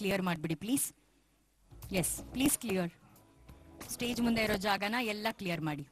Clear ಮಾಡಿಬಿಡಿ please. Yes, please clear. Stage ಮುಂದೆ ಇರೋ ಜಾಗನ ಎಲ್ಲ ಕ್ಲಿಯರ್ ಮಾಡಿ.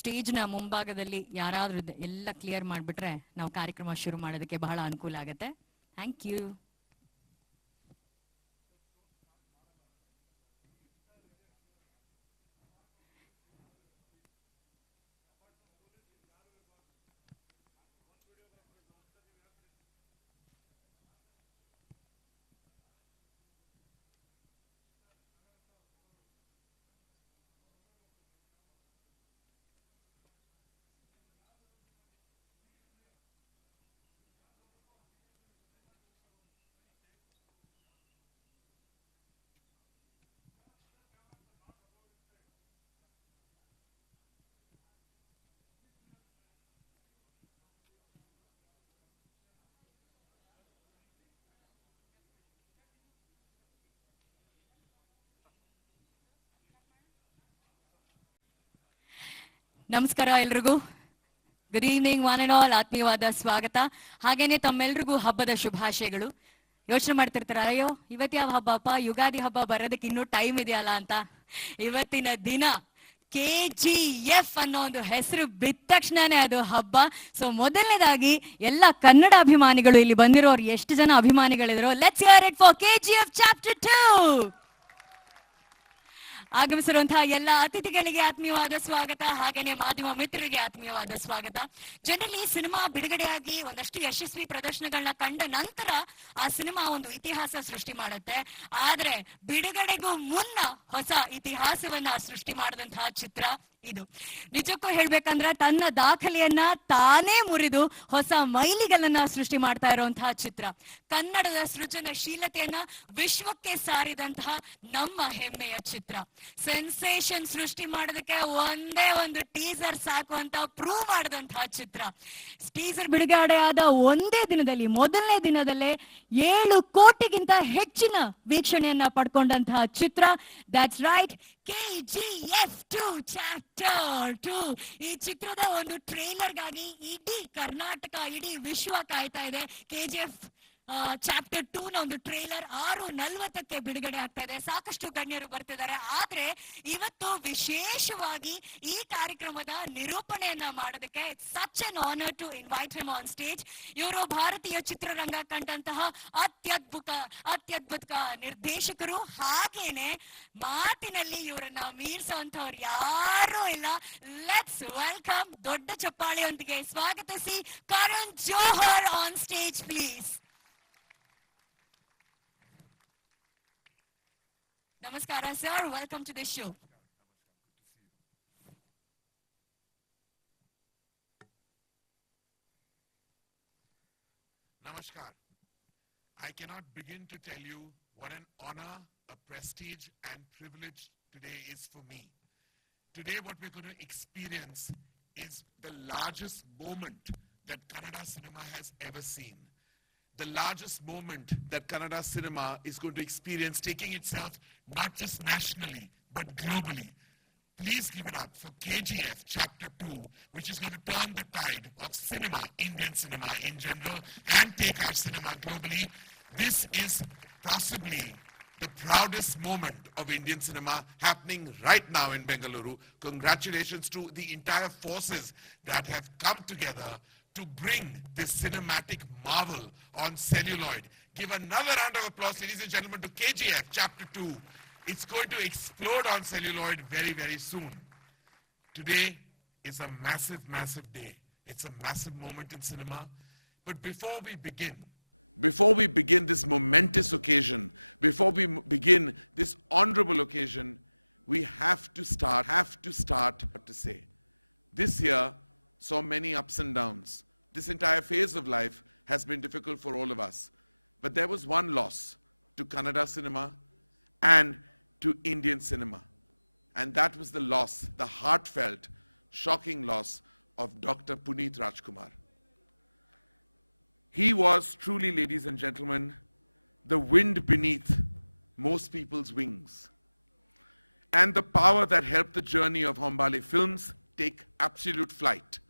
ಸ್ಟೇಜ್ನ ಮುಂಭಾಗದಲ್ಲಿ ಯಾರಾದ್ರೂ ಎಲ್ಲ ಕ್ಲಿಯರ್ ಮಾಡಿಬಿಟ್ರೆ ನಾವು ಕಾರ್ಯಕ್ರಮ ಶುರು ಮಾಡೋದಕ್ಕೆ ಬಹಳ ಅನುಕೂಲ ಆಗುತ್ತೆ. Thank you. ನಮಸ್ಕಾರ ಎಲ್ರಿಗೂ. Good evening one and all. ಆತ್ಮೀಯವಾದ ಸ್ವಾಗತ. ಹಾಗೇನೆ ತಮ್ಮೆಲ್ರಿಗೂ ಹಬ್ಬದ ಶುಭಾಶಯಗಳು. ಯೋಚನೆ ಮಾಡ್ತಿರ್ತಾರ, ಅಯ್ಯೋ ಇವತ್ತು ಯಾವ ಹಬ್ಬ ಅಪ್ಪ, ಯುಗಾದಿ ಹಬ್ಬ ಬರೋದಕ್ಕೆ ಇನ್ನೂ ಟೈಮ್ ಇದೆಯಲ್ಲ ಅಂತ. ಇವತ್ತಿನ ದಿನ KGF ಅನ್ನೋ ಒಂದು ಹೆಸರು ಬಿದ್ದ ತಕ್ಷಣನೇ ಅದು ಹಬ್ಬ. ಸೊ ಮೊದಲನೇದಾಗಿ ಎಲ್ಲ ಕನ್ನಡ ಅಭಿಮಾನಿಗಳು ಇಲ್ಲಿ ಬಂದಿರೋರು ಎಷ್ಟು ಜನ ಅಭಿಮಾನಿಗಳಿದ್ರು, let's hear it for KGF chapter 2. ಆಗಮಿಸಿರುವಂತಹ ಎಲ್ಲ ಅತಿಥಿಗಳಿಗೆ ಆತ್ಮೀಯವಾದ ಸ್ವಾಗತ, ಹಾಗೇನೆ ಮಾಧ್ಯಮ ಮಿತ್ರರಿಗೆ ಆತ್ಮೀಯವಾದ ಸ್ವಾಗತ. ಜನರಲಿ ಸಿನಿಮಾ ಬಿಡುಗಡೆಯಾಗಿ ಒಂದಷ್ಟು ಯಶಸ್ವಿ ಪ್ರದರ್ಶನಗಳನ್ನ ಕಂಡ ನಂತರ ಆ ಸಿನಿಮಾ ಒಂದು ಇತಿಹಾಸ ಸೃಷ್ಟಿ ಮಾಡುತ್ತೆ. ಆದ್ರೆ ಬಿಡುಗಡೆಗೂ ಮುನ್ನ ಹೊಸ ಇತಿಹಾಸವನ್ನ ಸೃಷ್ಟಿ ಮಾಡಿದಂತಹ ಚಿತ್ರ ಇದು. ನಿಜಕ್ಕೂ ಹೇಳ್ಬೇಕಂದ್ರೆ ತನ್ನ ದಾಖಲೆಯನ್ನ ತಾನೇ ಮುರಿದು ಹೊಸ ಮೈಲಿಗಲನ್ನ ಸೃಷ್ಟಿ ಮಾಡ್ತಾ ಇರುವಂತಹ ಚಿತ್ರ. ಕನ್ನಡದ ಸೃಜನಶೀಲತೆಯನ್ನ ವಿಶ್ವಕ್ಕೆ ಸಾರಿದಂತಹ ನಮ್ಮ ಹೆಮ್ಮೆಯ ಚಿತ್ರ. ಸೆನ್ಸೇಷನ್ ಸೃಷ್ಟಿ ಮಾಡೋದಕ್ಕೆ ಒಂದೇ ಒಂದು ಟೀಸರ್ ಸಾಕು ಅಂತ ಪ್ರೂವ್ ಮಾಡಿದಂತಹ ಚಿತ್ರ. ಟೀಸರ್ ಬಿಡುಗಡೆ ಆದ ಒಂದೇ ದಿನದಲ್ಲಿ, ಮೊದಲನೇ ದಿನದಲ್ಲೇ 7 ಕೋಟಿಗಿಂತ ಹೆಚ್ಚಿನ ವೀಕ್ಷಣೆಯನ್ನ ಪಡ್ಕೊಂಡಂತಹ ಚಿತ್ರ. That's right, KGF 2 chapter 2. ಈ ಚಿತ್ರದ ಒಂದು ಟ್ರೇಲರ್ ಗಾಗಿ ಇಡೀ ಕರ್ನಾಟಕ, ಇಡೀ ವಿಶ್ವ ಕಾಯ್ತಾ ಇದೆ. KGF ಚಾಪ್ಟರ್ 2 ನ ಒಂದು ಟ್ರೇಲರ್ 6:40ಕ್ಕೆ ಬಿಡುಗಡೆ ಆಗ್ತಾ ಇದೆ. ಸಾಕಷ್ಟು ಗಣ್ಯರು ಬರ್ತಿದ್ದಾರೆ. ಆದ್ರೆ ಇವತ್ತು ವಿಶೇಷವಾಗಿ ಈ ಕಾರ್ಯಕ್ರಮದ ನಿರೂಪಣೆಯನ್ನ ಮಾಡೋದಕ್ಕೆ such an honour to invite him on stage. ಇವರು ಭಾರತೀಯ ಚಿತ್ರರಂಗ ಕಂಡಂತಹ ಅತ್ಯದ್ಭುತ ನಿರ್ದೇಶಕರು. ಹಾಗೇನೆ ಮಾತಿನಲ್ಲಿ ಇವರನ್ನ ಮೀರಿಸುವಂತವ್ರು ಯಾರು ಇಲ್ಲ. ಲೆಟ್ಸ್ ವೆಲ್ಕಮ್, ದೊಡ್ಡ ಚಪ್ಪಾಳೆಯೊಂದಿಗೆ ಸ್ವಾಗತಿಸಿ Karan Johar on stage please. Namaskara sir, welcome to the show. Namaskar. I cannot begin to tell you what an honor, a prestige and privilege today is for me. Today what we're going to experience is the largest moment that Kannada cinema has ever seen. The largest moment that Kannada cinema is going to experience, taking itself not just nationally, but globally. Please give it up for KGF Chapter 2, which is going to turn the tide of cinema, Indian cinema in general, and take our cinema globally. This is possibly the proudest moment of Indian cinema happening right now in Bengaluru. Congratulations to the entire forces that have come together to bring this cinematic marvel on celluloid. Give another round of applause, ladies and gentlemen, to KGF Chapter 2. It's going to explode on celluloid very, very soon. Today is a massive, massive day. It's a massive moment in cinema. But before we begin this momentous occasion, before we begin this honorable occasion, we have to start to say, this year saw many ups and downs. This entire phase of life has been difficult for all of us. But there was one loss to Kannada cinema and to Indian cinema. And that was the loss, the heartfelt, shocking loss of Dr. Puneet Rajkumar. He was truly, ladies and gentlemen, the wind beneath most people's wings. And the power that helped the journey of Hombale films take absolute flight.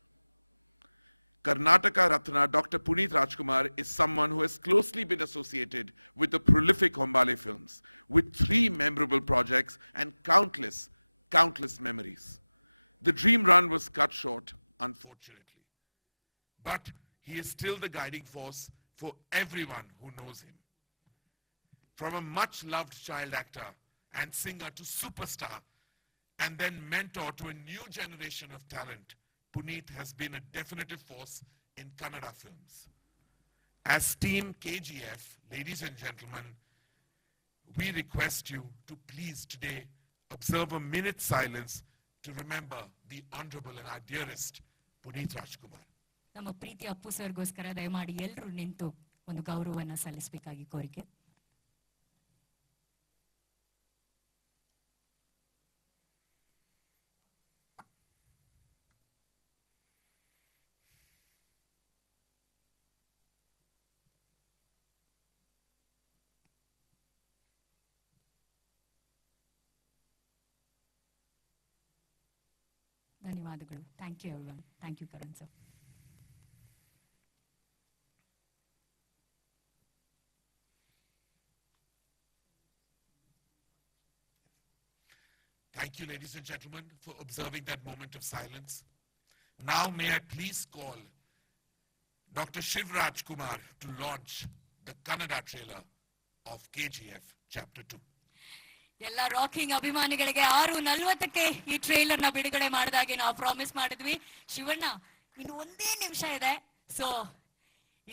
Karnataka Ratna Dr. Puneet Rajkumar is someone who has closely been associated with the prolific Hombale films, with 3 memorable projects and countless memories. The dream run was cut short, unfortunately. But he is still the guiding force for everyone who knows him. From a much-loved child actor and singer to superstar, and then mentor to a new generation of talent, Puneet has been a definitive force in Kannada films. As Team KGF, ladies and gentlemen, we request you to please today observe a minute's silence to remember the honorable and our dearest Puneet Rajkumar. ನಮ್ಮ ಪ್ರೀತಿ ಅಪ್ಪು ಸರ್ಗೋಸ್ಕರ ದಯಮಾಡಿ ಎಲ್ಲರೂ ನಿಂತು ಒಂದು ಗೌರವವನ್ನು ಸಲ್ಲಿಸಬೇಕಾಗಿ ಕೋರಿಕೆ. ಧನ್ಯವಾದಗಳು. Thank you everyone. Thank you Karan sir. Thank you, ladies and gentlemen, for observing that moment of silence. Now may I please call Dr. Shivarajkumar to launch the Kannada trailer of KGF Chapter 2. ಎಲ್ಲ rocking ಅಭಿಮಾನಿಗಳಿಗೆ 6:40ಕ್ಕೆ ಈ trailer ನ ಬಿಡುಗಡೆ ಮಾಡಿದಾಗೆ ನಾವು promise ಮಾಡಿದ್ವಿ. ಶಿವಣ್ಣ, ಇನ್ನು ಒಂದೇ ನಿಮಿಷ ಇದೆ. ಸೊ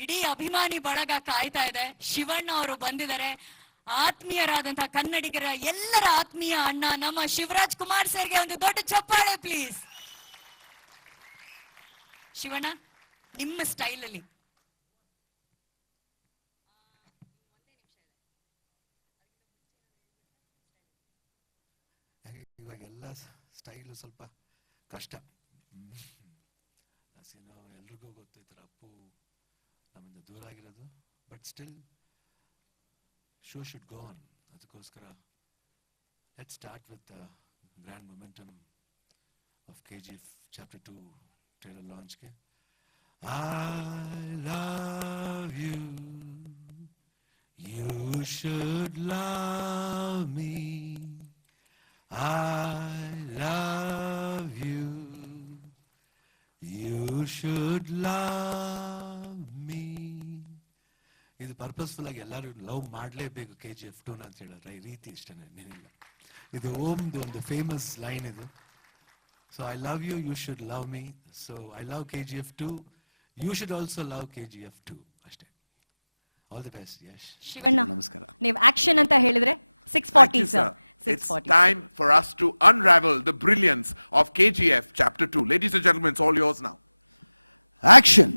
ಇಡೀ ಅಭಿಮಾನಿ ಬಳಗ ಕಾಯ್ತಾ ಇದೆ. ಶಿವಣ್ಣ ಅವರು ಬಂದಿದ್ದಾರೆ. ಆತ್ಮೀಯರಾದಂತಹ ಕನ್ನಡಿಗರ ಎಲ್ಲರ ಆತ್ಮೀಯ ಅಣ್ಣ ನಮ್ಮ ಶಿವರಾಜ್ ಕುಮಾರ್ ಸರ್ಗೆ ಒಂದು ದೊಡ್ಡ ಚಪ್ಪಾಳೆ ಪ್ಲೀಸ್. ಶಿವಣ್ಣ, ನಿಮ್ಮ ಸ್ಟೈಲ್ ಅಲ್ಲಿ ಇವಾಗೆಲ್ಲ ಸ್ಟೈಲು ಸ್ವಲ್ಪ ಕಷ್ಟ. ಎಲ್ರಿಗೂ ಗೊತ್ತು ಈ ಥರ ಅಪ್ಪು ನಮ್ಮಿಂದ ದೂರ ಆಗಿರೋದು. But still show should go on. ಅದಕ್ಕೋಸ್ಕರ let start with grand momentum of KGF Chapter 2 trailer ಲಾಂಚ್ಗೆ. I love you, you should love me. I love you, you should love me. ಇದು ಪರ್ಪಸ್ಫುಲ್ ಆಗಿ ಎಲ್ಲರೂ ಲವ್ ಮಾಡಲೇಬೇಕು KGF 2 ಅಂತ ಹೇಳಿದ್ರೆ ಈ ರೀತಿ ಇಷ್ಟನೇ, ಏನಿಲ್ಲ. ಇದು ಓಮ್ದು ಒಂದು ಫೇಮಸ್ ಲೈನ್ ಇದು. So I love you, you should love me. So I love KGF 2, you should also love KGF 2 ಅಷ್ಟೇ. All the best. Yash. Shivanna, ನಮಸ್ಕಾರ. ನೀವು ಆಕ್ಷನ್ ಅಂತ ಹೇಳಿದ್ರೆ 6:40 Thank you, sir. sir. It's 6:40. time for us to unravel the brilliance of KGF Chapter 2. Ladies and gentlemen, it's all yours now. Action.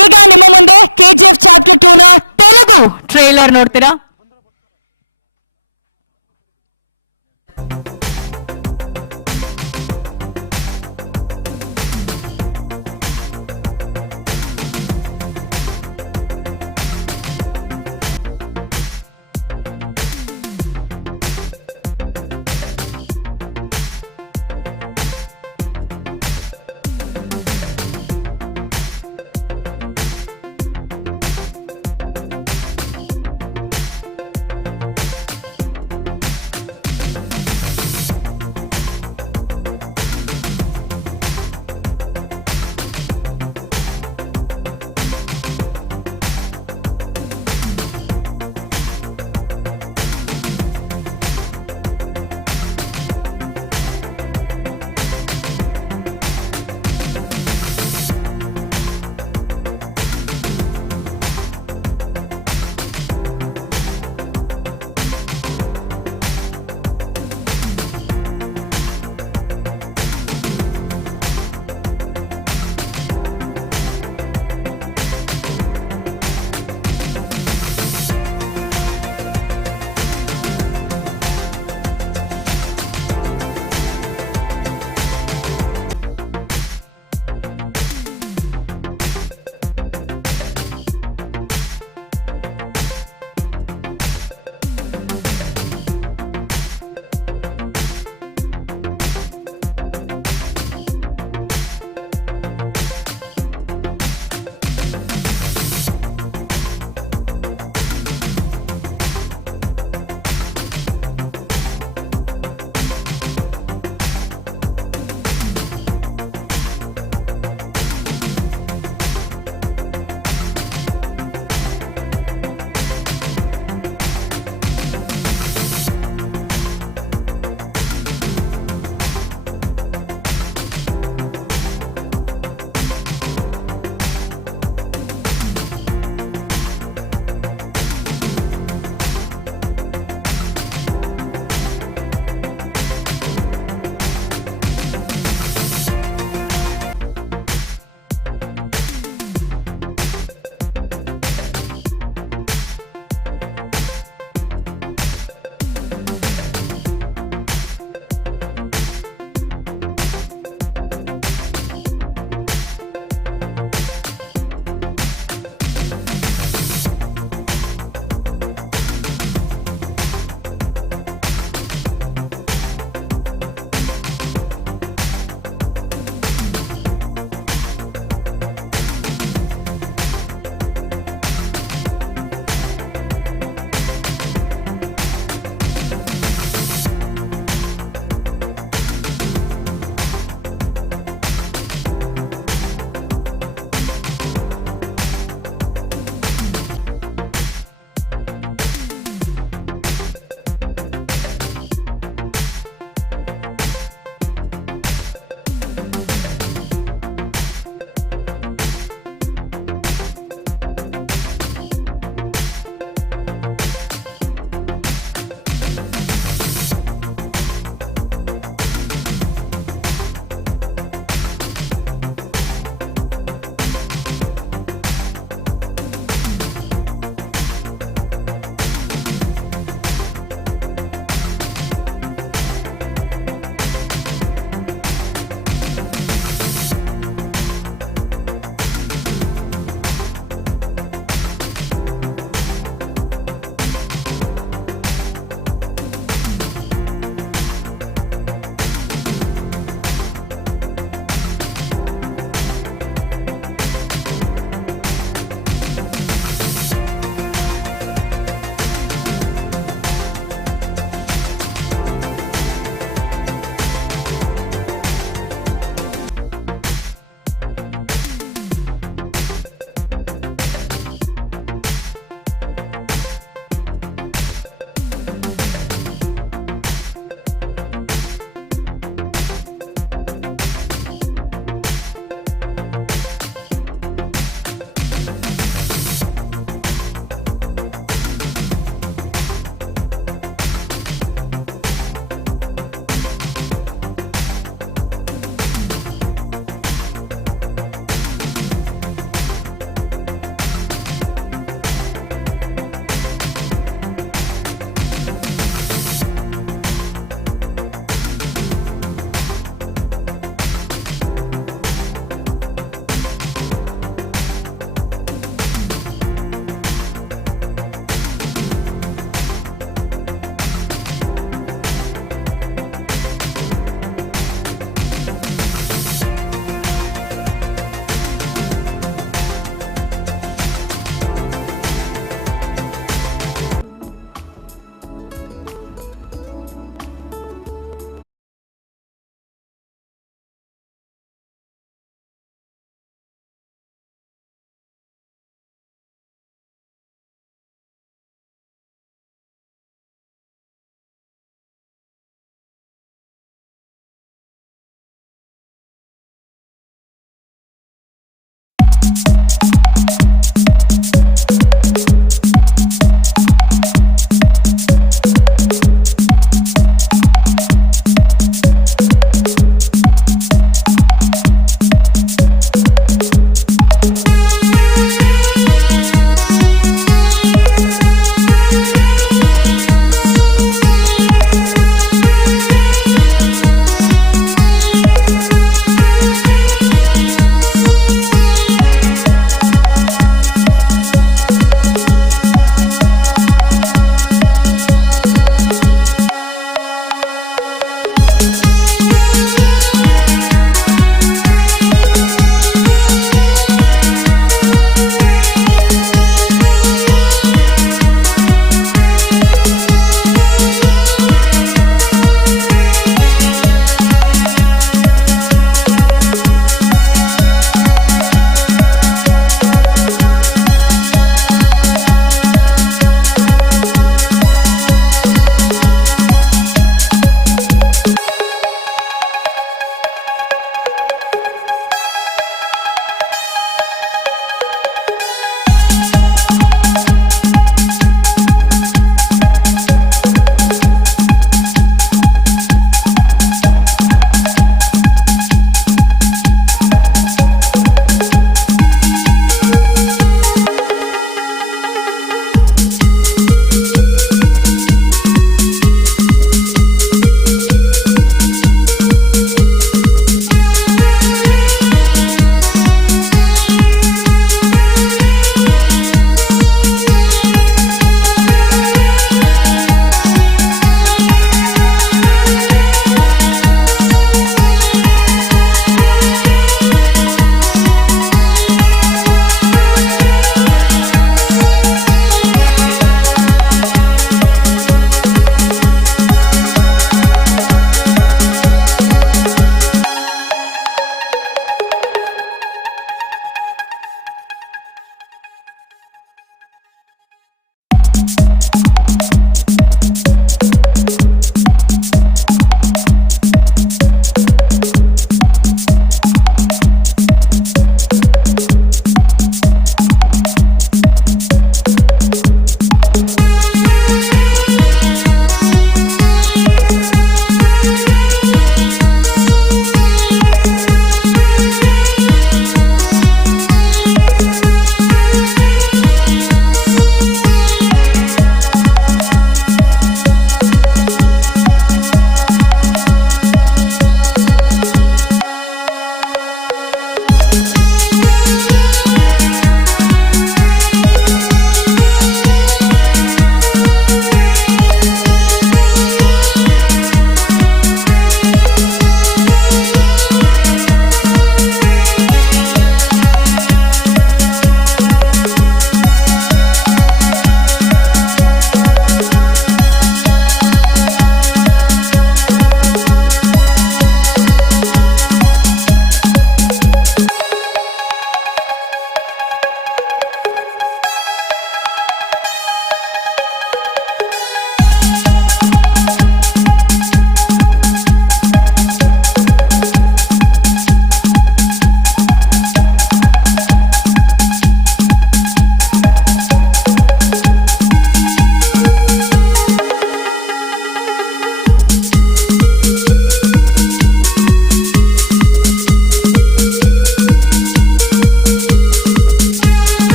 ಈಗ ನಿಮ್ಮ ಮುಂದೆ KGF chapter 2 ನ Telugu trailer ನೋಡ್ತೀರಾ?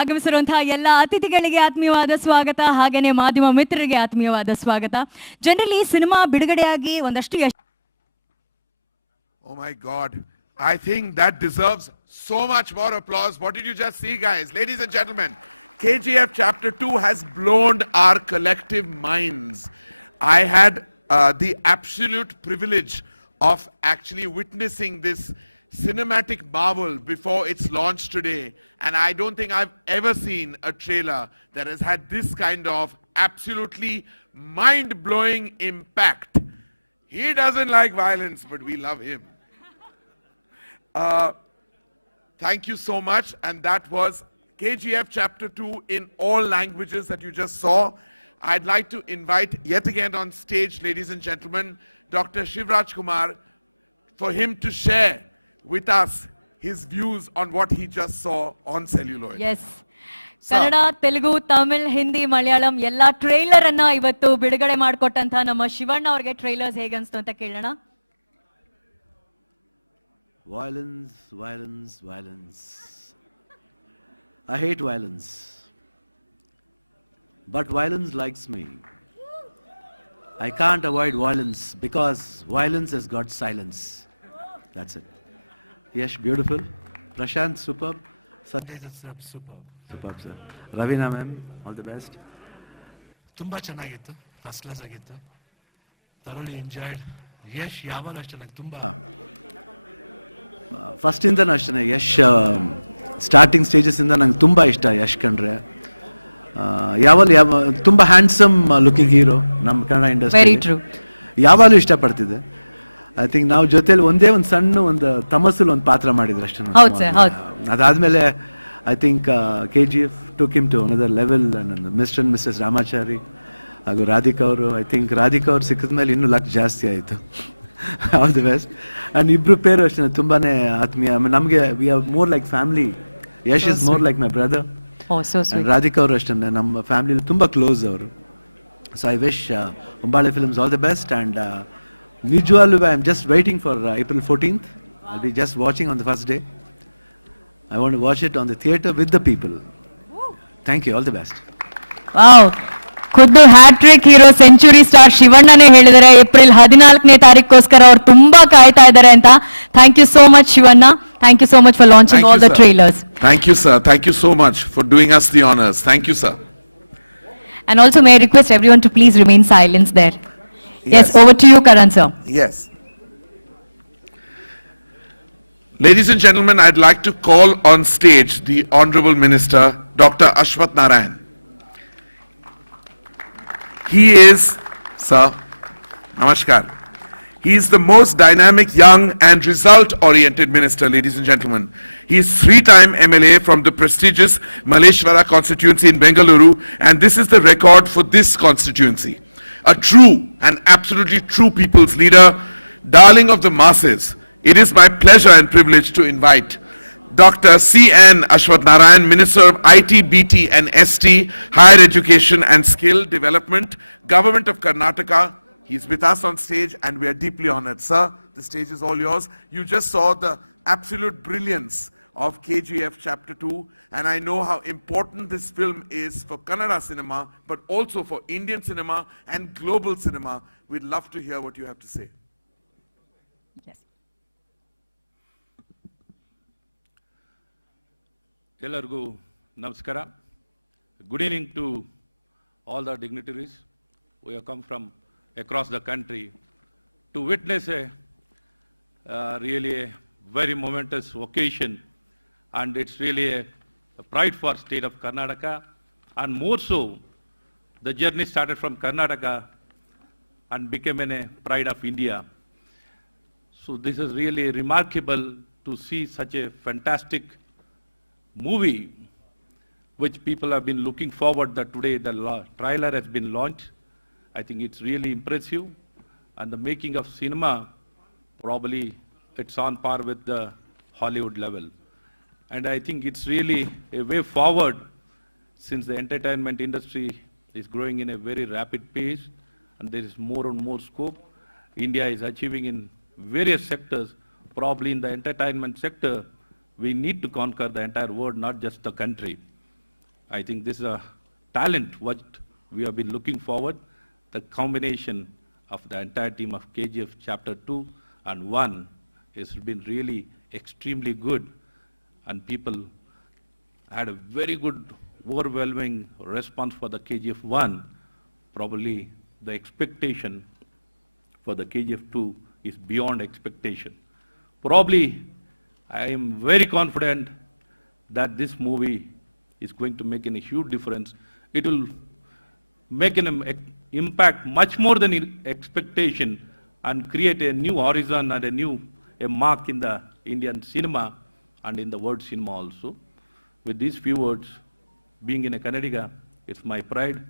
ಆಗಮಿಸಿರುವಂತಹ ಎಲ್ಲ ಅತಿಥಿಗಳಿಗೆ ಆತ್ಮೀಯವಾದ ಸ್ವಾಗತ, ಹಾಗೇನೆ ಮಾಧ್ಯಮ ಮಿತ್ರರಿಗೆ ಆತ್ಮೀಯವಾದ ಸ್ವಾಗತ. ಜನರಲಿ ಸಿನಿಮಾ ಬಿಡುಗಡೆಯಾಗಿ ಒಂದಷ್ಟು Oh my God. I think that deserves so much more applause. What did you just see, guys? Ladies and gentlemen, KGF Chapter 2 has blown our collective minds. I had the absolute privilege of actually witnessing this cinematic marvel before its launch today. And I don't think I've ever seen a trailer that has had this kind of absolutely mind-blowing impact. He doesn't like violence, but we love him. Thank you so much. And that was KGF Chapter 2 in all languages that you just saw. I'd like to invite yet again on stage, ladies and gentlemen, Dr. Shivarajkumar, for him to share with us his views on what he just saw on celluloid. Yes. Kannada, Telugu, Tamil, Hindi, Malayalam ಎಲ್ಲ trailer ಅನ್ನ ಇವತ್ತು ಬಿಡುಗಡೆ ಮಾಡಿಕೊಟ್ಟಂತ ನಮ್ಮ ಶಿವಣ್ಣ ಅವ್ರಿಗೆ trailers ಹೇಗನ್ಸ್ತು ಅಂತ ಕೇಳೋಣ. Violence, violence, violence. I hate violence. But violence likes me. I can't avoid violence because violence has got silence. That's it. Yash, beautiful. Prashant, superb. Sanjay, superb. Superb, sir. Ravina, ma'am, all the best. ತುಂಬಾ ಚೆನ್ನಾಗಿತ್ತು, first class ಆಗಿತ್ತು, thoroughly enjoyed. Yash ಯಾವಾಗ ಅಷ್ಟೇ ನಂಗೆ ತುಂಬಾ first ಇಂದನೂ ಅಷ್ಟೇ Yash starting stages ಇಂದ ನಂಗೆ ತುಂಬ ಇಷ್ಟ ಯಶ್ ಕಂಡ್ರೆ. ಯಾವ ತುಂಬ ಹ್ಯಾಂಡ್ಸಮ್ ಲುಕಿಂಗ್ ಹೀರೋ ನಮ್ಮ ಕನ್ನಡ ಇಂಡಸ್ಟ್ರಿ, ಯಾವಾಗಲೂ ಇಷ್ಟಪಡ್ತಿದ್ದೆ. ಐ ಥಿಂಕ್ ನಾವು ಜೊತೆಲಿ ಒಂದೇ ಒಂದು ಸಣ್ಣ ಒಂದು ತಮಸಲ್ಲಿ ಒಂದು ಪಾತ್ರ ಮಾಡಿದ್ರು ಅಷ್ಟೇ. ಅದಾದ್ಮೇಲೆ I think KGF took him to another level. Mister and missus Ramachari ಹಾಗೂ ರಾಧಿಕಾ ಅವರು, ಐ ಥಿಂಕ್ ರಾಧಿಕಾ ಅವ್ರು ಸಿಕ್ಕಿದ ಮೇಲೆ ಇನ್ನೂ ಲಕ್ ಜಾಸ್ತಿ ಆಯಿತು. All the best. ಆ್ಯಂಡ್ ಇಬ್ಬರು ಪೇರು ಅಷ್ಟೇ ತುಂಬಾ ಆತ್ಮೀಯ. ನಮಗೆ we are more like family. Yash is more like my brother. Radhika ಅವರು ಅಷ್ಟೇ ನಮ್ಮ ಫ್ಯಾಮಿಲಿ ತುಂಬ ಕ್ಲೋಸ್ ಅವರು. So I wish Hombale films all the best. And ನಿಜವಾಗ್ಲೂ I am just waiting for April 14th. I be just watching on the first day. I want to watch it on the theatre with the people. Thank you, all the best. Wow, ಖುದ್ದು hat trick hero century star ಶಿವಣ್ಣನೇ ಹೇಳಿದರೆ April 14ನೇ ತಾರೀಕೋಸ್ಕರ ಅವ್ರು ತುಂಬಾ ಕಾಯ್ತಾ ಇದ್ದಾರೆ ಅಂತ. Thank you so much Shivanna. Thank you so much for launching all the trailers. Thank you, sir. Thank you so much for doing us the honors. Thank you, sir. And also may I request everyone to please remain silent there. Yes, over to you, Karan sir. Yes. Ladies and gentlemen, I'd like to call on stage the Honorable Minister, Dr. Ashwath Narayan. He is, sir, namaskar. He is the most dynamic, young and result-oriented minister, ladies and gentlemen. He is 3-time MLA from the prestigious Malleshwara constituency in Bengaluru, and this is the record for this constituency. A true and absolutely true people's leader, darling of the masses. It is my pleasure and privilege to invite Dr. C.N. Ashwath Narayan, Minister of IT, BT and ST, Higher Education and Skill Development, Government of Karnataka. He's with us on stage and we are deeply honored. Sir, the stage is all yours. You just saw the absolute brilliance of KGF Chapter 2, and I know how important this film is for Kannada cinema, but also for Indian cinema and global cinema. We'd love to hear what you have to say. Yes. ಎಲ್ಲರಿಗೂ ನಮಸ್ಕಾರ. Good evening to all the dignitaries who have come from across the country to witness a really a very momentous occasion, and it's really a pride for state of Karnataka, and more so the journey started from Karnataka and became a pride of India. So this is really remarkable to see such a fantastic movie which people have been looking forward that today the trailer has been launched. I think it's really impressive, and the making of cinema probably it's on par with the Hollywood level, and I think it's really a way forward since the entertainment industry is growing in a very rapid pace and there is more and more scope. India is achieving in various sectors. Probably in the entertainment sector we need to conquer the entire world, not just the country. I think this is a talent what we have been looking forward. The combination of the entire team of KGF Chapter 2 and 1 has been really extremely good, and people had a very good, overwhelming response for the KGF 1. Probably the expectation for the KGF 2 is beyond expectation. Probably I am very confident that this movie is going to make a huge difference. It will make an impact much more than expectation and create a new horizon and a mark in the Indian cinema and in the world cinema also. With these few words, being in a Kannadiga, it's my pride,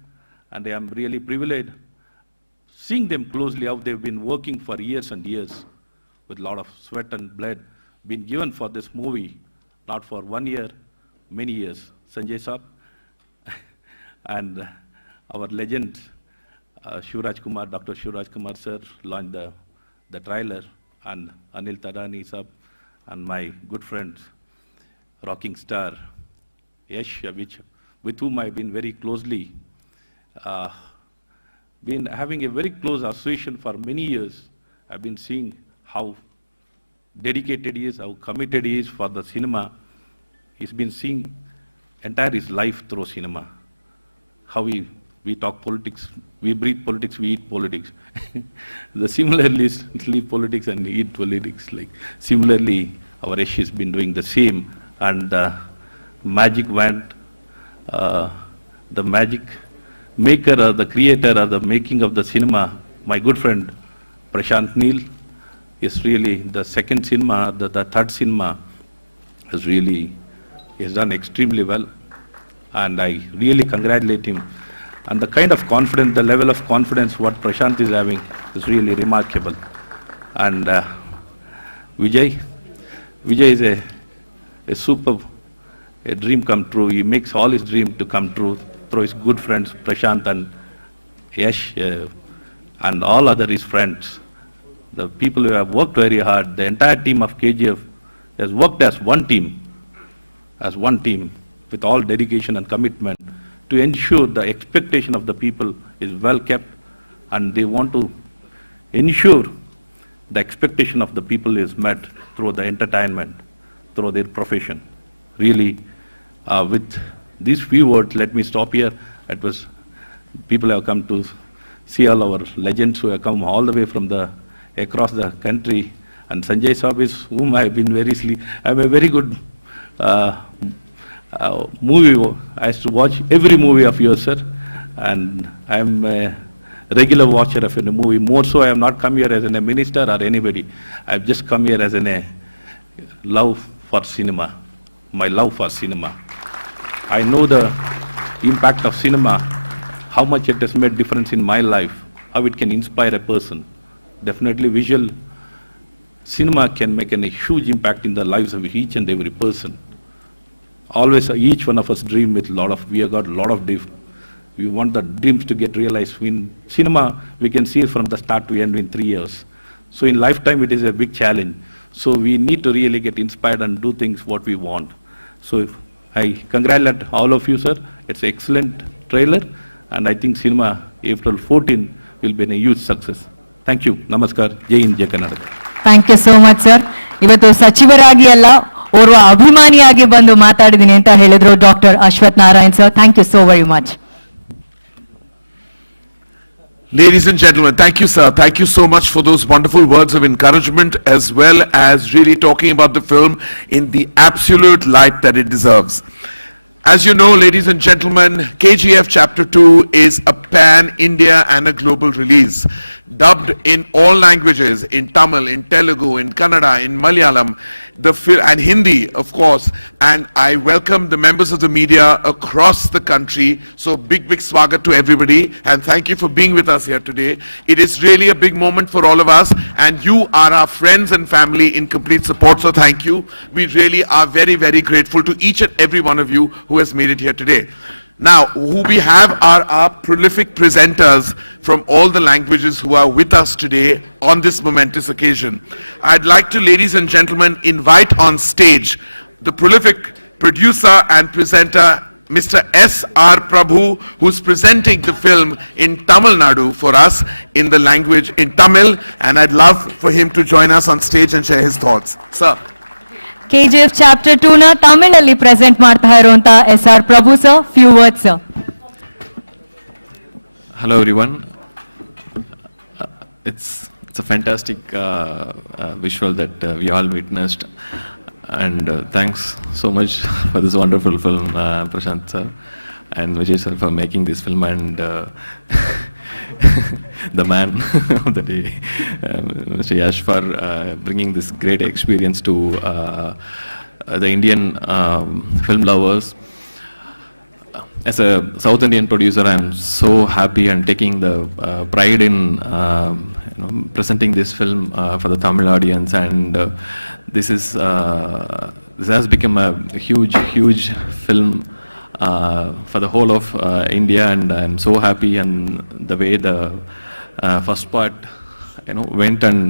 and I am really privileged seeing them closely, how they've been working for years and years with a lot of sweat and blood, been given for this movie, not for 1 year, many years. Sanjay Saab and our legend, Shivarajkumar, Dr. Shivarajkumar sir, launched the trailer, and Anil Tadani Saab, and my good friend, rocking star, Yash, with whom I've been very closely, been having a very close association for many years. I've been seeing how dedicated he is, how committed he is for the cinema. He's been seeing entire his life through cinema. How we talk politics, we breathe politics, we eat politics. Similarly, sleep politics and eat politics. Like similarly, our Yash has been doing the same, and magic wand, the magic maker or the creator or the making of the cinema, my good friend Prashant Neel, is really the second cinema, the third cinema has done extremely well, and I really congratulate him. And the kind of confidence, the level of confidence what Prashant is having is really remarkable. And Vijay is a superb, a dream come true. He makes all his dreams to come true through his good friends Prashant and Yash and all other his friends. The people who have worked very hard, the entire team of KGF has worked as one team with all dedication and commitment to ensure the expectation of the people is well kept, and they want to ensure the expectation of the people is met through the entertainment, through their profession. Really, with these few words, let me stop here. It was, people have come to see all our legends who have come all the way from across the country, and Sanjay Saab is whom I have been I'm a very good movie. I used to watch every movie of yours, sir, and I am a regular watcher of a movie. More so, I have not come here as a minister or anybody. I have just come here as a love for cinema, my love for cinema. I know the impact of cinema, how much it has made difference in my life, how it can inspire a person. Definitely visual cinema can make a huge impact in the lives of each and every person. Always, each one of us dream with we have got a lot of dreams. We want the dreams to get realized. In cinema, we can see it from the start to end in 3 years. So in lifetime, it is a big challenge. So we need to really get inspired and do things what we want. So I congratulate all of you, sir. It's an excellent trailer, and I think cinema April 14 will be a huge success. Thank you. Namaskar. Jai Hind, Jai Kannada. Thank you so much sir. ಇವತ್ತು ಸಚಿವರಾಗಿ ಅಲ್ಲ, ಓರ್ವ ಅಭಿಮಾನಿಯಾಗಿ ಬಂದು ಮಾತಾಡಿದ್ದೀನಿ ಅಂತ ಹೇಳಿದ್ರು doctor Ashwath Narayan sir. Thank you so very much. Ladies and gentlemen, thank you, sir. Thank you so much for those wonderful words of encouragement, as well as really talking about the film in the absolute light that it deserves. As you know, ladies and gentlemen, KGF Chapter 2 is a pan-India and a global release. Dubbed in all languages, in Tamil, in Telugu, in Kannada, in Malayalam, and Hindi, of course. And I welcome the members of the media across the country. So big swagat to everybody, and thank you for being with us here today. It is really a big moment for all of us, and you are our friends and family in complete support, so thank you. We really are very grateful to each and every one of you who has made it here today. Now, who we have are our prolific presenters from all the languages who are with us today on this momentous occasion. I'd like to, ladies and gentlemen, invite on stage the prolific producer and presenter Mr. S.R. Prabhu, who's presenting the film in Tamil Nadu for us in the language in Tamil, and I'd love for him to join us on stage and share his thoughts. Sir. KGF Chapter 2 ನ ತಮಿಳಲ್ಲಿ present ಮಾಡ್ತಾ ಇರುವಂತ SR Prabhu sir, few words sir. Hello everyone. It's a fantastic visual that we all witnessed, and thanks so much for this wonderful film, Prashant sir and Vijay sir, for making this film, and the man of the day, Mr. Yash, for bringing this great experience to the Indian film lovers. As a South Indian producer, I am so happy and taking the pride in presenting this film for the Tamil audience, and this has become a huge film for the whole of India, and I am so happy. And the way the first part went, and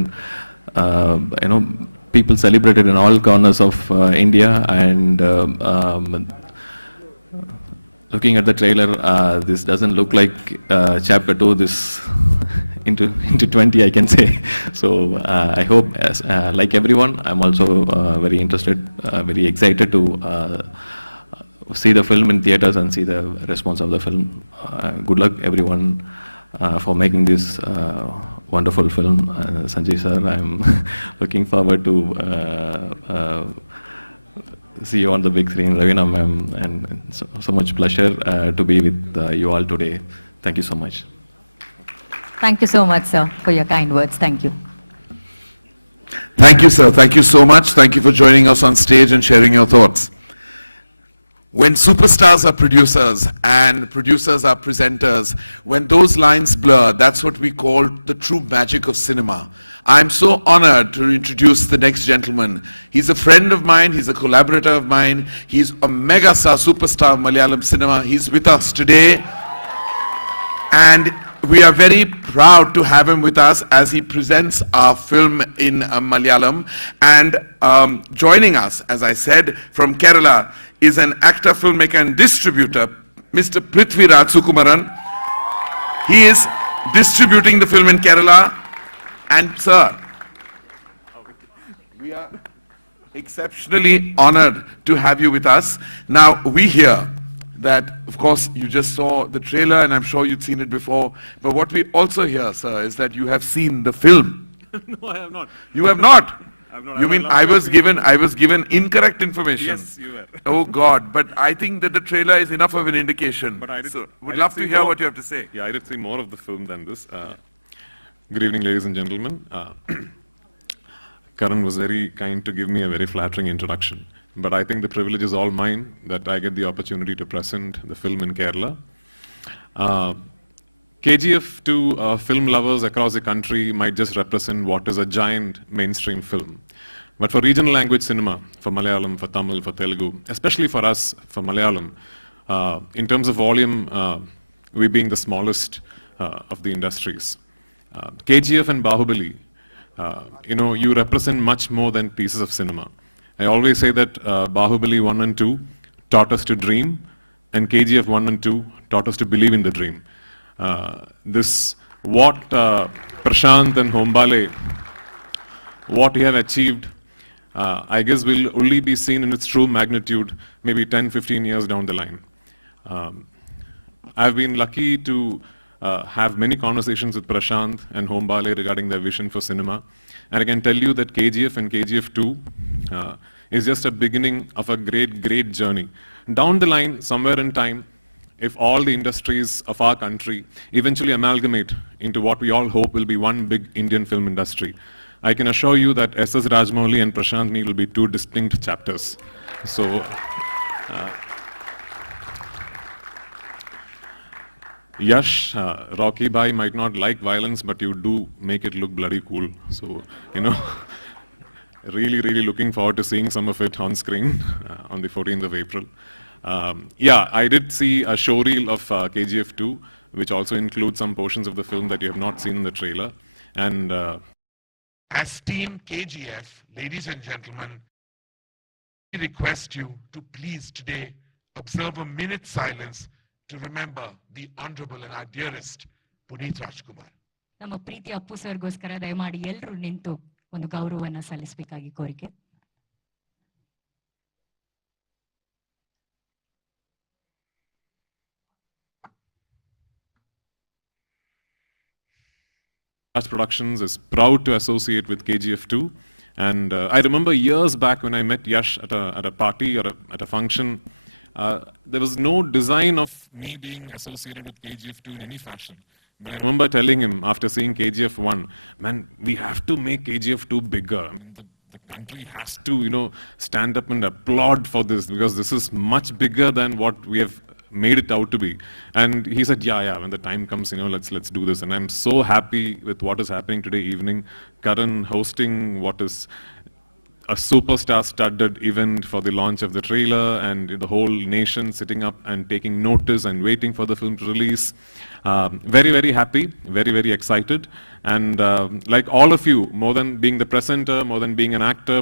people celebrated in all corners of India, and looking at the trailer, this doesn't look like chapter 2, this into 20, I can say. So I hope, like everyone, I'm also very interested, very excited to see the film in theaters and see the response of the film. Good luck everyone for making this wonderful film. Sanjay sir, I'm looking forward to see you on the big screen. Ravina ma'am, and so much pleasure to be with you all today. Thank you so much. Thank you so much sir for your kind words. Thank you. Thank you, sir. Thank you so much. Thank you for joining us on stage and sharing your thoughts. When superstars are producers and producers are presenters, when those lines blur, that's what we call the true magic of cinema. I'm so honored to introduce the next gentleman. He's a friend of mine, he's a collaborator of mine, he's a megastar superstar of Malayalam cinema. He's with us today, and we are very proud to have him with us as he presents our film in Malayalam. And joining us, as I said, from Kerala is an actor, filmmaker and distributor, Mr. Prithviraj Sukumaran. He is distributing the film in Kerala. And sir, we are exceptionally honored to have you with us. Now we hear that, of course, you just saw the trailer, and I'm sure you'd seen it before. But what we also hear, sir, is that you have seen the film. No, I have not. You have not? I have not. You mean I was given incorrect information? Yes, you were. Oh God! But I think that the trailer is enough of an indication. But I did, so I would did love to see hear more. what you have to say. Yeah, I did see more of the film than this. Good evening, ladies and gentlemen. Charan was very kind to give me a very flattering introduction. But I think the privilege is all mine that I get the opportunity to present the film in Kerala. KGF to film lovers across the country might just represent what is a giant mainstream film. But for regional language cinema, for Malayalam, for Tamil, for Telugu, especially for us, for Malayalam, in terms of volume, we being the smallest of the industries. KGF and Bahubali, you represent much more than pieces of cinema. I always say that Bahubali 1 and 2 taught us to dream, and KGF 1 and 2 taught us to believe in the dream. What Prashant and Hombale, what we have achieved, I guess will only be seen in its true magnitude maybe 10-15 years down the line. I've been lucky to have many conversations with Prashant and Hombale regarding their vision for cinema. And I can tell you that KGF and KGF 2 is just a beginning of a great journey. Down the line, somewhere in time, if all the industries of our country eventually amalgamate into what we all hope will be one big Indian film industry, I can assure you that S.S. Rajmouli and Prashant Neel will be two distinct chapters. So, Yash, Rocky Bhai might not like violence, but you do make it look bloody cool. So, really looking forward to seeing some of it on screen on the 14th of April. Yeah, I did see a showreel of KGF 2, which also includes some portions of the film that you have not seen in the trailer. And As Team KGF, ladies and gentlemen, we request you to please today observe a minute's silence to remember the honorable and our dearest Puneet Rajkumar. ನಮ್ಮ ಪ್ರೀತಿ ಅಪ್ಪು ಸರ್ಗೋಸ್ಕರ ದಯಮಾಡಿ ಎಲ್ಲರೂ ನಿಂತು ಒಂದು ಗೌರವವನ್ನ ಸಲ್ಲಿಸಬೇಕಾಗಿ ಕೋರಿಕೆ. Yash Productions is proud to associate with KGF 2. And I remember years back when I met Yash at a party or at a function, there was no design of me being associated with KGF 2 in any fashion. But I remember telling him after seeing KGF 1, man, we have to make KGF 2 bigger. I mean, the country has to, stand up and applaud for this because this is much bigger than what we have made it out to be. And he said, yeah, when the time comes, let's do this. And I'm so happy with what is happening today evening. Charan hosting what is a superstar-studded event for the launch of the trailer, and the whole nation sitting up and taking notice and waiting for the film to release. Very, very happy, very, very excited. And like all of you, more than being the presenter, more than being an actor,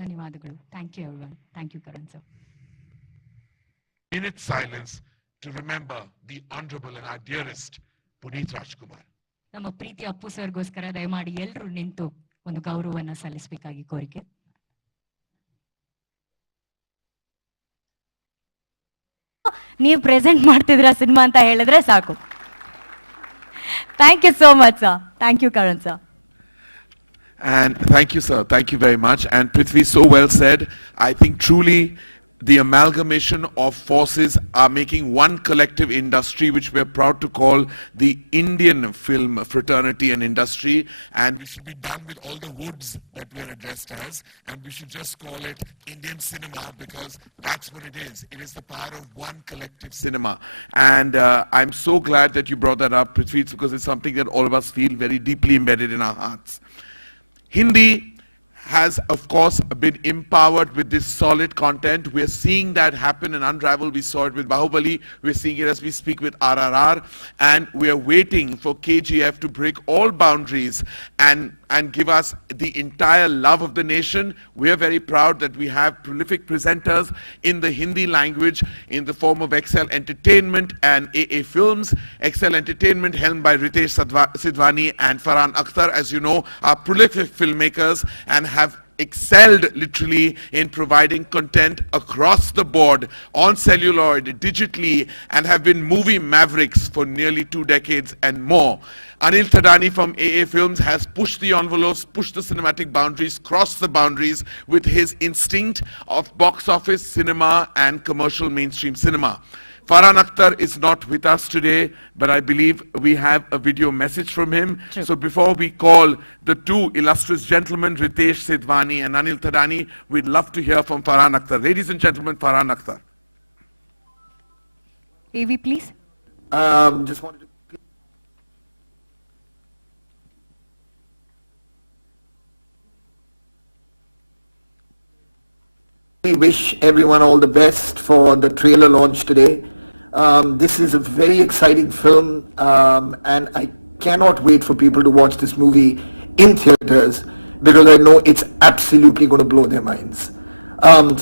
ಧನ್ಯವಾದಗಳು. Thank you everyone. Thank you Karan sir. Minute's silence to remember the honorable and our dearest Puneet Rajkumar. ನಮ್ಮ ಪ್ರೀತಿ ಅಪ್ಪು ಸರ್ಗೋಸ್ಕರ ದಯಮಾಡಿ ಎಲ್ಲರೂ ನಿಂತು ಒಂದು ಗೌರವವನ್ನ ಸಲ್ಲಿಸಬೇಕಾಗಿ ಕೋರಿಕೆ. ನೀವು present ಮಾಡ್ತಿದ್ರ cinema ಅಂತ ಹೇಳಿದ್ರೆ ಸಾಕು. Thank you so much sir. Thank you Karan sir. And thank you, sir. Thank you very much. And Prithvi, so well said. I think truly the amalgamation of forces are making one collective industry, which we're proud to call the Indian film fraternity and industry. And We should be done with all the woods that we're addressed as, and we should just call it Indian cinema because that's what it is. It is the power of one collective cinema. And I'm so glad that you brought that up, Prithvi, because it's something that all of us feel very deeply embedded in our hearts. Hindi has, of course, been empowered with this solid content. We're seeing that happen and unravel. We saw it with Bahubali. We're seeing it as we speak with RRR. And we're waiting for KGF to break all boundaries and give us the entire love of the nation. We are very proud that we have prolific presenters in the Hindi language in the form of Excel Entertainment and AA Films. Excel Entertainment helmed by Ritesh Sidhwani and Farhan Akhtar, as you know, are prolific filmmakers and have excelled literally in providing content across the board on celluloid, digitally, and have been movie mavericks for nearly 2 decades and more. Anil Thadani from AA Films has pushed the envelopes, pushed the cinematic boundaries, crossed the boundaries with his instinct of box office cinema and commercial mainstream cinema. Farhan Akhtar is not with us today, but I believe we have a video message from him. True. So before we call the two illustrious gentlemen, Ritesh Sidhwani and Anil Thadani, we'd love to hear from Farhan Akhtar. Ladies and gentlemen, Farhan Akhtar. AV, please. Just wanted to... We wish everyone all the best for the trailer launch today. This is a very exciting film, and I cannot wait for people to watch this movie in theaters because I know it's absolutely going to blow their minds.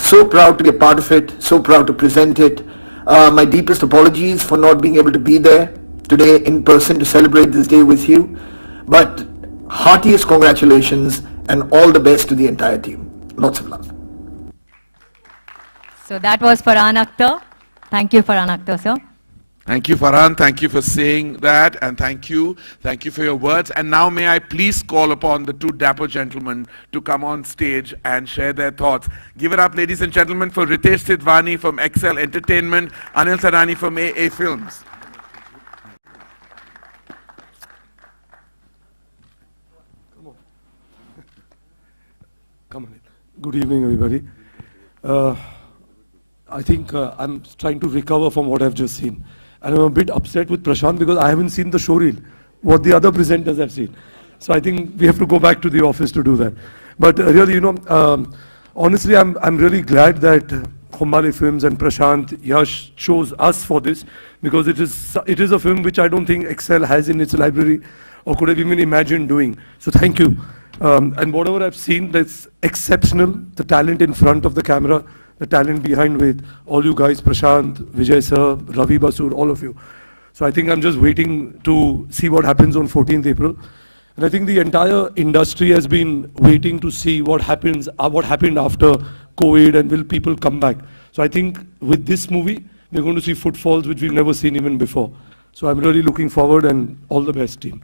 So proud to be a part of it, so proud to present it. My deepest apologies for not being able to be there today in person to celebrate this day with you, but heartiest congratulations and all the best to the entire team. Lots of love. So that was Farhan Akhtar. Thank you, Farhan Akhtar, sir. Thank you, Farhan. Thank you for saying that, and thank you for your words. And now may I please call upon the two dapper gentlemen to come on stage and share their thoughts. Give it up, ladies and gentlemen, for Ritesh Sidhwani from Excel Entertainment, Anil Thadani from AA Films. Come on in. Good evening, everybody. I think I'm trying to recover from what I've just seen. And I'm a bit upset with Prashant because I haven't seen the showreel, what the other presenters have seen. So I think we have to go back to the office to do that. But really, honestly, I'm really glad that Khombale Films and Prashant, Yash chose us for this because it is a film which I don't think Excel has in its library or could have even imagined doing. So thank you. And whatever I've seen, that's exceptional. The talent in front of the camera, the talent behind with all you guys, Prashant, Vijay sir, Ravi Basur, all of you. So I think I'm just waiting to see what happens on 14th April. And I think the entire industry has been waiting to see what happened after COVID and will people come back. So I think with this movie, we're going to see footfalls which we've never seen even before. So I'm really looking forward, and all the best, team.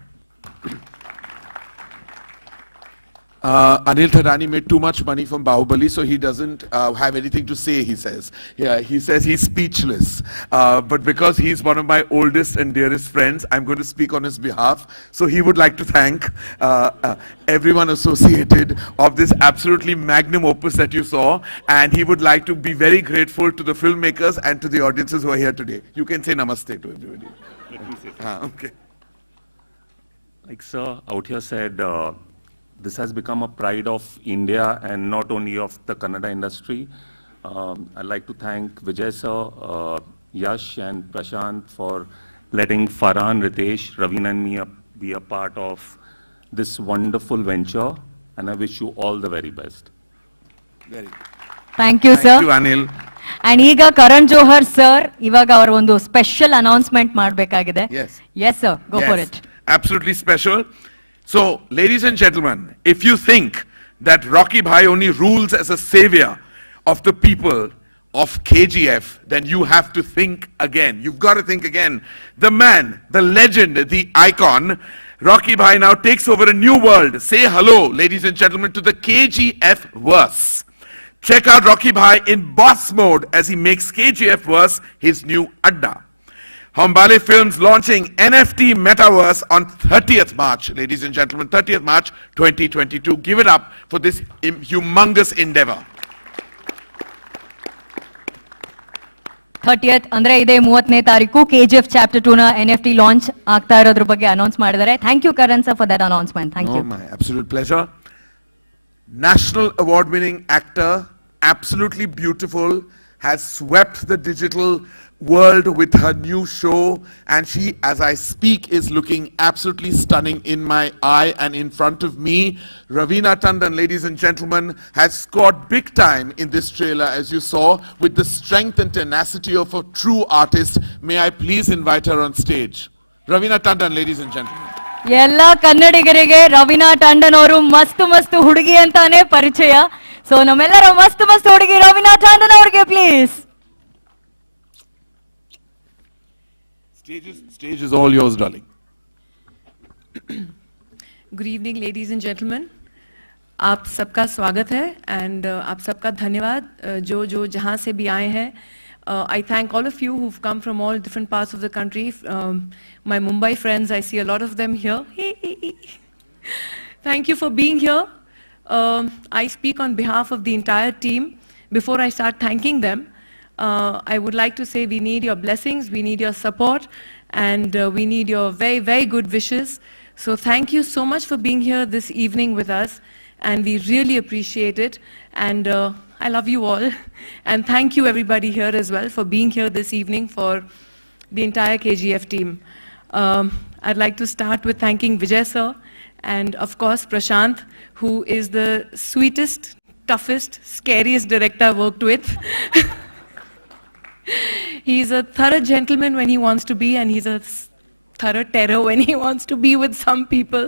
Anil Thadani made too much money from Bahubali, so he doesn't have anything to say, he says. Yeah, he says he's speechless. But because he's one of my oldest and dearest friends, I'm going to speak on his behalf. So he would like to thank everyone associated of this absolutely magnum opus that you saw. And he would like to be very grateful to the filmmakers and to the audiences who are here today. You can say namaste to everybody. Let me say Okay. Like sir out here said, this has become a pride of India and not only of the Kannada industry. I'd like to thank Vijay sir, Yash and Prashant for letting Farhan, Ritesh, Raveen and me be a part of this wonderful venture, and I wish you all the very best. Very good. Thank you, sir. Thank you, Anil. And ಈಗ Karan Johar sir ಇವಾಗ ಅವರ ಒಂದು special announcement ಮಾಡಬೇಕಾಗಿದೆ. Yes. Yes, sir. Go for it. Absolutely special. So, ladies and gentlemen, if you think that Rocky Bhai only rules as a savior of the people of KGF, then you have to think again. You've got to think again. The man, the legend, the icon, Rocky Bhai now takes over a new world. Say hello, ladies and gentlemen, to the KGF verse. Check out Rocky Bhai in boss mode as he makes KGF verse his new adda. Khombale Films launching NFT Metaverse on 30th March, ladies and gentlemen, 30th March 2022. Give it up for this humongous endeavor. 30th ಅಂದ್ರೆ ಇದೇ 30ನೇ ತಾರೀಕು KGF Chapter 2 ನ NFT launch ಆಗ್ತಾ ಇರೋದ್ರ ಬಗ್ಗೆ announce ಮಾಡಿದ್ದಾರೆ. Thank you Karan sir for that announcement. Thank you. My absolute pleasure. National award winning actor, absolutely beautiful, has swept the digital world with her new show, and she, as I speak, is looking absolutely stunning in my eye and in front of me. Raveena Tandon, ladies and gentlemen, has scored big time in this trailer, as you saw, with the strength and tenacity of a true artist. May I please invite her on stage? Raveena Tandon, ladies and gentlemen. ಎಲ್ಲ ಕನ್ನಡಿಗರಿಗೆ ರವೀನಾ ಟಂಡನ್ ಅವರು ಮಸ್ತ್ ಹುಡುಗಿ ಅಂತಾನೆ ಪರಿಚಯ. So ನಮ್ಮೆಲ್ಲರ ಮಸ್ತ್ ಹುಡುಗಿ ರವೀನಾ ಟಂಡನ್ ಅವರಿಗೆ please. Stage is all yours, darling. Good evening, ladies and gentlemen. आप सबका स्वागत है and आप सबका धन्यवाद जो जहाँ से भी आए हैं. I thank all of you who've come from all different parts of the country. My Mumbai friends, I see a lot of them here. Thank you for being here. I speak on behalf of the entire team. Before I start thanking them, I would like to say we need your blessings, we need your support, and we need your very, very good wishes. So thank you so much for being here this evening with us, and we really appreciate it. And I love you all. And thank you everybody here as well for being here this evening for the entire KGF team. I'd like to start with thanking Vijay sir, and of course Prashant, who is the sweetest, toughest, scariest director I've worked with. He's a thorough gentleman when he wants to be, and he's a thorough terror when he wants to be with some people.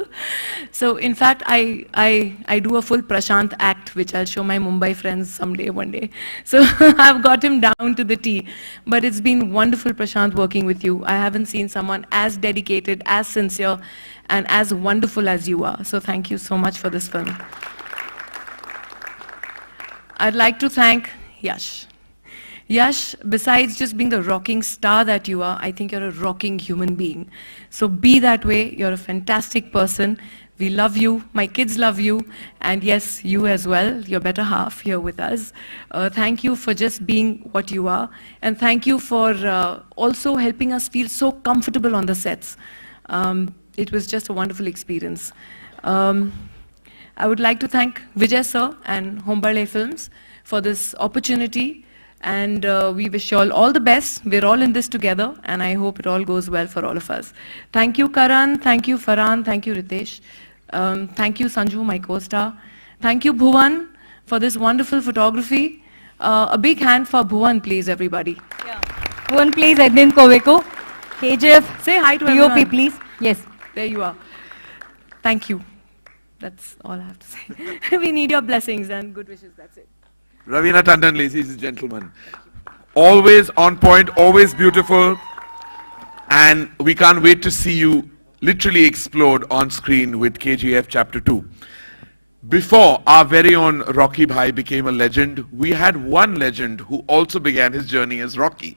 So in fact, I do a full Prashant act, which I'll show my Mumbai friends someday, one day. So I've got him down to the T. But it's been wonderful, Prashant, working with you. I haven't seen someone as dedicated, as sincere, and as wonderful as you are. So thank you so much for this film. I'd like to thank Yash. Yash, besides just being the rocking star that you are, I think you're a rocking human being. So be that way. You're a fantastic person. We love you. My kids love you. And yes, you as well, your better half here with us. Thank you for just being what you are. And thank you for also helping us feel so comfortable on the sets. It was just a wonderful experience. I would like to thank Vijay sir and Khombale Films for this opportunity And we wish you all the best. We're all in this together, and I hope it all goes well for all of us. Thank you, Karan. Thank you, Farhan. Thank you, Ritesh. Thank you, Sanju, my co-star. Thank you, Bhuvan, for this wonderful photography. A big hand for Bhuvan, please, everybody. Bhuvan, please, Ednin Koveku. KGF. Say hi to POP, everyone. please. Yes. There you are. Thank you. That's all I have to say. We need your blessings and good wishes. That's it. Ravina Tandon, ladies and gentlemen. Always on point, always beautiful. And we can't wait to see you literally explode on screen with KGF Chapter 2. Before our very own Rocky Bhai became a legend, we had one legend who also began his journey as Rocky.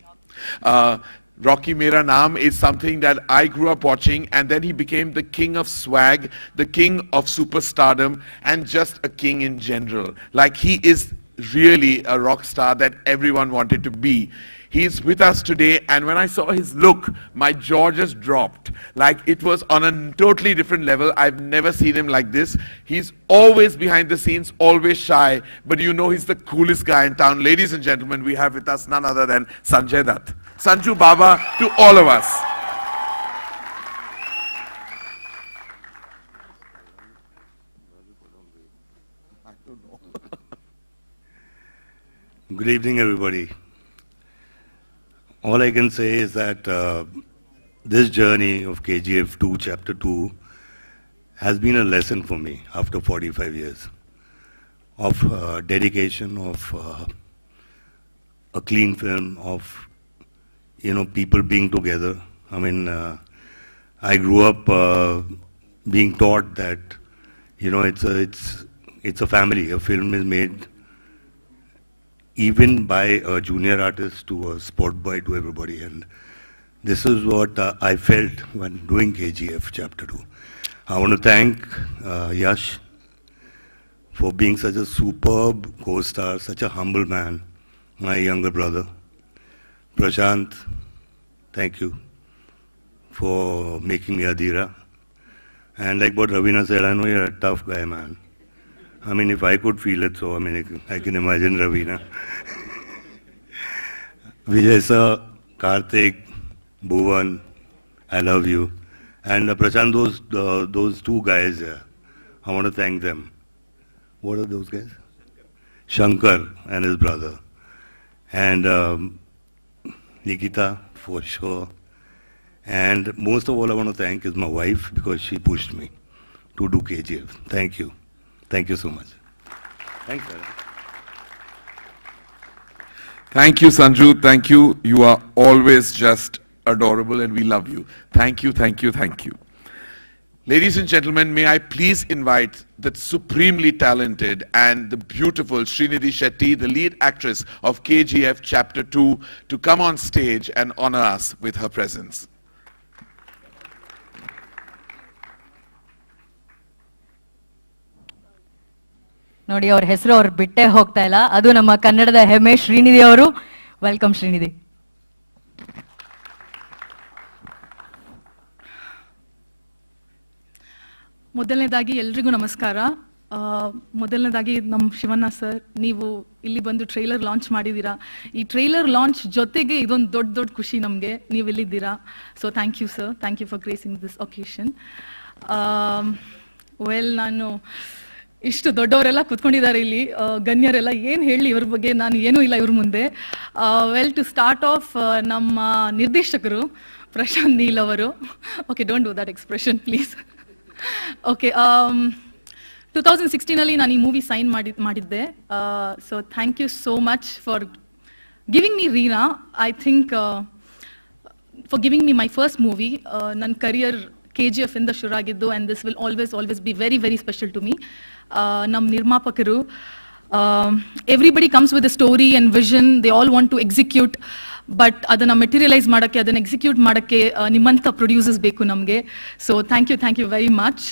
Rocky Mera Naam is something that I grew up watching, and then he became the king of swag, the king of superstardom, and just a king in general. Like, he is really a rock star that everyone wanted to be. He's with us today, and when I saw his look, my jaw just dropped. Like, it was on a totally different level. I've never seen him like this. He's always behind the scenes, always shy, but you know he's the coolest guy in town. Ladies and gentlemen, we have with us none other than Sanjay Dutt. Sanju Baba to all of us. Good evening, everybody. All I can say is that this journey of KGF 2, Chapter 2, has been a lesson for me after 45 years of dedication, of a clean film, of people being together. I mean, I grew up being taught that it's a family. A film is made even by a junior artist to a sport boy to everybody, and this is what I felt when doing KGF Chapter 2. I want to thank Yash for being such a superb co-star, such a humble man, my younger brother. Prashant, thank you for making me Adira. And like what Ravina said, I know you're a tough guy, man. I mean, if I could feel it, so I mean, I can imagine Ravina. Vijay sir, Karthik, Bhuvan, I love you. And Prashant, those two guys, I want to thank them. What are those guys? Shankar and his brother. And Nikita, for sure. And most of all I want to thank is my wife, because she pushed me to do KGF. Thank you. Thank you so much. Thanks, sir. Thank you, Sanju. Thank you. You are always just adorable, and we love you. Thank you, thank you, thank you. Ladies and gentlemen, may I please invite the supremely talented and the beautiful Srinidhi Shetty, the lead actress of KGF Chapter 2, to come on stage and honor us with her presence. ನೋಡಿ, ಅವ್ರ ಹೆಸರು ಅವ್ರು ಬಿಟ್ಟೆ ಹೋಗ್ತಾ ಇಲ್ಲ. ಅದು ನಮ್ಮ ಕನ್ನಡದ ಹೆಮ್ಮೆ ಶ್ರೀನಿಧಿ ಅವರು. ವೆಲ್ಕಮ್ ಶ್ರೀನಿಧಿ. ಮೊದಲನೇದಾಗಿ ಎಲ್ರಿಗೂ ನಮಸ್ಕಾರ. ಮೊದಲನೇದಾಗಿ ನಮ್ಮ ಶಿವಣ್ಣ ಸರ್, ನೀವು ಇಲ್ಲಿ ಬಂದು ಟ್ರೈಲರ್ ಲಾಂಚ್ ಮಾಡಿದ್ದೀರಾ. ಈ ಟ್ರೈಲರ್ ಲಾಂಚ್ ಜೊತೆಗೆ ಇದೊಂದು ದೊಡ್ಡ ಖುಷಿ ನಮಗೆ, ನೀವು ಇಲ್ಲಿದ್ದೀರಾ. So thank you sir, thank you for gracing this occasion. Well, ನಾನು ಇಷ್ಟು ದೊಡ್ಡವರೆಲ್ಲ ಕೂತ್ಕೊಂಡಿದ್ದಾರೆ ಇಲ್ಲಿ, ಗಣ್ಯರೆಲ್ಲ ಏನು ಹೇಳಿ ಇವ್ರ ಬಗ್ಗೆ, ನಾನು ಏನೂ ಇಲ್ಲ ಇವ್ರ ಮುಂದೆ. ವೆಲ್, ಟು ಸ್ಟಾರ್ಟ್ ಆಫ್, ನಮ್ಮ ನಿರ್ದೇಶಕರು ಪ್ರಶಾಂತ್ ನೀಲ್ ಅವರು. Okay, don't do that expression please. Okay, 2016 ನಾನು ಈ ಮೂವಿ ಸೈನ್ ಮಾಡಿದ್ದೆ. So thank you so much for giving me Reena. I think for giving me my first movie. ನನ್ನ ಕರಿಯರ್ KGF ಇಂದ ಶುರು ಆಗಿದ್ದು, and this will always be very very special to me. ನಮ್ಮ ನಿರ್ಮಾಪಕರು, everybody comes with a story and vision, they all want to execute. But ಅದನ್ನು materialise ಮಾಡೋಕ್ಕೆ, ಅದನ್ನು execute ಮಾಡೋಕ್ಕೆ ನಿಮ್ಮಂಥ ಪ್ರೊಡ್ಯೂಸರ್ಸ್ ಬೇಕು ನಮಗೆ. So thank you very much.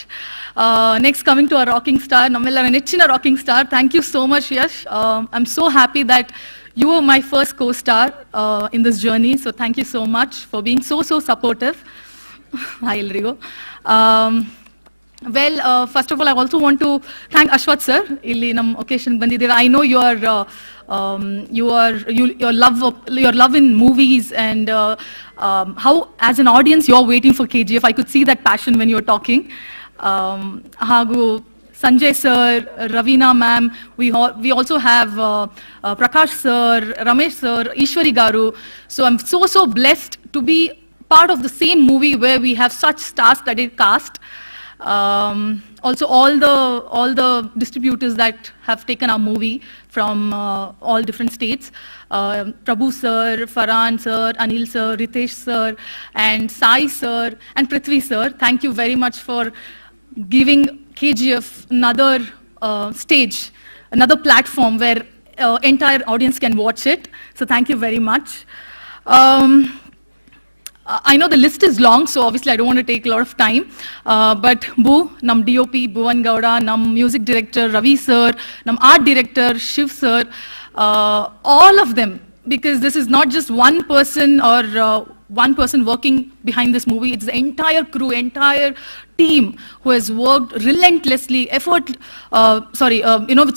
Next, coming to a rocking star, ನಮ್ಮೆಲ್ಲರ ನೆಚ್ಚಿನ rocking star. Thank you so much Yash. I am so happy that you were my first co-star in this journey. So thank you so much for being so supportive. Hi, ಎಲ್ರಿಗೂ. Well, first of all, I also want to thank Ashwath sir. Illi nam occasion bandidira. I know your love in movies and how, as an audience, you're waiting for KGF. I could see that passion when you were talking. Hagu Sanjay sir, Ravina ma'am. We also have Prakash sir, Ramesh sir, Ishwari garu. So I'm so blessed to be part of the same movie where we have such star-studded cast. Also all the distributors that have taken our movie from all different states, Prabhu sir, Farhan sir, Anil sir, Ritesh sir, and Sai sir, and Prithvi sir, thank you very much for giving KGF another stage, another platform where entire audience can watch it. So thank you very much. I know the list is long, so obviously I don't want to take a lot of time. But Boo, nam DOP, Bhuvan Gowda, nam music director, Ravi sir, nam art director, Shiv sir, all of them, because this is not just one person or one person working behind this movie, it's the entire crew, entire team who has worked relentlessly, with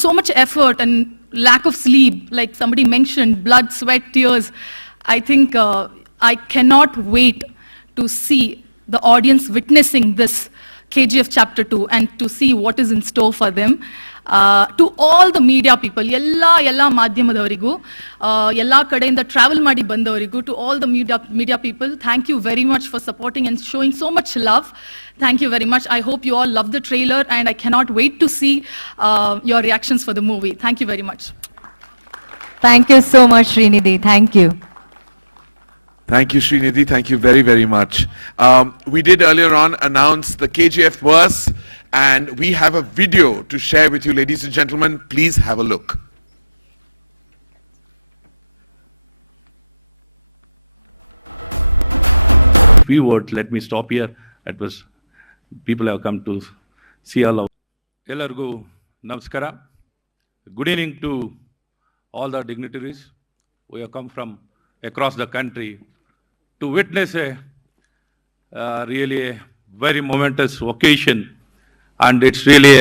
so much effort and lack of sleep, like somebody mentioned, blood, sweat, tears. I think I cannot wait to see the audience witnessing this KGF Chapter 2 and to see what is in store for them. To all the media people, yella madhyamadavarigu, yella kadeinda travel ಮಾಡಿ ಬಂದವರಿಗೂ, to all the media people, thank you very much for supporting and showing so much love. Thank you very much. I hope you all love the trailer and I cannot wait to see your reactions for the movie. Thank you very much. Thank you so much, Srinidhi. Thank you. Thank you, Srinidhi. Thank you very, very much. We did earlier on announce the KGF verse, and we have a video to share with you, ladies and gentlemen. Please have a look. Few words, let me stop here. It was people have come to see all of. Ellargu namaskara. Good evening to all the dignitaries who have come from across the country to witness a really a very momentous occasion, and it's really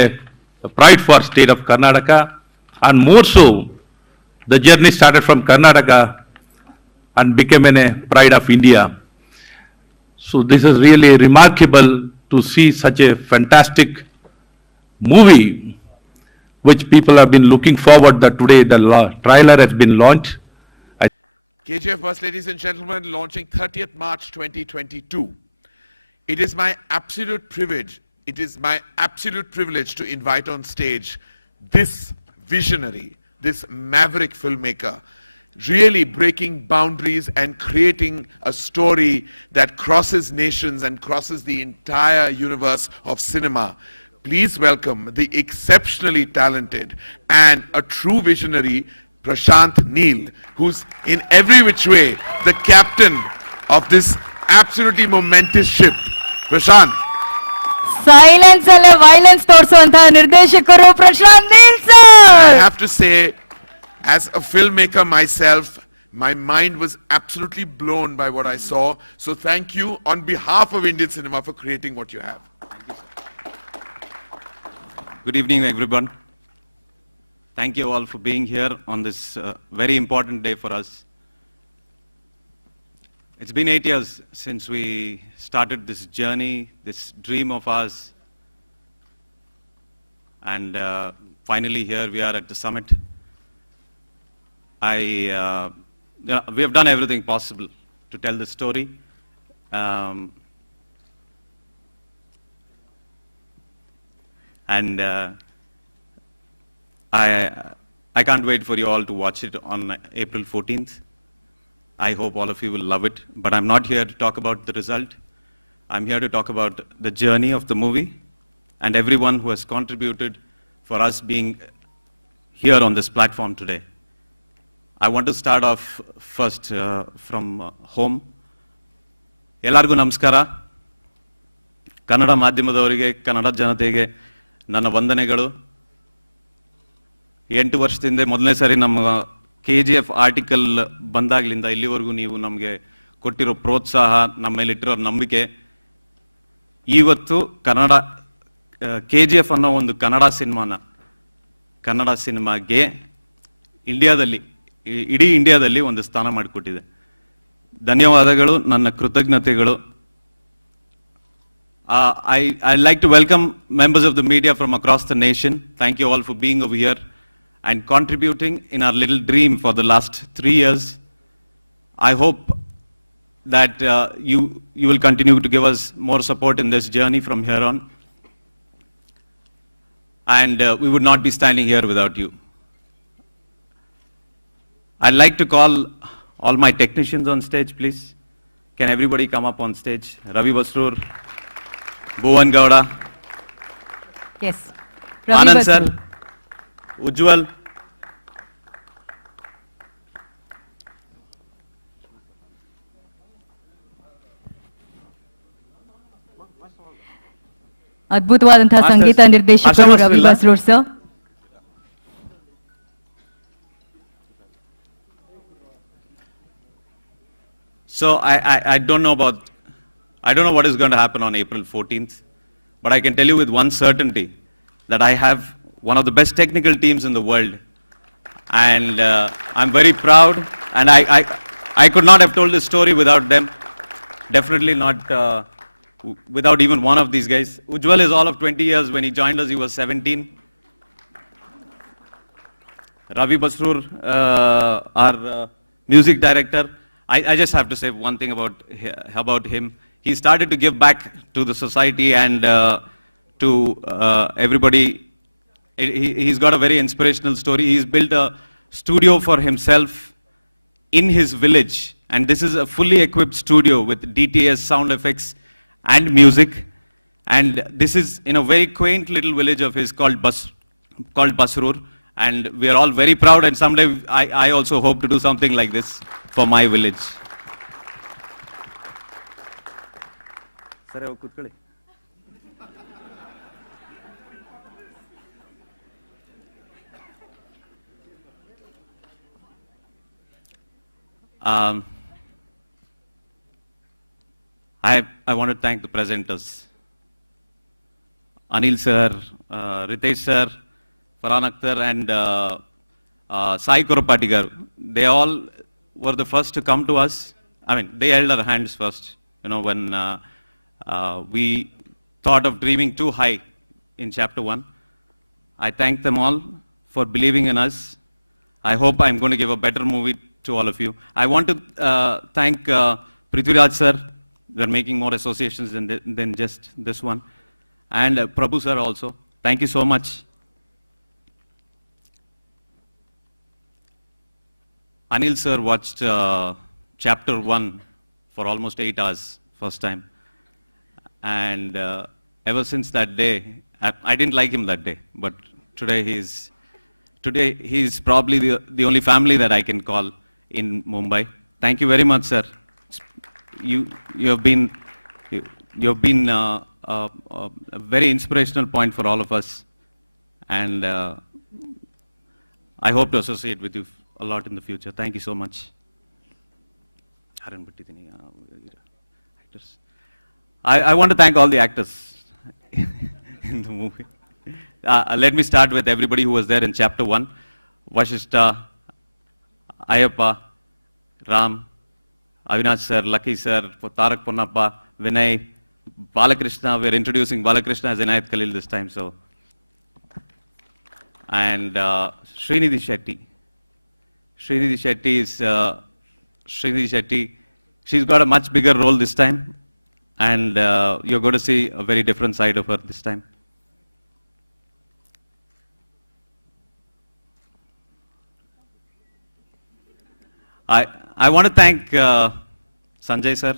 a pride for state of Karnataka, and more so the journey started from Karnataka and became a pride of India. So this is really remarkable to see such a fantastic movie which people have been looking forward that today the trailer has been launched. KGF Bus, ladies and gentlemen, launching 30th March 2022. It is my absolute privilege, to invite on stage this visionary, this maverick filmmaker, really breaking boundaries and creating a story that crosses nations and crosses the entire universe of cinema. Please welcome the exceptionally talented and a true visionary, Prashant Neel, who's in every which way the captain of this absolutely momentous ship. Prashant. Silence alle violence ತೋರಿಸುವಂತಹ ನಿರ್ದೇಶಕರು Prashanth Neel sir. I have to say, as a filmmaker myself, my mind was absolutely blown by what I saw. So thank you on behalf of Indian cinema for creating what you have. Thank you, sir. Good evening, everyone. Thank you all for being here on this very important day for us. It's been 8 years since we started this journey, this dream of ours. And finally here we are at the summit. We have done everything possible to tell the story. I can't wait for you all to watch it on April 14th. I hope all of you will love it, but I'm not here to talk about the result. I'm here to talk about the journey of the movie and everyone who has contributed for us being here on this platform today. I want to start off first from home. Ellargu namaskara. Kannada madhyamadavaರಿಗೆ, ಕನ್ನಡ ಜನತೆಗೆ ನನ್ನ ವಂದನೆಗಳು. 8 ವರ್ಷದಿಂದ ಮೊದಲನೇ ಸಾರಿ ನಮ್ಮ KGF article ಬಂದಾಗಲಿಂದ ಇಲ್ಲಿವರೆಗೂ ನೀವು ನಮಗೆ ಕೊಟ್ಟಿರೋ ಪ್ರೋತ್ಸಾಹ, ನಮ್ಮ ಮೇಲೆ ಇಟ್ಟಿರೋ ನಂಬಿಕೆ, ಇವತ್ತು ಕನ್ನಡ KGF ಅನ್ನೋ ಒಂದು ಕನ್ನಡ ಸಿನಿಮಾಗೆ ಇಂಡಿಯಾದಲ್ಲಿ ಇಡೀ ಇಂಡಿಯಾದಲ್ಲಿ ಒಂದು ಸ್ಥಾನ ಮಾಡಿಕೊಟ್ಟಿದೆ. ಧನ್ಯವಾದಗಳು, ನನ್ನ ಕೃತಜ್ಞತೆಗಳು. I'd like to welcome members of the media from across the nation. Thank you all for being over here and contributing in our little dream for the last 3 years. I hope that you will continue to give us more support in this journey from here on. And we would not be standing here without you. I'd like to call all my technicians on stage, please. Can everybody come up on stage? Ravi Basroor, Bhuvan Gowda, Yes. Anand sir, Ujjwal. ಅದ್ಭುತವಾದಂತಹ ಸಂಗೀತ ನಿರ್ದೇಶಕರು Ravi Basrur sir. So I don't know what is going to happen on April 14th, but I can tell you with one certainty that I have one of the best technical teams in the world, and I'm very proud, and I could not have told this story without them. Definitely not without even one of these guys. Ujjwal is all of 20 years. When he joined us, he was 17. Ravi Basroor, our music director, I just have to say one thing about him. He started to give back to the society and to everybody. He's got a very inspirational story. He's built a studio for himself in his village, and this is a fully equipped studio with DTS, sound effects, and music. And this is in a very quaint little village of his called Basroor. And we are all very proud, and someday I also hope to do something like this for my village. Sare, kutkali. I want to thank the presenters. Anil sir, Ritesh sir, Farhan Akhtar and Sai Kurapati garu. They all were the first to come to us. I mean, they held our hands first, when we thought of dreaming too high in chapter 1. I thank them all for believing in us. I hope I'm going to give a better movie to all of you. I want to thank Prithviraj sir. They're making more associations than just this one. And Prabhu sir also. Thank you so much. Anil sir watched chapter 1 for almost 8 hours first time. And ever since that day, I didn't like him that day, but today he's probably the only family that I can call in Mumbai. Thank you very much, sir. You've been a very inspirational point for all of us, and I hope to associate with you a lot in the future. Thank you so much. Actors. I want to thank all the actors in the movie. Let me start with everybody who was there in chapter 1. Vashishta, Ayappa, Ram, Avinash sir, Lucky sir, Tarak Ponnappa, Vinay, Balakrishna. We're introducing Balakrishna as Inayat Khalil this time. So, and Srinidhi Shetty. Srinidhi Shetty, she's got a much bigger role this time, and you're going to see a very different side of her this time. I want to thank Sanjay sir.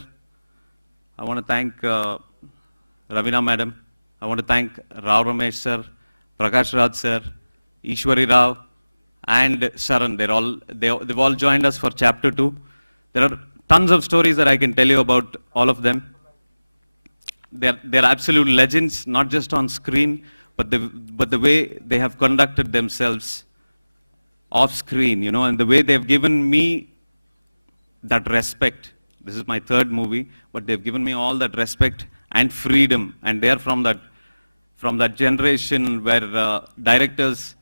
I want to thank Ravina madam. I want to thank Rao Ramesh sir, Prakash Raj sir, Ishwari Rao, and Charan. They've all joined us for chapter 2. There are tons of stories that I can tell you about all of them. They're absolute legends, not just on screen, but the way they have conducted themselves off screen, and the way they've given me that respect. This is my 3rd movie, but they've given me all that respect and freedom, and they're from that generation where directors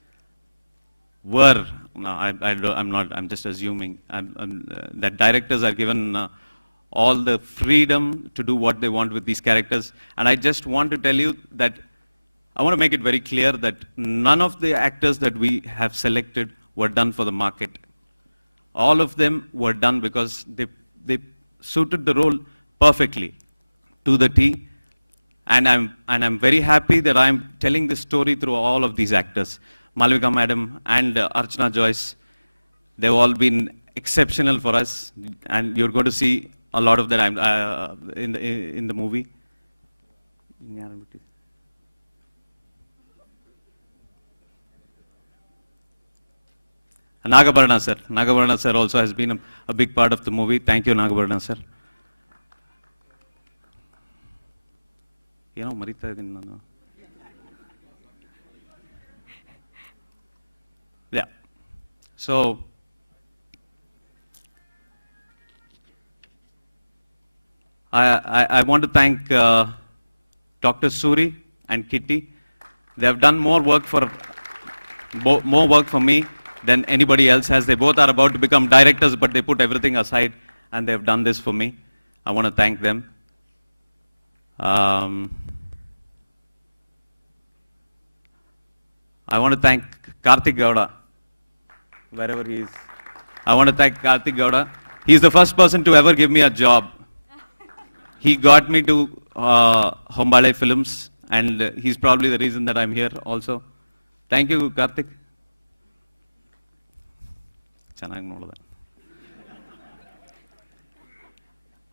were, no, I'm just assuming, that directors are given all the freedom to do what they want with these characters. And I just want to tell you that I want to make it very clear that none of the actors that we have selected were done for the market. All of them were done because they suited the role perfectly to the T. And I'm very happy that I'm telling this story through all of these actors. Malvika Madam and Archana Joyce, they've all been exceptional for us, and you're going to see a lot of that in the movie. Nagabarna sir also has been a big part of the movie. Thank you, Nagabarna sir. Yeah. So, I want to thank Dr. Suri and Kitty. They have done more work for me than anybody else has. They both are about to become directors, but they put everything aside and they have done this for me. I want to thank them. I want to thank Karthik Gowda, wherever he is. I want to thank Karthik Gowda. He's the first person to ever give me a job. He got me to Hombale Films, and he's probably the reason that I'm here also. Thank you, Karthik.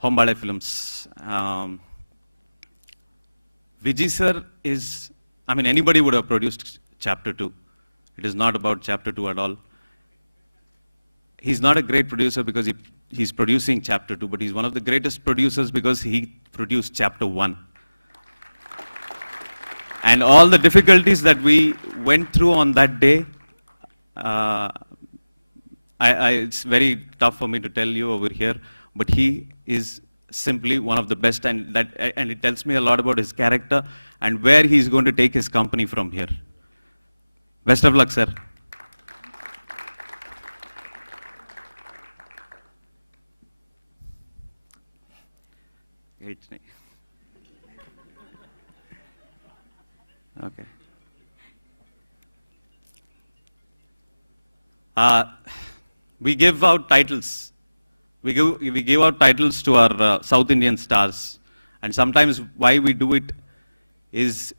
Hombale Films. Vijay sir is, I mean, anybody would have produced Chapter 2. It is not about Chapter 2 at all. He's not a great producer because he's producing Chapter 2, but he's one of the greatest producers because he produced Chapter 1. And all the difficulties that we went through on that day, it's very tough for me to tell you over here, but he is simply one of the best, and it tells me a lot about his character and where he's going to take his company from here. Best of luck, sir. Okay. We give out titles. We give out titles to our South Indian stars. And sometimes why we do it is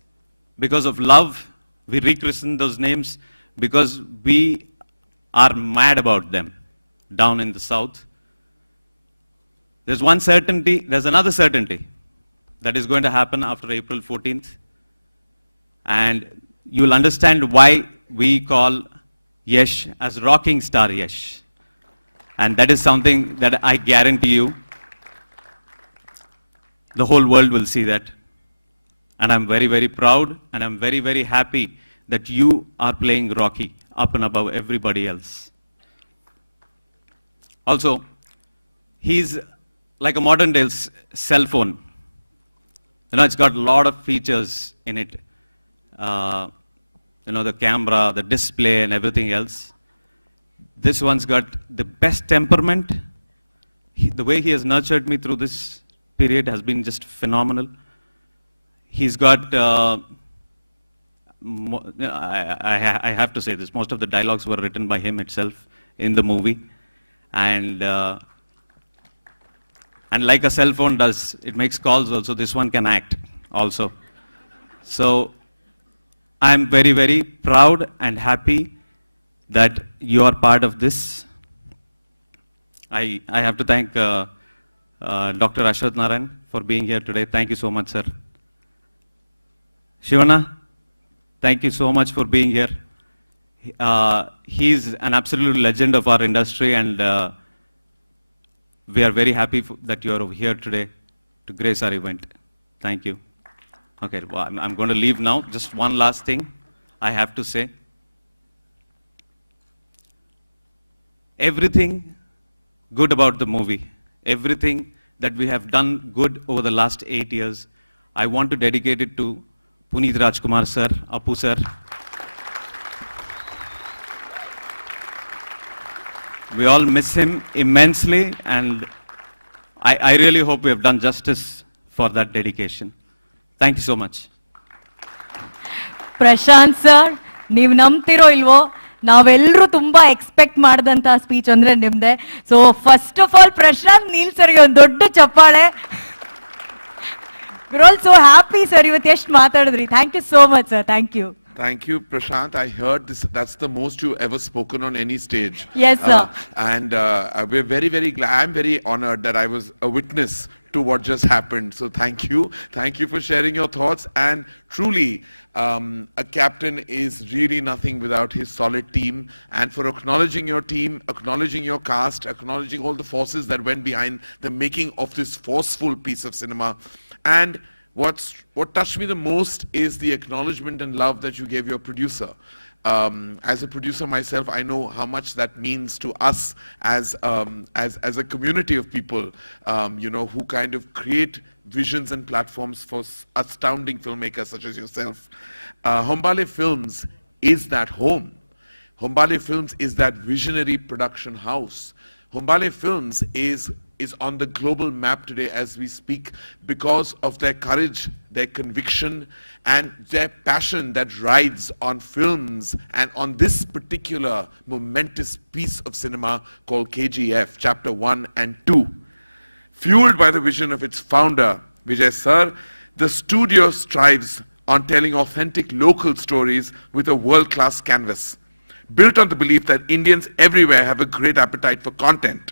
because of love. We rechristen those names because we are mad about them down in the South. There's one certainty, there's another certainty that is going to happen after April 14th. And you'll understand why we call Yash as rocking star Yash. And that is something that I guarantee you, the whole world will see that. And I'm very, very proud, and I'm very, very happy that you are playing Rocky up and above everybody else. Also, he's like a modern day cell phone. You know, it's got a lot of features in it. You know, the camera, the display, and everything else. This one's got the best temperament. The way he has nurtured me through this period has been just phenomenal. He's got, I have to say this, most of the dialogues were written by him itself in the movie. And like a cell phone does, it makes calls also, this one can act also. So I'm very, very proud and happy that you are part of this. I have to thank Dr. Ashwath Narayan for being here today. Thank you so much, sir. Shivana, thank you so much for being here. He's an absolute legend of our industry, and we are very happy that you are over here today to grace our event. Thank you. Okay, well, I'm going to leave now. Just one last thing I have to say. Everything good about the movie, everything that we have done good over the last 8 years, I want to dedicate it to Rajkumar sir, Appu sir. We all miss him immensely, and I really hope we have done justice for that dedication. Thank you so much. Prashanth sir, ನೀವು ನಂಬ್ತಿರೋ ಇಲ್ವೋ, ನಾವೆಲ್ಲರೂ ತುಂಬಾ expect ಮಾಡಿದಂತ speech ಅಂದ್ರೆ ನಿಮ್ದೆ. So first of all Prashanth Neel ಸರ್ಗೆ ಒಂದು ದೊಡ್ಡ ಚಪ್ಪಾಳೆ. We're all so happy, sir. ಇವತ್ತು ಎಷ್ಟು ಮಾತಾಡಿದ್ರಿ. Thank you so much, sir. Thank you. Thank you, Prashant. I heard this, that's the most you ever spoken on any stage. Yes, sir. And we're very, very glad. I'm very honored that I was a witness to what just happened. So thank you. Thank you for sharing your thoughts. And truly, a captain is really nothing without his solid team. And for acknowledging your team, acknowledging your cast, acknowledging all the forces that went behind the making of this forceful piece of cinema. And what touched me the most is the acknowledgement and love that you gave your producer. As a producer myself, I know how much that means to us as a community of people, who kind of create visions and platforms for astounding filmmakers such as yourself. Hombale Films is that home. Hombale Films is that visionary production house. Hombale Films is on the global map today as we speak because of their courage, their conviction, and their passion that rides on films and on this particular momentous piece of cinema called KGF, Chapter 1 and 2. Fueled by the vision of its founder, Vijay Sir, the studio strives on telling authentic local stories with a world-class canvas. Built on the belief that Indians everywhere have a great appetite for content.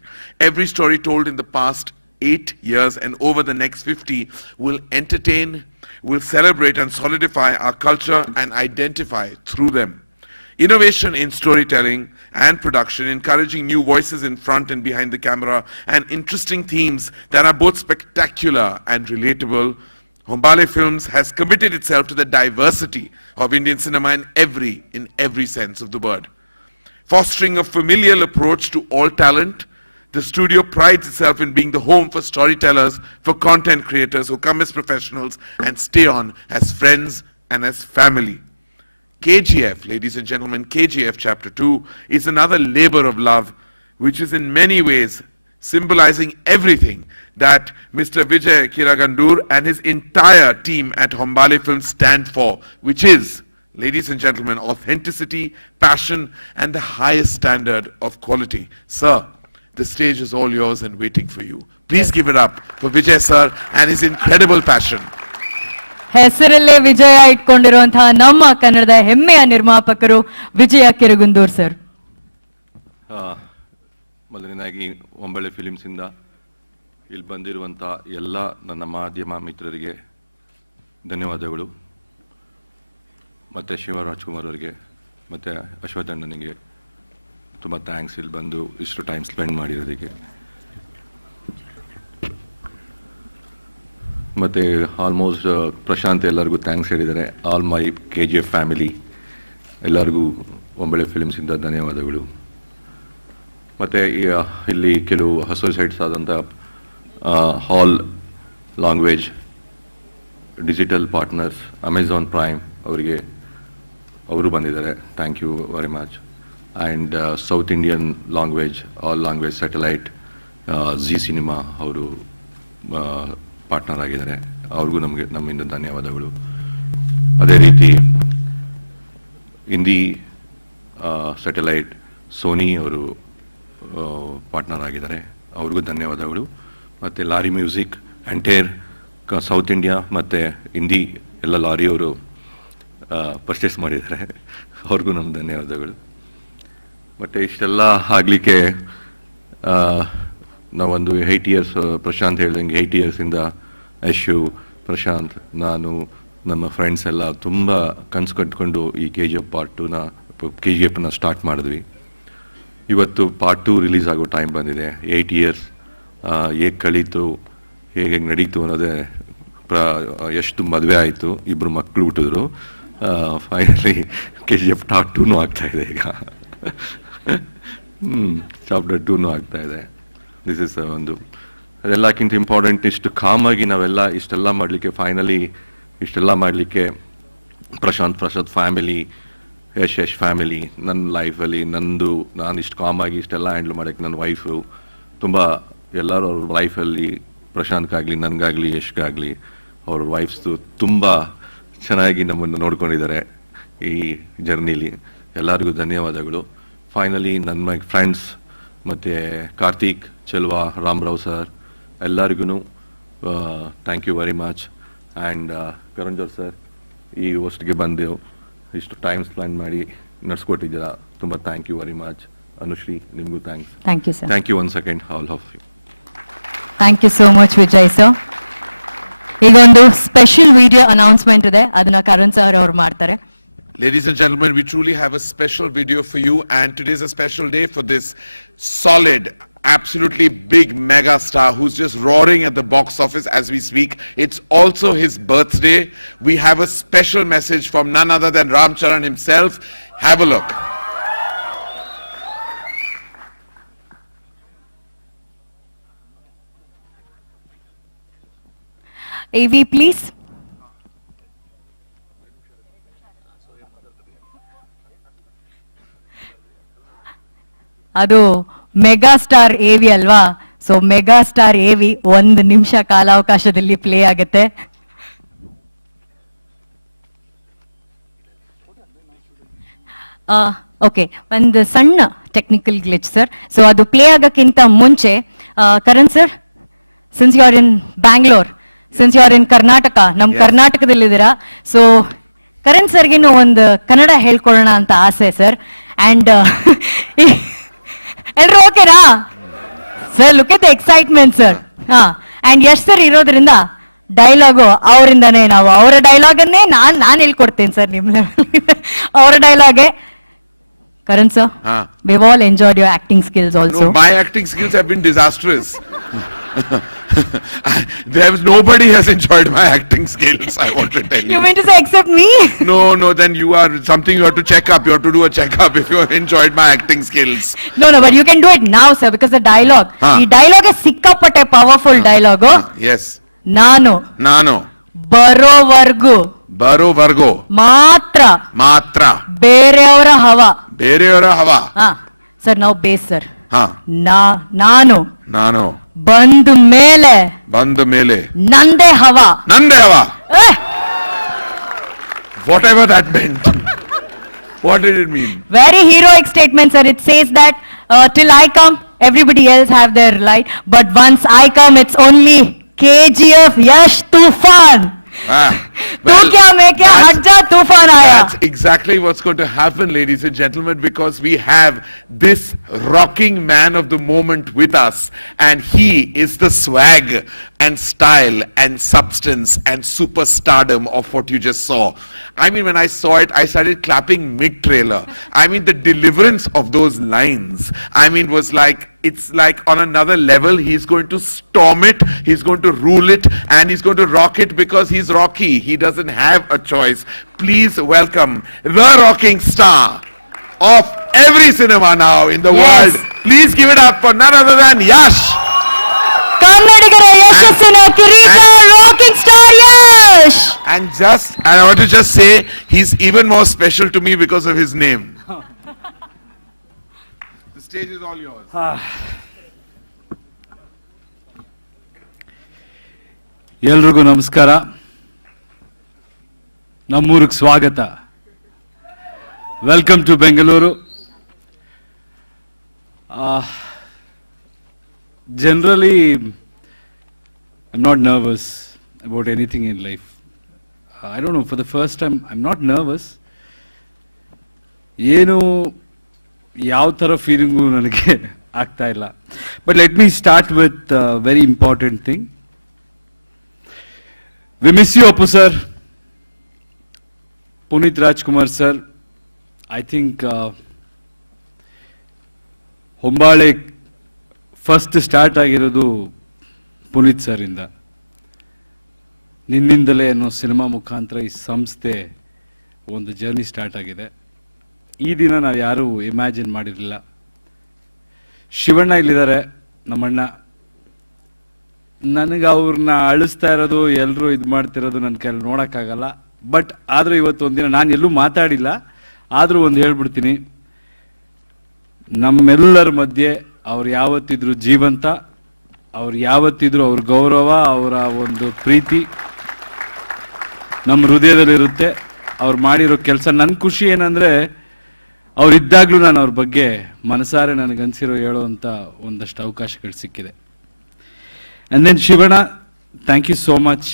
Every story told in the past 8 years and over the next 50 will entertain, will celebrate and solidify our culture and identify through them. Innovation in storytelling and production, encouraging new voices in front and behind the camera, and interesting themes that are both spectacular and relatable. Hombale Films has committed itself to the diversity of Indian cinema in every sense of the word. Fostering a familial approach to all talent, the studio prides itself in being the home for storytellers, for content creators who come as professionals and stay on as friends and as family. KGF, ladies and gentlemen, KGF Chapter 2 is another labor of love, which is in many ways symbolizing everything that Mr. Vijay Kiragandur and his entire team at Hombale Films stand for, which is, ladies and gentlemen, authenticity, passion, and the highest standard of quality. Sir, the stage is all yours and waiting for you. Please give it up for Vijay sir and his incredible passion. ಹೆಸರಲ್ಲೇ ವಿಜಯ ಇಟ್ಕೊಂಡಿರುವಂತಹ ನಮ್ಮ ಕನ್ನಡದ ಹೆಮ್ಮೆಯ ನಿರ್ಮಾಪಕರು ವಿಜಯ ಕಿರಗುಂದೂರ್ sir. ಮೊದಲನೇದಾಗಿ ಒಂಬಳೆ ಫಿಲಿಮ್ಸಿಂದ ಇಲ್ಲಿ ಬಂದಿರುವಂಥ ಎಲ್ಲ ನನ್ನ ಮಾಧ್ಯಮ ಮಿತ್ರರಿಗೆ ಧನ್ಯವಾದಗಳು, ಮತ್ತು ಶಿವರಾಜ್ಕುಮಾರ್ ಅವರಿಗೆ ಮತ್ತು ಅಶ್ವಥಣ್ಣನಿಗೆ ತುಂಬ ಥ್ಯಾಂಕ್ಸ್ ಇಲ್ಲಿ ಬಂದು ಇಷ್ಟು ಟೈಮ್ ಸ್ಪೆಂಡ್ ಮಾಡಿರೋದಕ್ಕೆ. ಮತ್ತು ಆಲ್ಮೋಸ್ಟ್ ಪ್ರಶಾಂತ್ ಎಲ್ಲರಿಗೂ ಥ್ಯಾಂಕ್ಸ್ ಹೇಳಿದ್ದಾರೆ. ಆಲ್ ಮೈ KGF ಫ್ಯಾಮಿಲಿ ಎಲ್ಲರಿಗೂ ಒಂಬಳೆ ಫಿಲಿಮ್ಸಿಂದ ಧನ್ಯವಾದಗಳು. ಮತ್ತು ಇಲ್ಲಿ ಕೆಲವು ಅಸೋಸಿಯೇಟ್ಸ್ ಆದಂಥ all language digital partners Amazon Prime ಅವರಿಗೆ ಅವರು ಬಂದಿದ್ದಾರೆ, thank you very much. And south Indian language all language satellite Zee cinema ಅವರು ಪಾರ್ಟ್ನರ್ ಆಗಿದ್ದಾರೆ, ಅವ್ರಿಗೂ ನಮ್ಮಿಂದ ಧನ್ಯವಾದಗಳು. ಅದೇ ರೀತಿ ಹಿಂದಿ ಸ್ಯಾಟಲೈಟ್ ಸೋನಿ ಅವರು ಪಾರ್ಟ್ನರ್ ಆಗಿದ್ದಾರೆ, ಅವ್ರಿಗೂ ಧನ್ಯವಾದಗಳು. ಮತ್ತು Lahari music entire south India ಮತ್ತು ಹಿಂದಿ ಎಲ್ಲ ಲಾರಿಯವರು ಪರ್ಚೇಸ್ ಮಾಡಿದ್ದಾರೆ, ಅವ್ರಿಗೂ ನಮ್ಮ ಧನ್ಯವಾದಗಳು. ಮತ್ತು ಇಷ್ಟೆಲ್ಲ ಆಗಲಿಕ್ಕೆ ನಾವೊಂದು 8 ಇಯರ್ಸ್ ಪ್ರಶಾಂತ್ ಹೇಳ್ದಂಗೆ 8 ಇಯರ್ಸಿಂದ ಯಶು, ಪ್ರಶಾಂತ್, ನಾನು, ನಮ್ಮ ಫ್ರೆಂಡ್ಸ್ ಎಲ್ಲ ತುಂಬ ಕನಸು ಕಟ್ಕೊಂಡು ಈ KGFನ ಸ್ಟಾರ್ಟ್ ಮಾಡಿದ್ವಿ. ಇವತ್ತು ಪಾರ್ಟ್ 2 ರಿಲೀಸ್ ಆಗೋ ಟೈಮ್ ಬಂದಿದೆ. 8 ಇಯರ್ಸ್ ಹೇಗೆ ಕಳೀತು, ಹೇಗೆ ನಡೀತು ಅನ್ನೋದೇ. ಎಷ್ಟು ಮದುವೆ ಆಯಿತು, 2 ಮಕ್ಕಳು ಹುಟ್ಟಿದ್ರು, ಫೈನಲಿ KGF ಪಾರ್ಟ್ 2 ಆಗ್ತಾಯಿದೆ ಈಗ. ಚಾಪ್ಟರ್ 2 ಆಗ್ತಾಯಿದೆ. ದಿಸ್ ಇಸ್ ಒಂದು ಅದೆಲ್ಲಕ್ಕಿಂತ ಇಂಪಾರ್ಟೆಂಟ್. ಇಷ್ಟು ಕಾಮಾಗಿ ನಾವೆಲ್ಲ ಇಷ್ಟೆಲ್ಲ ಮಾಡಲಿಕ್ಕೆ ಫೈನಲಿ ಇಷ್ಟೆಲ್ಲ ಮಾಡಲಿಕ್ಕೆ ಪ್ರಶಾಂತ್ ಫ್ಯಾಮಿಲಿ, ಯಶ್ ಫ್ಯಾಮಿಲಿ, ನನ್ನ ಲೈಫಲ್ಲಿ ನಾನು ಇಷ್ಟು ಕಾಮಾಗಿ ಇಷ್ಟೆಲ್ಲ ಹ್ಯಾಂಡಲ್ ಮಾಡೋಕ್ಕೆ ನನ್ನ ವೈಫು ತುಂಬ ಎಲ್ಲರೂ ಅವ್ರ ಲೈಫಲ್ಲಿ ಪ್ರಶಾಂತ್ಗಾಗಲಿ ನನಗಾಗಲಿ ಯಶ್ಗಾಗಲಿ ಅವ್ರ ವೈಫ್ಸ್ದು ತುಂಬ ಚೆನ್ನಾಗಿ ನಮ್ಮನ್ನು ನೋಡ್ಕೊಂಡಿದ್ದಾರೆ ಈ ಜರ್ನಿಲಿ. ಎಲ್ಲರಿಗೂ ಧನ್ಯವಾದಗಳು. ಫೈನಲಿ ನನ್ನ ಫ್ರೆಂಡ್ಸ್ ಮತ್ತು ಕಾರ್ತಿಕ್, ಚೆಲ್ವಾ, ರಾಮರಾವ್ ಸರ್ ಎಲ್ಲರಿಗೂ thank you very much. And ಕರಂಜೋರ್ sir, ಈ ಹೋಸ್ಟ್ಗೆ ಬಂದೆವು, ಇಷ್ಟು ಟೈಮ್ ಸ್ಪೆಂಡ್ ಮಾಡಿ ನಡೆಸ್ಕೊಟ್ಟಿದ್ದೀರಾ, ತುಂಬ thank you very much. Anushree, ನಿಮಗೂ thanks. Thank you sir. Thank you one second all of you. Thank you so much Vijay sir. ಈಗ ಒಂದು ಸ್ಪೆಷಲ್ ವಿಡಿಯೋ ಅನೌನ್ಸ್ಮೆಂಟ್ ಇದೆ, ಅದನ್ನ ಕರಣ್ ಸರ್ ಅವ್ರು ಮಾಡ್ತಾರೆ. Ladies and gentlemen, we truly have a special video for you, and today's a special day for this solid, absolutely big mega star who's just roaring at the box office as we speak. It's also his birthday. We have a special message from none other than Ram Charan himself. Have a look. AV please. ಅದು mega star AV ಅಲ್ವಾ? So mega star AV 1 ನಿಮಿಷ ಕಾಲಾವಕಾಶದಲ್ಲಿ play ಆಗುತ್ತೆ. Okay, ಒಂದು ಸಣ್ಣ technical glitch sir. So ಅದು play ಆಗಕ್ಕಿಂತ ಮುಂಚೆ Karan sir, since you are in Bangalore, since you are in Karnataka, ನಮ್ ಕರ್ನಾಟಕದಲ್ಲಿದ್ದೀರಾ, ಸೊ ಕರಣ್ ಸರ್ಗಿನ್ನು ಒಂದು ಕನ್ನಡ ಹೇಳ್ಕೊಳ್ಳೋಣ ಅಂತ ಆಸೆ ಸರ್. ಅಂಡ್ ಎಲ್ರು ಓಕೆನಾ sir? Look at the excitement sir. ಹಾ, ಅಂಡ್ ಯಶ್ ಸರ್ ಇರೋದ್ರಿಂದ ಡೈಲಾಗು ಅವರಿಂದಾನೇ, ನಾವು ಅವರ ಡೈಲಾಗನ್ನೇ ನಾನು ಹೇಳ್ಕೊಡ್ತೇನೆ ಸರ್ ನಿಮ್ಗೆ, ಅವರ ಡೈಲಾಗೆ. Karan sir, we've all enjoyed your acting skills also. No, my acting skills have been disastrous. Nobody has enjoyed my acting skills, I want to tell you. You mean to say except me? No, then you are something you have to check up. You have to do a checkup if you have enjoyed my acting skills. No, but you can do it now, sir, because the dialogue. The dialogue is sikkapatte powerful dialogue. Yes. Nano. ಬರೋವರ್ಗು ಮಾತ್ರ ಬೇರೆಯವರ ಹವಾ. Sir ನಾವು base sir. ನಾನು ಬಂದ ಮೇಲೆ ನಂದೇ ಹವಾ. Whatever that meant. What did it mean? Very heroic statement, sir. It says that till I come, everybody else have their light, but once I come, it's only KGF Yash Tufan. That's exactly what's going to happen, ladies and gentlemen, because we have this rocking man of the moment with us, and he is the swag and style and substance and superstardom of what you just saw. I mean, when I saw it, I started clapping mid-trailer. I mean, the deliverance of those lines, I mean, was like, it's like on another level. He's going to storm it, he's going to rule it, and he's going to rock it because he's Rocky. He doesn't have a choice. Please welcome the rocking star of every cinema now in the world. Please give it up for none other than Yash. Kannadigar ಯಶಸ್ಸಿನ ಕಿರೀಟ, rocking star Yash. And I want to just say, he's even more special to me because of his name. The stage is all yours. ಎಲ್ರಿಗೂ ನಮಸ್ಕಾರ, ನಮ್ಮೂರಿಗೆ ಸ್ವಾಗತ. Welcome to Bengaluru. Generally, I'm not nervous about anything in life. I don't know, for the first time, I'm not nervous. ಏನು ಯಾವ ಥರ feeling ನನಗೆ ಆಗ್ತಾ ಇಲ್ಲ. But let me start with very important thing. We miss you Appu sir, Puneeth Rajkumar sir. I think Hombale first start ಆಗಿರೋದು ಪುನೀತ್ ಸರಿಂದ. ನಿನ್ನಿಂದಲೇ ಅನ್ನೋ cinema ಮುಖಾಂತರ ಈ ಸಂಸ್ಥೆ ಒಂದು ಜರ್ನಿ ಸ್ಟಾರ್ಟ್ ಆಗಿದೆ. ಈ ದಿನ ನಾವು ಯಾರೂ ಇಮ್ಯಾಜಿನ್ ಮಾಡಿರಲಿಲ್ಲ. ಶಿವಣ್ಣ ಇಲ್ಲಿದ್ದಾರೆ, ನಮ್ಮಣ್ಣ. ನನಗೆ ಅವ್ರನ್ನ ಅಳಿಸ್ತಾ ಇರೋದು, ಎಲ್ಲರೂ ಇದು ಮಾಡ್ತಿರೋದು ನನ್ನ ಕೈಯಲ್ಲಿ ನೋಡೋಕ್ಕಾಗಲ್ಲ. ಬಟ್ ಆದರೂ ಇವತ್ತೊಂದಿನ ನಾನು ಎಲ್ಲೂ ಮಾತಾಡಿಲ್ಲ, ಆದರೂ ಒಂದು ಹೇಳ್ಬಿಡ್ತೀನಿ, ನಮ್ಮೆಲ್ಲರ ಮಧ್ಯೆ ಅವ್ರು ಯಾವತ್ತಿದ್ರು ಜೀವಂತ, ಅವ್ರು ಯಾವತ್ತಿದ್ರು ಅವ್ರ ಗೌರವ, ಅವರ ಒಂದು ಪ್ರೀತಿ ನಮ್ಮ ಹೃದಯದಲ್ಲಿರುತ್ತೆ. ಅವ್ರು ಮಾಡಿರೋ ಕೆಲಸ ನನ್ನ ಖುಷಿ ಏನಂದರೆ, ಅವರಿದ್ದಾಗಲೂ ನಾನು ಅವ್ರ ಬಗ್ಗೆ ಮನಸಾರೆ ನನಗನ್ಸಿರೋ ಹೇಳೋವಂಥ ಒಂದಷ್ಟು ಅವಕಾಶಗಳು ಸಿಕ್ಕಿದೆ. And then Shivanna, thank you so much.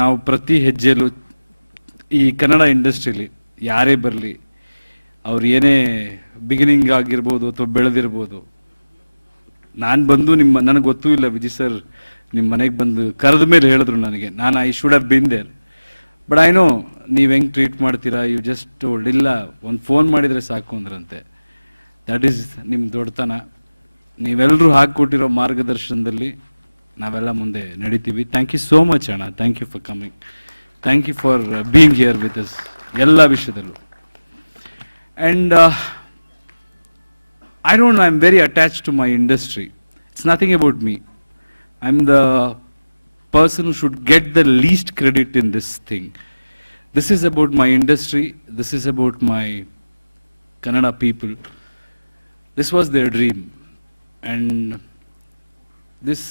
ನಾವು ಪ್ರತಿ ಹೆಜ್ಜೆಯಲ್ಲೂ ಈ ಕನ್ನಡ ಇಂಡಸ್ಟ್ರೀಲಿ ಯಾರೇ ಬರಲಿ, ಅವ್ರು ಏನೇ ಬಿಗಿನಿಂಗ್ ಆಗಿರ್ಬೋದು ಅಥವಾ ಬೆಳೆದಿರ್ಬೋದು, ನಾನು ಬಂದು ನನಗೆ ಗೊತ್ತೂ ಇಲ್ಲ, ವಿಜಯ್ ಸರ್ ನಿಮ್ಮ ಮನೆಗೆ ಬಂದು ಕರೆದ ಮೇಲೆ ಹೇಳಿದ್ರು ನನಗೆ, ನಾನು I should have been there, but I know ನೀವು ಹೆಂಗೆ ಟ್ರೀಟ್ ಮಾಡ್ತೀರಾ, ಯು ಜಸ್ಟ್ ಟೋಲ್ಡ್, ಇಲ್ಲ ಒಂದು ಫೋನ್ ಮಾಡಿದರೆ ಸಾಕು ಅಂದ್ರಂತೆ. ದ್ಯಾಟ್ ಈಸ್ ನಿಮ್ಮ ದೊಡ್ಡತನ. ನೀವೆಲ್ಲರೂ ಹಾಕಿಕೊಟ್ಟಿರೋ ಮಾರ್ಗದರ್ಶನದಲ್ಲಿ ನಾವೆಲ್ಲ ಮುಂದೆ ನಡೀತೀವಿ. ಥ್ಯಾಂಕ್ ಯು ಸೋ ಮಚ್ ಅಣ್ಣ, thank you for coming, thank you for being here with us ಎಲ್ಲ ವಿಷಯದಲ್ಲೂ. And I don't know, I'm very attached to my industry. It's nothing about me. I'm the person who should get the least credit in this thing. This is about my industry. This is about my Kannada people. This was their dream. And this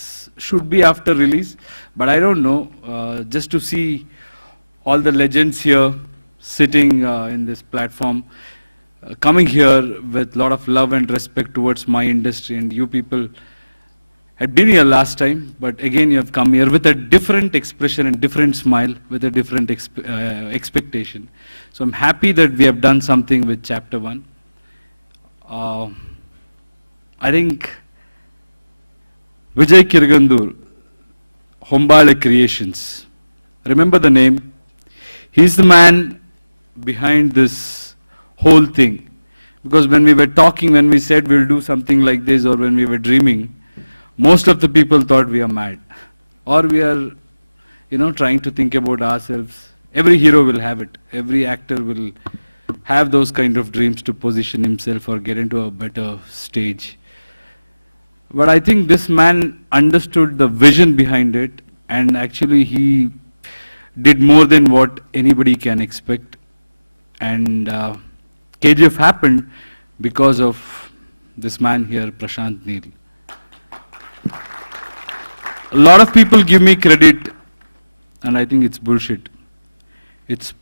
should be after release. But I don't know, just to see all the legends here sitting in this platform, coming here with a lot of love and respect towards my industry, and you people had been here last time, but again you have come here with a different expression and different smile, with a different expectation. So I'm happy that we have done something with chapter 1. I think Vijay Kirgandur, Hombale Creations, remember the name? He's the man behind this whole thing, because when we were talking, when we said we'll do something like this, or when we were dreaming, most of the people thought we are mad, or we are, trying to think about ourselves. Every hero will have it. Every actor will have those kind of dreams to position himself or get into a better stage. But I think this man understood the vision behind it, and actually he did more than what anybody can expect. And KGF happened because of this man here, Neel. A lot of people give me credit, and I think it's bullshit. It's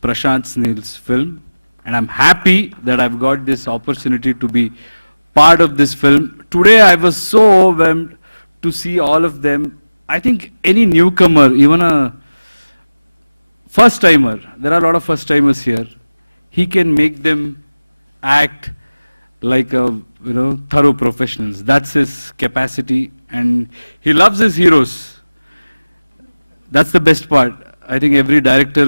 Neel's film, and I'm happy that I've got this opportunity to be part of this film. Today I was so overwhelmed to see all of them. I think any newcomer, even a first timer, there are a lot of first timers here, he can make them act like a thorough professionals. That's his capacity, and he loves his heroes. That's the best part. I think every director,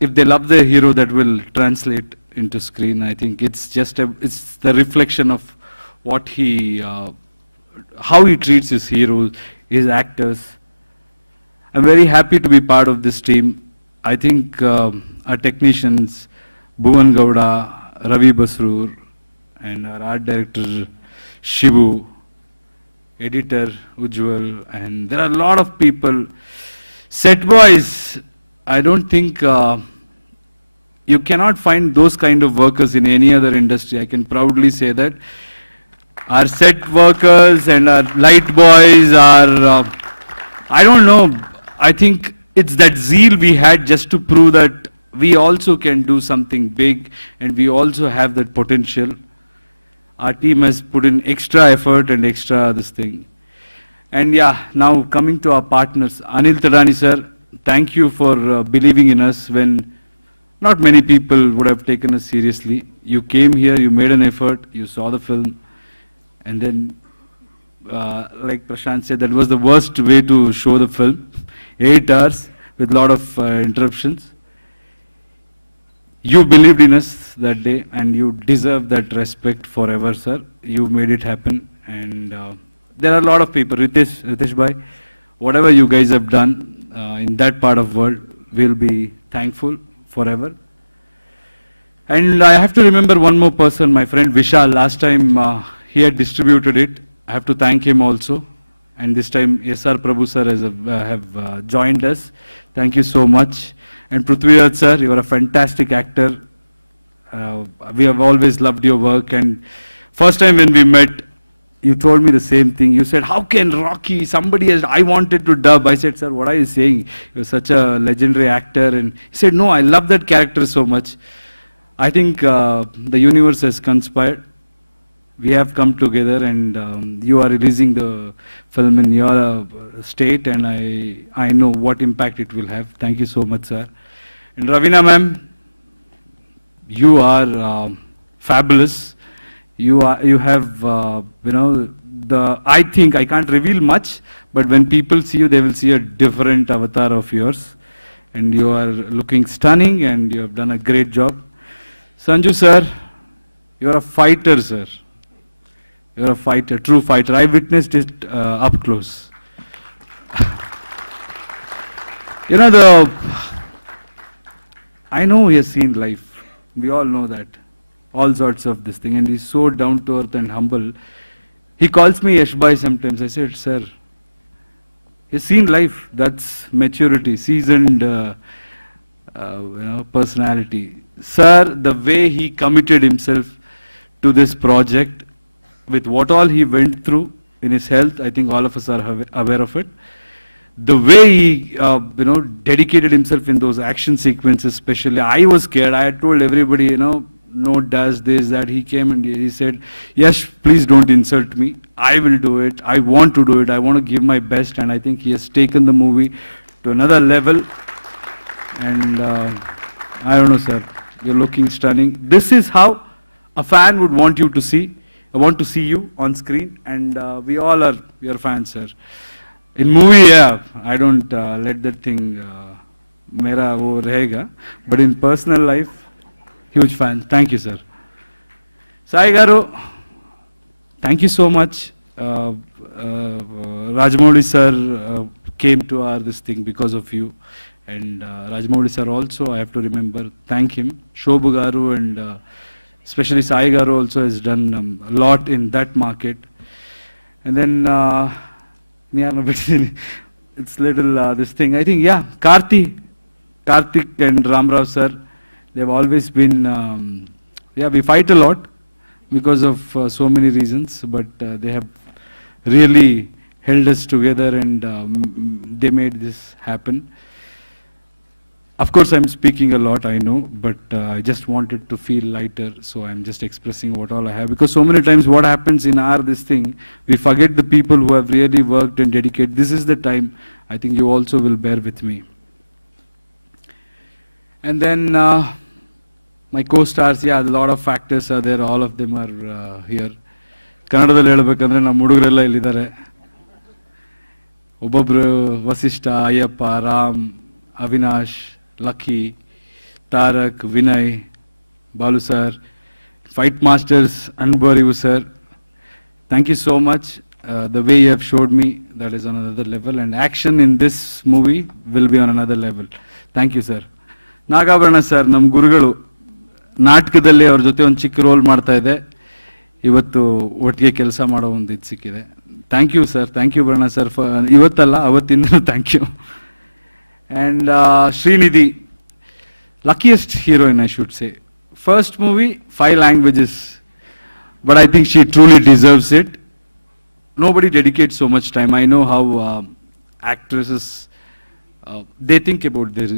if they love their hero, that will translate into screen. I think it's the reflection of what how he treats his heroes, his actors. I'm very happy to be part of this team. I think our technicians, Bhuvan Gowda, Ravi Basroor, and our art director Shivu, editor Ujjwal, and there are a lot of people. Set boys, I don't think you cannot find those kind of workers in any other industry. I can proudly say that. Our set workers and our light boys are, I don't know, I think it's that zeal we had just to prove that we also can do something big, and we also have that potential. Our team has put in extra effort and extra this thing. And yeah, now coming to our partners, Anil Tadani sir, thank you for believing in us when not many people would have taken us seriously. You came here, you made an effort, you saw the film, and then like Prashant said, that was the worst way to show the film. 8 hours with a lot of interruptions. You believed in us that day, and you deserve that respect forever, sir. You made it happen, and there are a lot of people. Ritesh bhai, whatever you guys have done in that part of world, we'll be thankful forever. And I have to remember one more person, my friend Vishal. Last time he had distributed it. I have to thank him also. And this time SR Prabhu sir have joined us. Thank you so much. And Prithviraj sir, you are a fantastic actor. We have always loved your work, and first time when we met, you told me the same thing. You said, how can Rocky, somebody has, I wanted to dub. I said, sir, what are you saying? You're such a legendary actor. And he said, no, I love that character so much. I think the universe has conspired. We have come together, and you are releasing the film in your state, and I know what impact it will have. Thank you so much, sir. And Ravina ma'am, you are fabulous. You have I think I can't reveal much, but when people see you, they will see a different avatar of yours, and you are looking stunning, and you have done a great job. Sanju sir, you are a fighter, sir. You are a fighter, true fighter. I witnessed it up close. I know he has seen life. We all know that. All sorts of this thing, and he's so down to earth and humble. He calls me Yash Bhai sometimes. I said, sir, he's seen life. That's maturity, seasoned personality. Sir, the way he committed himself to this project, with what all he went through in his health, I think all of us are aware of it. The way he, dedicated himself in those action sequences, especially, I was scared. I had told everybody, no does this, that. He came and he said, Yash, please don't insult me. I will do it. I want to do it. I want to give my best. And I think he has taken the movie to another level. And I don't know, sir, you're looking stunning. This is how a fan would want you to see. I want to see you on screen, and we all are your fans, sir. In movie, yeah, I don't let that thing mera wo rahega, but in personal life, huge fan. Thank you, sir. Sai Garu, thank you so much. Rajamouli sir came to this thing because of you, and Rajamouli sir also, I have to remember, thank him. Shobhu Garu and especially Sai Garu also has done a lot in that market. And then, it's little this thing. I think, yeah, Karthik and Ramrao sir, they've always been, we fight a lot because of so many reasons, but they have really held us together, and they made this happen. Of course, I'm speaking a lot, I know, but I just wanted to feel lighter, so I'm just expressing what all I have. Because so many times what happens in this thing, we forget the people who have really worked and dedicated. This is the time, I think you also will bear with me. And then my co-stars, yeah, a lot of actors are there, all of them are here. Kannada helbekandre ನಮ್ಮ ಹುಡುಗರೆಲ್ಲ ಇಲ್ಲಿದ್ದಾರೆ. ಒಬ್ಬೊಬ್ರು Vasishtha, Ayyappa, Ram, Avinash, Lucky, Tarak, Vinay, Balu sir, Fight Masters, Anbarivu sir. Thank you so much. The way you have showed me, that is on another level, and action in this movie will be on another level. Thank you, sir. Nagavarna sir, ನಮ್ಮ ಗುರುಗಳು ನಾಟಕದಲ್ಲಿ ಅವ್ರ ಜೊತೆ ಒಂದು ಚಿಕ್ಕ roll ಮಾಡ್ತಾ ಇದೆ. ಇವತ್ತು ಒಟ್ಟಿಗೆ ಕೆಲಸ ಮಾಡೋ ಒಂದು ಇದು ಸಿಕ್ಕಿದೆ. Thank you sir, thank you Varna sir. ಇವತ್ತಲ್ಲ ಅವತ್ತಿಂದ thank you. And Srinidhi, luckiest heroine, I should say. First movie, 5 languages, but I think she truly deserves it. Nobody dedicates so much time. I know how actresses, they think about their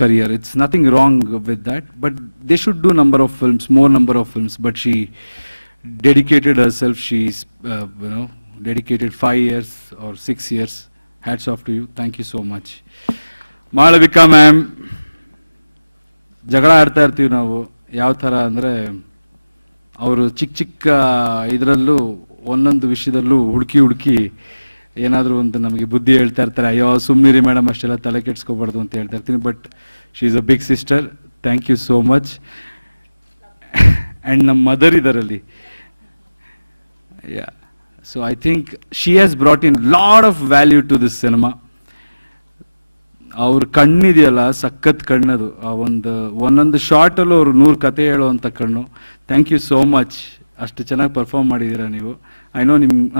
career. It's nothing wrong with that, but they should do number of films, more number of films. But she dedicated herself. She's dedicated 5 years or 6 years. Hats off to you. Thank you so much. Malavika ma'am, ಜಗಳ ಆಡ್ತಾ ಇರ್ತೀವಿ ನಾವು. ಯಾವ ಥರ ಅಂದರೆ ಅವರು ಚಿಕ್ಕ ಇದರಲ್ಲೂ ಒಂದೊಂದು ವಿಷಯದಲ್ಲೂ ಹುಡುಕಿ ಏನಾದರೂ ಒಂದು ನಮಗೆ ಬುದ್ಧಿ ಹೇಳ್ತಾ ಇರ್ತಾರೆ. ಅಯ್ಯೋ ಸುಮ್ಮನಿರಿ ಮೇಡಮ್, ಅಷ್ಟೆಲ್ಲ ತಲೆ ಕೆಡ್ಸ್ಕೊಬಾರ್ದು ಅಂತ ಹೇಳ್ತಾ ಇರ್ತೀನಿ. But she is a big sister. Thank you so much. And ನಮ್ಮ ಮದರ್ ಇದರಲ್ಲಿ, yeah, so I think she has brought in lot of value to this cinema. ಅವ್ರ ಕಣ್ಣಿದೆಯಲ್ಲ, ಸಖತ್ ಕಣ್ಣದು. ಒಂದೊಂದು ಶಾರ್ಟಲ್ಲೂ ಅವ್ರು 100 ಕತೆ ಹೇಳುವಂಥ ಕಣ್ಣು. Thank you so much. ಅಷ್ಟು ಚೆನ್ನಾಗಿ ಪರ್ಫಾರ್ಮ್ ಮಾಡಿದ್ದೀರಾ ನೀವು. I know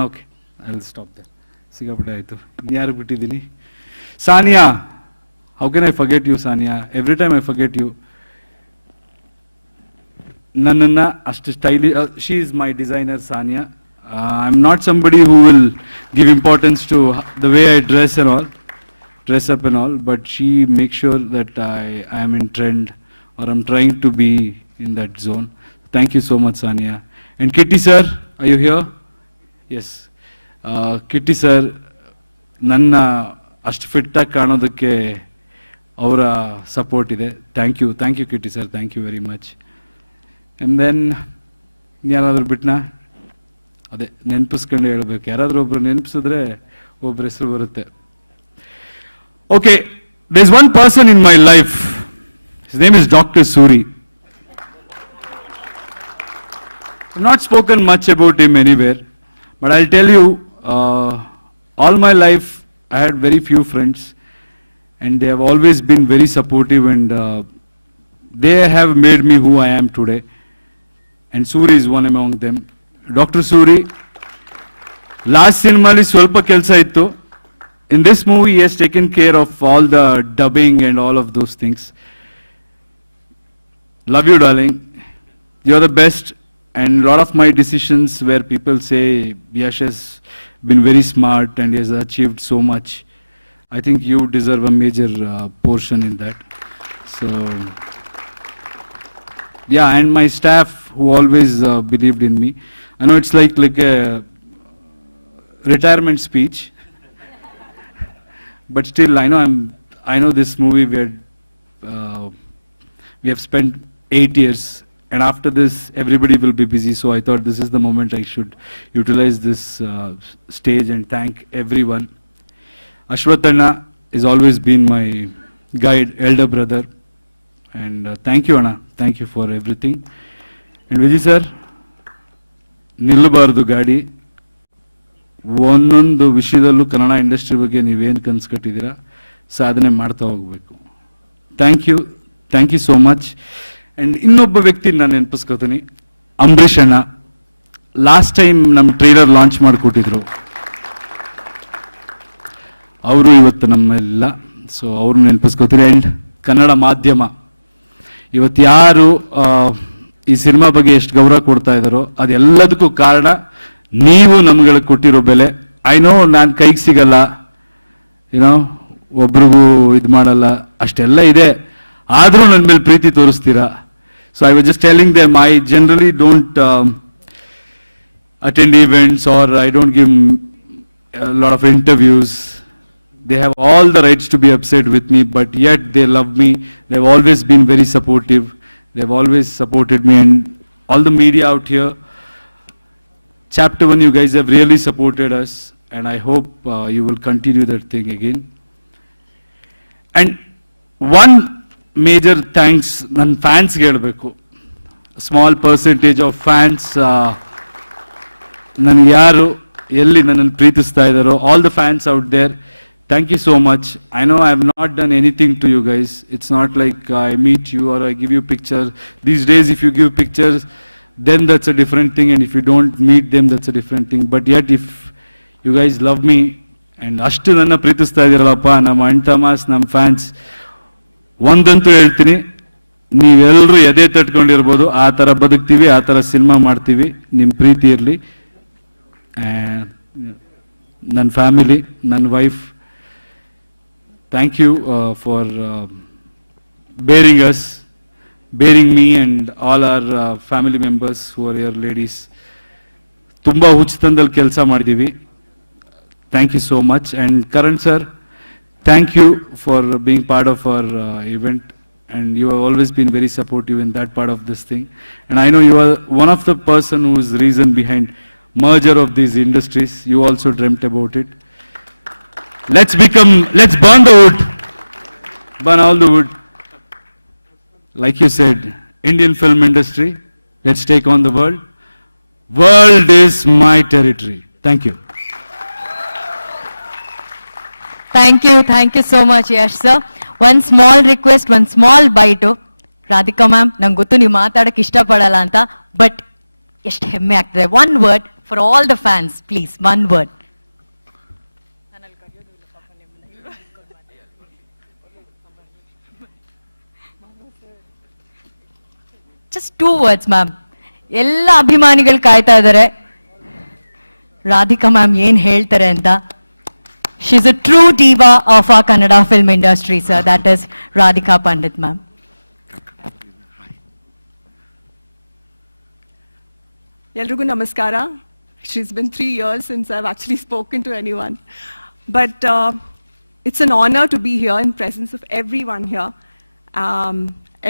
okay, I will stop there. ಸಿಕ್ಕಾಪಟ್ಟೆ ಆಯಿತು. ಯಾರಿಗೆ ಬಿಟ್ಟಿದ್ದೀನಿ? Sania, How can I forget you, Sanya? Every time I forget you. Nannana ಅಷ್ಟು ಸ್ಟೈಲಿ she is my designer, Sanya. I'm not somebody who will give importance to the way I dress up and all, but she makes sure that I am in trend, or I'm trying to be in that zone. Thank you so much, Sanya. And Kitty sir, are you here? Yes. Kitty sir, ನನ್ನ ಅಷ್ಟು ಫಿಟ್ಟಾಗಿ ಕಾಣೋದಕ್ಕೆ ಅವರ support ಇದೆ. Thank you ಕಿಟಿ sir, thank you very much. And then ಯಾರಾದರೂ ಬಿಟ್ನಾ? ಅದೇ ನೆನಪಿಸ್ಕೊಂಡು ಹೇಳಬೇಕು. ಯಾರಾದರೂ ಒಬ್ರು ನೆನಪಿಸಿದ್ರೆ ಒಬ್ಬರ ಹೆಸರು ಬರುತ್ತೆ. Okay, there is one person in my life. His name is doctor Suri. I've not spoken much about him anywhere, but I'll tell you, all my life I had very few friends, and they have always been very supportive, and they have made me who I am today, and Suri is one among them. Dr. Suri, last cinema li swalpa kelsa ittu. In this movie he has taken care of all the dubbing and all of those things. Love you, darling. You're the best. And a lot of my decisions where people say Yash has been very smart and he has achieved so much, I think you deserve a major portion in that. So, yeah, and my staff who always believed in me. I know it's like a retirement speech, but still I know this movie we have spent 8 years. And after this, everybody will be busy. So I thought this is the moment I should utilize this stage and thank everyone. Ashwatanna has always been my guide, elder brother. And thank you, Anna. Thank you for everything. And Vijay sir, ನಿಲ್ಲಬಾರದು ಗಾಡಿ. ಒಂದೊಂದು ವಿಷಯದಲ್ಲೂ Kannada industry ಬಗ್ಗೆ ನೀವೇನು ಕನಸು ಕಟ್ಟಿದ್ದೀರಾ ಸಾಧನೆ ಮಾಡ್ತಾ ಹೋಗಬೇಕು. Thank you so much. And ಇನ್ನೊಬ್ಬ ವ್ಯಕ್ತಿ ನಾನು ನೆನಪಿಸ್ಕೋತೀನಿ, ಅಂಬರೀಷ್ ಅಣ್ಣ. ಲಾಸ್ಟ್ ಟೈಮ್ ನಮ್ಮ ಟ್ರೈಲರ್ ಲಾಂಚ್ ಮಾಡಿಕೊಟ್ಟಿದ್ರು, ಅವರು ಇವತ್ತು ನಮ್ಮೆಲ್ಲ. ಸೊ ಅವ್ರು ನೆನಪಿಸ್ಕೋತೀನಿ. ಆ್ಯಂಡ್ ಕನ್ನಡ ಮಾಧ್ಯಮ ಇವತ್ತು ಯಾರು ಈ ಸಿನಿಮಾ ಬಗ್ಗೆ ಎಷ್ಟು ಗೌರವ ಕೊಡ್ತಾ ಇದ್ದಾರೋ ಅದೆಲ್ಲದಕ್ಕೂ ಕಾರಣ ನೀವು ನಮ್ಗಳಿಗೆ ಕೊಟ್ಟಿರೋ ಬೆಲೆ. ಐ ನೋ ನಾನು ಕೈಗೆ ಸಿಗಲ್ಲ, ಒಬ್ರಿಗೂ ಇದು ಮಾಡಲ್ಲ, ಅಷ್ಟೆಲ್ಲ ಇದೆ, ಆದರೂ ನನ್ನ ಮೇಲೆ ಪ್ರೀತಿ ತೋರಿಸ್ತೀರಾ. So I was just telling them, I generally don't attend events, or I don't give a lot of interviews. They have all the rights to be upset with me, but yet they love me. They've always been very supportive. They've always supported me, and all the media out here. Chapter 1, you guys have really supported us, and I hope you will continue that thing again. And one major thanks ನನ್ನ ಫ್ಯಾನ್ಸ್ಗೆ ಹೇಳಬೇಕು. Small percentage of fans ನನಗೆ ಯಾರು ಎಲ್ಲಿ ನನ್ನನ್ನು ಪ್ರೀತಿಸ್ತಾ ಇದ್ದಾರೋ, all the fans out there, thank you so much. I know I have not done anything to you guys. It's not like I meet you or I give you picture. These days if you give pictures then that's a different thing, and if you don't meet them that's a different thing. But yet if you guys love me and ಅಷ್ಟು ನನ್ನ ಪ್ರೀತಿಸ್ತಾ ಇದ್ದೀರಲ್ಲಪ್ಪ, ನಮ್ಮ ಅಣ್ತಮಾಸ್, ನಮ್ಮ fans, ಒಂದಂತೂ ಹೇಳ್ತೀನಿ, ನೀವೆಲ್ಲರೂ ಎದೆ ತಟ್ಕೊಂಡಿರ್ಬೋದು, ಆ ಥರ ಬದುಕ್ತೀವಿ, ಆ ಥರ ಸಿನಿಮಾ ಮಾಡ್ತೀವಿ. ನಿಮ್ಮ ಪ್ರೀತಿ ಇರಲಿ. ನನ್ನ ಫ್ಯಾಮಿಲಿ, ನನ್ನ wife, thank you for bearing me and all our family members who are here, ladies. ತುಂಬ ಹುಚ್ಚತನದಲ್ಲಿ ಕೆಲಸ ಮಾಡಿದ್ದೀವಿ. Thank you so much. And Karan sir, thank you for being part of our event, and you have always been very supportive in that part of this thing. And I know you are one of the person who is reason behind merger of these industries. You also dreamt about it. Let's burn the wood, burn all the wood. Like you said, Indian film industry, let's take on the world. World is my territory. Thank you. Thank you so much, Yash sir. One small request, one small bite. Radhika ma'am, nange gottu ನೀವು ಮಾತಾಡಕ್ಕೆ ಇಷ್ಟಪಡಲ್ಲ ಅಂತ, but ಎಷ್ಟು ಹೆಮ್ಮೆ ಆಗ್ತದೆ. One word for all the fans, please, one word. just 2 words, ma'am. ಎಲ್ಲ ಅಭಿಮಾನಿಗಳು ಕಾಯ್ತಾ ಇದ್ದಾರೆ ರಾಧಿಕಾ ಮ್ಯಾಮ್ ಏನ್ ಹೇಳ್ತಾರೆ ಅಂತ. She is a true diva of our Kannada film industry, sir. That is Radhika Pandit, ma'am. Yelrigu namaskara. It's been 3 years since I've actually spoken to anyone. But it's an honor to be here in presence of everyone here.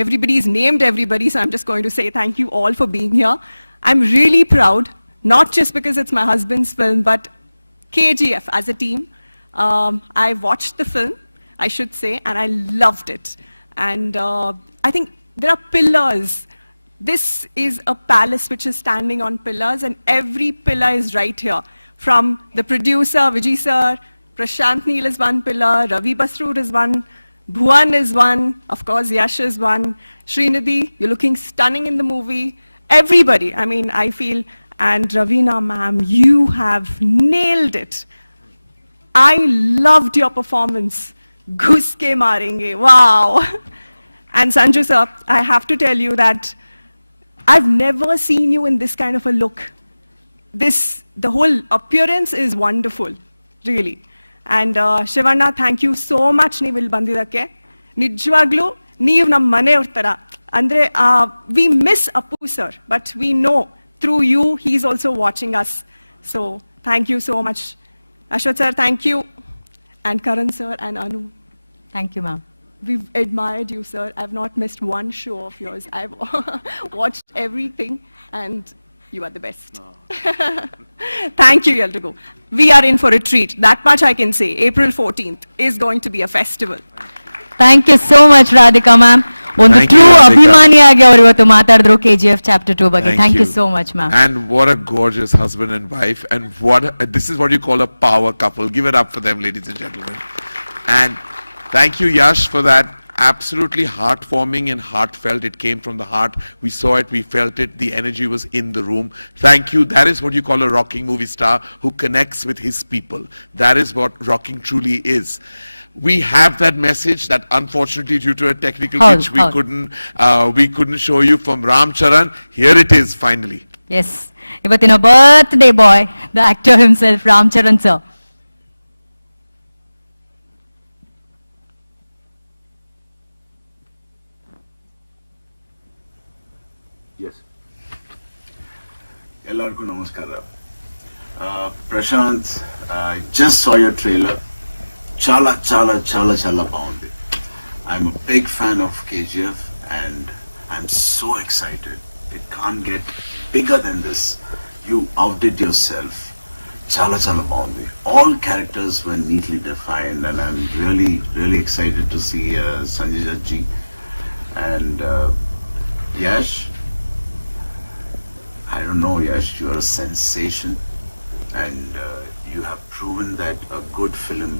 Everybody's named everybody, so I'm just going to say thank you all for being here. I'm really proud, not just because it's my husband's film, but KGF as a team. I watched the film, I should say, and I loved it. And I think there are pillars. This is a palace which is standing on pillars, and every pillar is right here. From the producer, Vijay sir, Prashant Neel is one pillar, Ravi Basroor is one, Bhuvan is one, of course Yash is one, Srinidhi, you're looking stunning in the movie. Everybody, I mean, I feel, and Ravina ma'am, you have nailed it. I loved your performance. Ghus ke marenge, wow. And Sanju sir, I have to tell you that I've never seen you in this kind of a look. The whole appearance is wonderful, really. And Shivanna, thank you so much ನೀವು ಇಲ್ಲಿ ಬಂದಿದ್ದಕ್ಕೆ. ನಿಜವಾಗ್ಲೂ ನೀವು ನಮ್ಮ ಮನೆಯವ್ರ ಥರ. ಅಂದರೆ we miss Appu sir, but we know through you he's also watching us. So thank you so much. Ashwat sir, thank you. And Karan sir and Anu. Thank you, ma'am. We've admired you, sir. I've not missed one show of yours. I've watched everything, and you are the best. Thank you, Yelrigu. We are in for a treat. That much I can say. April 14th is going to be a festival. Thank you so much, Radhika ma'am. ಒಂದು true ಅಭಿಮಾನಿಯಾಗಿ ಅವರು ಇವತ್ತು ಮಾತಾಡಿದ್ರು KGF Chapter 2 ಬಗ್ಗೆ. Thank you so much, ma'am. And what a gorgeous husband and wife, and this is what you call a power couple. Give it up for them, ladies and gentlemen. And thank you, Yash, for that. Absolutely heartwarming and heartfelt. It came from the heart. We saw it, we felt it. The energy was in the room. Thank you. That is what you call a rocking movie star who connects with his people. That is what rocking truly is. We have that message that unfortunately due to a technical glitch we couldn't show you from Ram Charan. Here it is finally. Yes. ಇವತ್ತಿನ birthday boy, the actor himself, Ram Charan sir. Yes. Ellarku namaskara. Prashant, I just saw your trailer. Chala baundi. I'm a big fan of KGF and I'm so excited. It can't get bigger than this. You outdid yourself. Chala baundi. All characters were neatly defined, and I'm really excited to see Sanjay ji and Yash. I don't know, Yash, you're a sensation, and you have proven that a good film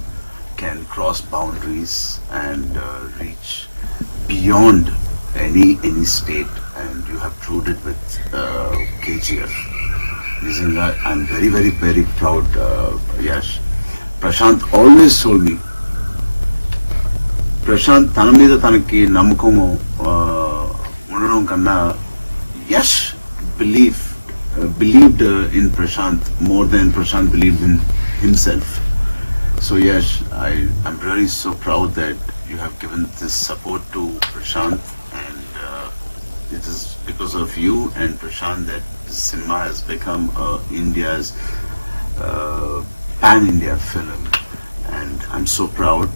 can cross boundaries and reach beyond any state, and you have proved it with KGF. I'm very proud, Yash. Prashant always told me, Prashant tana meeda tanaki nammakamu undadam kanna Yash believed in Prashant more than Prashant believed in himself. So Yash, I'm really so proud that you have given this support to Prashant, and it is because of you and Prashant that this cinema has become India's pan-India film, and I'm so proud,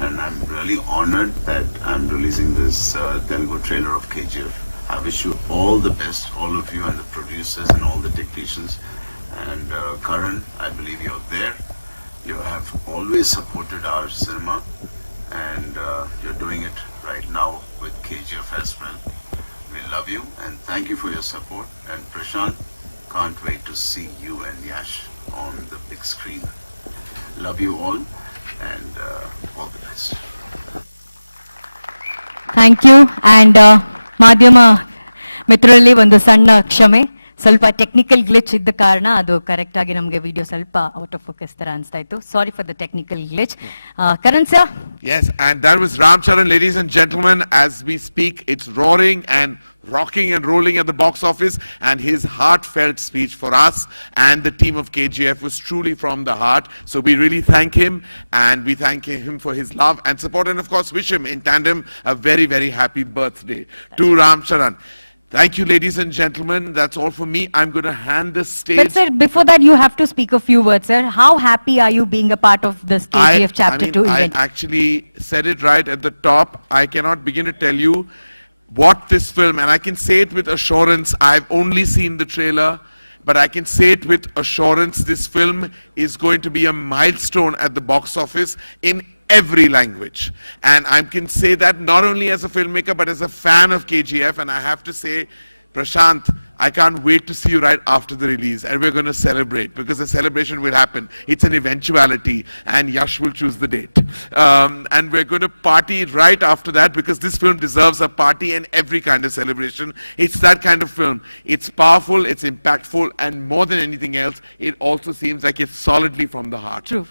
and I'm really honored that I'm releasing this Telugu trailer of KGF. I wish you all the best, all of you and the producers and all the technicians. And Karan, I believe you're there. You have always supported our cinema, and you're doing it right now with KGF as well. We love you and thank you for your support. And Prashant, can't wait to see you and Yash on the big screen. Love you all, and all the best. Thank you. And ಮಾಧ್ಯಮ ಮಿತ್ರರಲ್ಲಿ ಒಂದು ಸಣ್ಣ ಕ್ಷಮೆ, ಸ್ವಲ್ಪ technical glitch ಇದ್ದ ಕಾರಣ ಅದು correct ಆಗಿ ನಮಗೆ ವಿಡಿಯೋ ಸ್ವಲ್ಪ ಔಟ್ ಆಫ್ ಫೋಕಸ್ ತರ ಅನಿಸ್ತಾ ಇತ್ತು. Sorry for the technical glitch. Karan sir? Yes, and that was Ram Charan, ladies and gentlemen. As we speak, it's roaring and rocking and rolling at the box office, and his heartfelt speech for us and the team of KGF was truly from the heart. So we really thank him, and we thank him for his love and support, and of course wish him in tandem a very, very happy birthday to Ram Charan. Thank you, ladies and gentlemen. That's all for me. I'm going to hand the stage. But sir, before that, you have to speak a few words, sir. How happy are you being a part of this KGF Chapter 2 event? I actually said it right at the top. I cannot begin to tell you what this film, and I can say it with assurance. I've only seen the trailer, but I can say it with assurance. This film is going to be a milestone at the box office in every language. And I can say that not only as a filmmaker, but as a fan of KGF. And I have to say, Prashant, I can't wait to see you right after the release. And we're going to celebrate, because the celebration will happen. It's an eventuality, and Yash will choose the date. And we're going to party right after that, because this film deserves a party and every kind of celebration. It's that kind of film. It's powerful, it's impactful, and more than anything else, it also seems like it's solidly from the heart. True.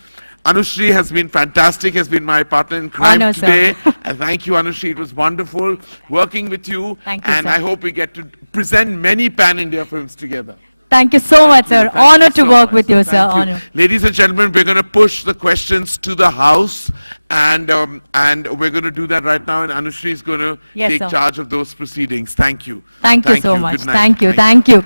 Anushri has been fantastic, has been my partner in crime Honor, today. And thank you, Anushri. It was wonderful working with you. Thank you, and sir. I hope we get to present many pan-India films together. Thank you so much, sir. Thank Honor you to so work much. with you, sir. Thank you. Honor. Ladies and gentlemen, we're going to push the questions to the house. And we're going to do that right now. And Anushri is going to Yes, take sir. charge of those proceedings. Thank you. Thank you so much. Good night. Thank you. Thank you.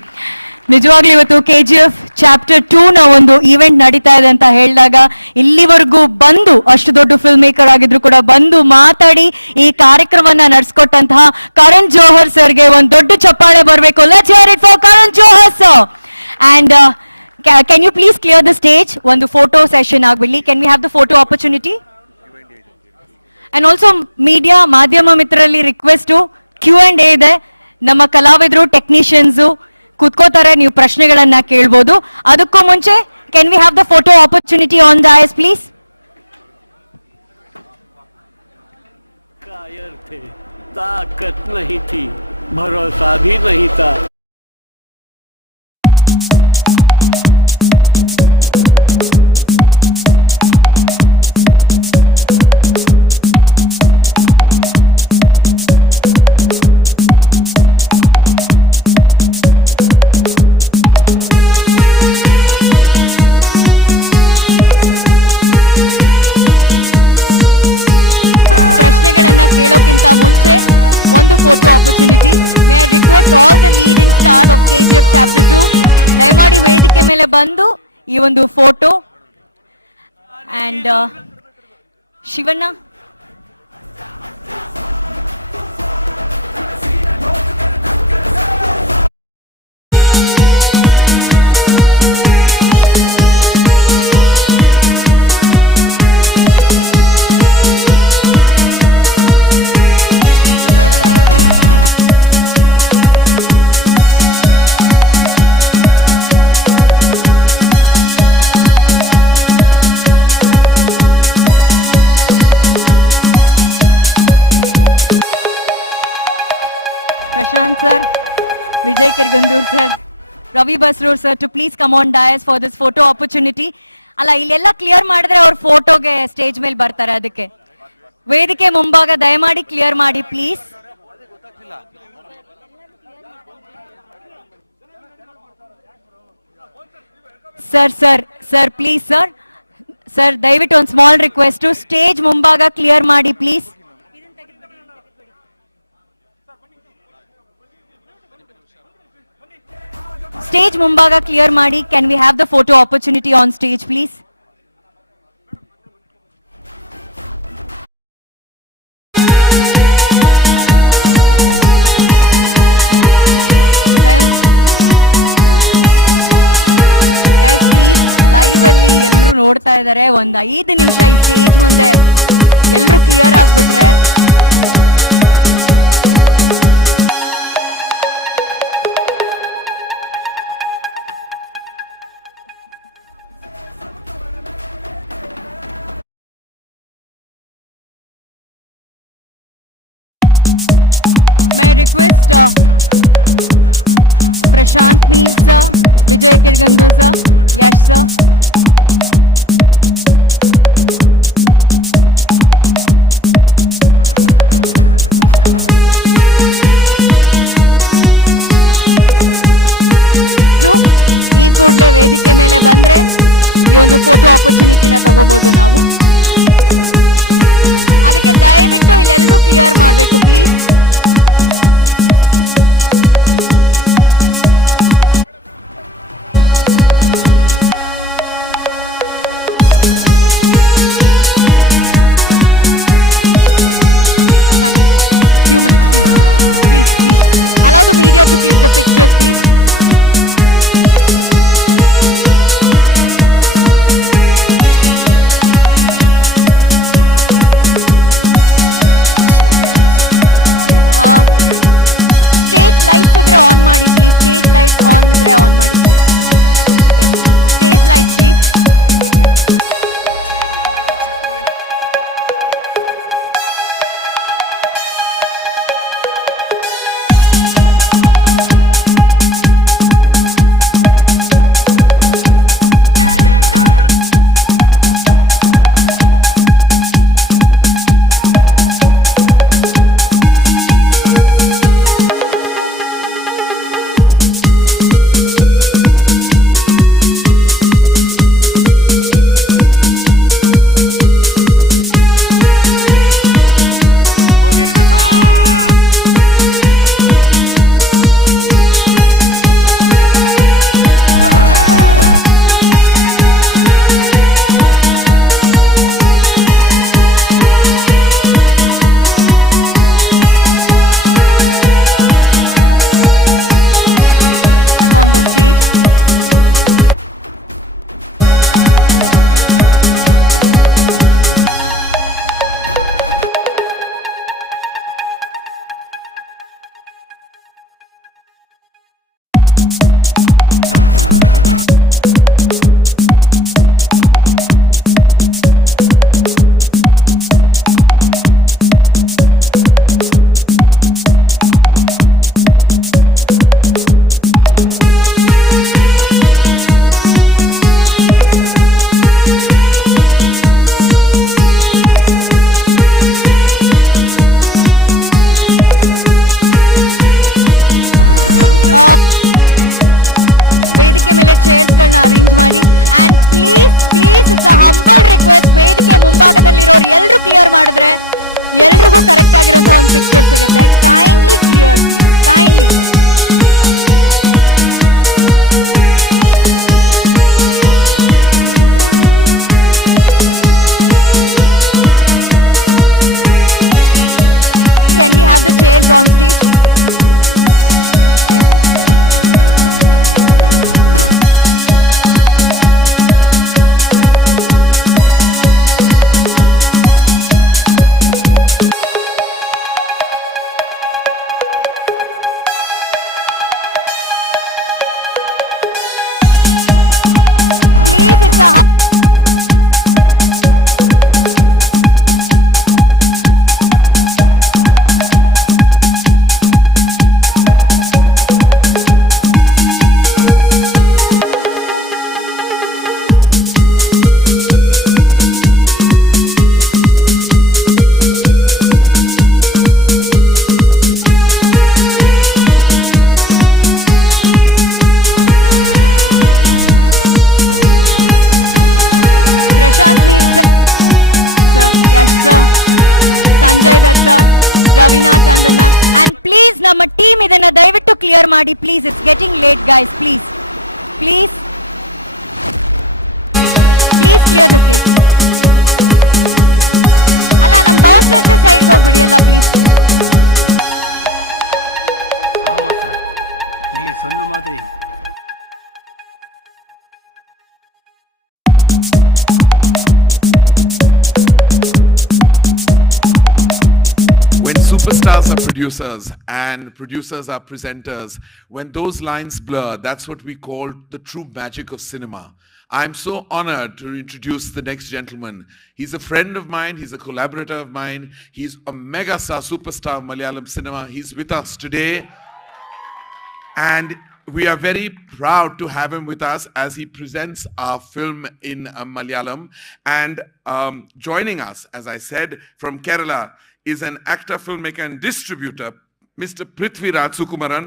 ನಿಜವಾಗ್ಲೂ ಇವತ್ತು KGF chapter 2 ನ ಒಂದು event ನಡೀತಾ ಇದೆ ಅಂತ ಹೇಳಿದಾಗ ಇಲ್ಲಿವರೆಗೂ ಬಂದು ಅಷ್ಟು ದೊಡ್ಡ ಫಿಲ್ಮ್ ಮೇಕರ್ ಆಗಿದ್ರು ಕೂಡ ಬಂದು ಮಾತಾಡಿ ಈ ಕಾರ್ಯಕ್ರಮವನ್ನ ನಡೆಸ್ಕೊಟ್ಟಂತಹ ಕರಣ್ ಜೋಹರ್ ಸರ್ಗೆ ಒಂದು ದೊಡ್ಡ ಚಪ್ಪಾಳೆ ಬರಬೇಕು. Let's hear it for Karan Johar sir. And can you please clear the stage? ಒಂದು ಫೋಟೋ ಸೆಷನ್ ಆಗ್ಬಿಡ್ಲಿ. Can we have the photo opportunity? And also media ಮಾಧ್ಯಮ ಮಿತ್ರರಲ್ಲಿ ರಿಕ್ವೆಸ್ಟ್, Q&A ಇದೆ. ನಮ್ಮ ಕಲಾವಿದರು ಟೆಕ್ನಿಷಿಯನ್ಸ್ ಕೂತ್ಕೋತಾರೆ, ನೀವು ಪ್ರಶ್ನೆಗಳನ್ನ ಕೇಳ್ಬೋದು. ಅದಕ್ಕೂ ಮುಂಚೆ can we have the photo opportunity on dais please? कायर थे, ताकत नहीं थी, भरोसा भी नहीं था. ಪ್ರಶ್ನೆಗಳನ್ನ ಕೇಳೋಕ್ಕಿಂತ ಮುಂಚೆ ಒಂದು photo opportunity. May I request all the leading star of KGF chapter 2 ದಯಮಾಡಿ ವೇದಿಕೆ ಮೇಲೆ ಬಂದು ಈ ಒಂದು photo. And Shivanna, Prashant sir, Vijay Kirgandur sir, Ravi Basroor sir to please come on dais for this photo opportunity. ಅಲ್ಲ, ಇಲ್ಲೆಲ್ಲ clear ಮಾಡಿದ್ರೆ ಅವ್ರ ಫೋಟೋಗೆ ಸ್ಟೇಜ್ ಮೇಲೆ ಬರ್ತಾರೆ. ಅದಕ್ಕೆ ವೇದಿಕೆ ಮುಂಭಾಗ ದಯಮಾಡಿ ಕ್ಲಿಯರ್ ಮಾಡಿ ಪ್ಲೀಸ್. ಸರ್ ಪ್ಲೀಸ್ ಸರ್ ದಯವಿಟ್ಟು ಒಂದು ಸ್ಮಾಲ್ ರಿಕ್ವೆಸ್ಟ್, ಸ್ಟೇಜ್ ಮುಂಭಾಗ ಕ್ಲಿಯರ್ ಮಾಡಿ ಪ್ಲೀಸ್. ಸ್ಟೇಜ್ ಮುಂಭಾಗ ಕ್ಲಿಯರ್ ಮಾಡಿ. Can we have the photo opportunity on stage please? Please, live ಅಲ್ಲಿ ಎಲ್ಲರೂ ನೋಡ್ತಾ ಇದ್ದಾರೆ. ಒಂದು 5 ನಿಮಿಷ ಈ ಸ್ಟೇಜ್ ಮುಂದೆ ಎಲ್ಲರೂ ಕ್ಲಿಯರ್ ಆಗ್ಬಿಟ್ರೆ. Request Prashant Neel sir, Vijay Kirgandur sir, Yash sir. ಕೂಡಲೇ ವೇದಿಕೆ ಮೇಲೆ ಬಂದ್ರೆ ಈ ಒಂದು ಫೋಟೋ ಆಪರ್ಚುನಿಟಿನ ತಗೋಬಹುದು ನಾವು. ಅದಕ್ಕೆ ದಯವಿಟ್ಟು ಇಲ್ಲೆಲ್ಲರೂ ಕ್ಲಿಯರ್ ಮಾಡಬೇಕು please. Few minutes, please. Allow the media to click the pictures, please. Stage lights ಇದ್ರೆ ಆನ್ ಮಾಡಿ ಪ್ಲೀಸ್. ಸ್ಟೇಜ್ ಲೈಟ್ಸ್ ಆನ್ ಇದ್ರೆ ಆನ್ ಮಾಡಿ ಪ್ಲೀಸ್. Stage lights please. ವೇದಿಕೆ ಮೇಲೆ ಚೇರ್ಸ್ ಗಳನ್ನ ಅರೇಂಜ್ ಮಾಡಿ. And please it's a humble request, ವೇದಿಕೆ ಮುಂಭಾಗದಲ್ಲಿರೋರು ಎಲ್ಲರೂ ಕ್ಲಿಯರ್ ಮಾಡಿದ್ರೆ ಎಲ್ರಿಗೂ ಕರೆಕ್ಟ್ ಆಗಿರುವಂತಹ ಒಂದು ಪಿಕ್ಚರ್ ಸಿಗುತ್ತೆ. Kindly clear please, kindly. Can we have the chairs on stage? Please, it's a Yash sir, Sanjay Dutt sir, Ravina Chandan ma'am, and please ನಮ್ಮ team ಇದನ್ನ ದಯವಿಟ್ಟು ಕ್ಲಿಯರ್ ಮಾಡಿ please. It's getting late guys, please clear the stage. ಅಲ್ಲ ನಮ್ಮ bouncers ಸೈಡ್ಗೆ ಹೋಗ್ಬಿಡಿ ಎಲ್ಲ please. ನೀ ಸೊನ್ನ ಮಾದರಿ. Superstars are producers and producers are presenters. When those lines blur, that's what we call the true magic of cinema. I'm so honored to introduce the next gentleman. He's a friend of mine. He's a collaborator of mine. He's a megastar superstar of Malayalam cinema. He's with us today. And we are very proud to have him with us as he presents our film in Malayalam. And joining us, as I said, from Kerala, is an actor, filmmaker and distributor, Mr. Prithviraj Sukumaran.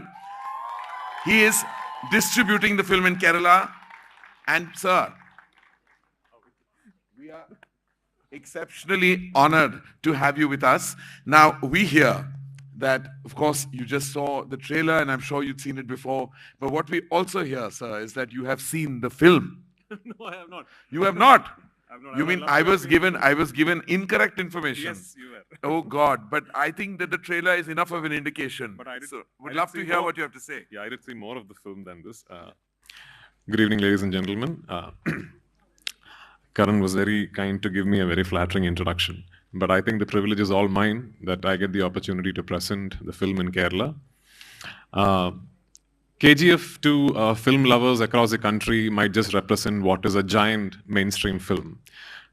He is distributing the film in Kerala. And sir, we are exceptionally honored to have you with us. Now, we hear that, of course, you just saw the trailer and I'm sure you'd seen it before. But what we also hear, sir, is that you have seen the film. No, I have not. You have not? I've not. You mean I was given incorrect information? Yes, you were. Oh God, but I think that the trailer is enough of an indication. But I did, so would I did love see to hear more. what you have to say. Yeah, I did see more of the film than this. Good evening, ladies and gentlemen. Charan was very kind to give me a very flattering introduction. But I think the privilege is all mine that I get the opportunity to present the film in Kerala. KGF to film lovers across the country might just represent what is a giant mainstream film.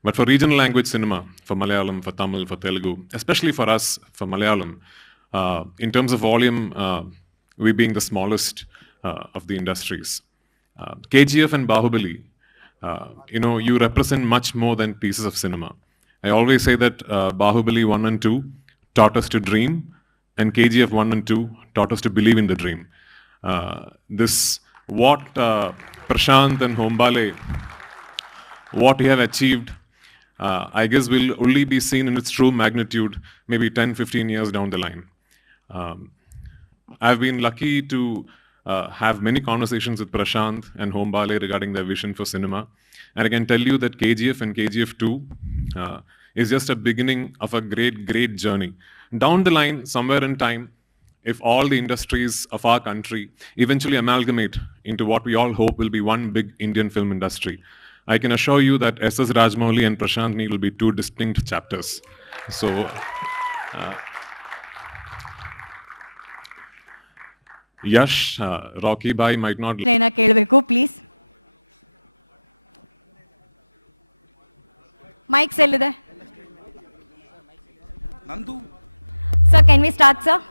But for regional language cinema, for Malayalam, for Tamil, for Telugu, especially for us, for Malayalam, in terms of volume, we being the smallest of the industries. KGF and Bahubali, you represent much more than pieces of cinema. I always say that Bahubali 1 and 2 taught us to dream, and KGF 1 and 2 taught us to believe in the dream. What Prashant and Hombale, what we have achieved, I guess will only be seen in its true magnitude maybe 10-15 years down the line. I've been lucky to have many conversations with Prashant and Hombale regarding their vision for cinema. And I can tell you that KGF and KGF 2 is just a beginning of a great, great journey. Down the line, somewhere in time, if all the industries of our country eventually amalgamate into what we all hope will be one big Indian film industry, I can assure you that S.S. Rajmouli and Prashant Neel will be two distinct chapters. So, Yash, Rocky Bhai might not... please. Mic sellide. Nandu. Sir, can we start, sir?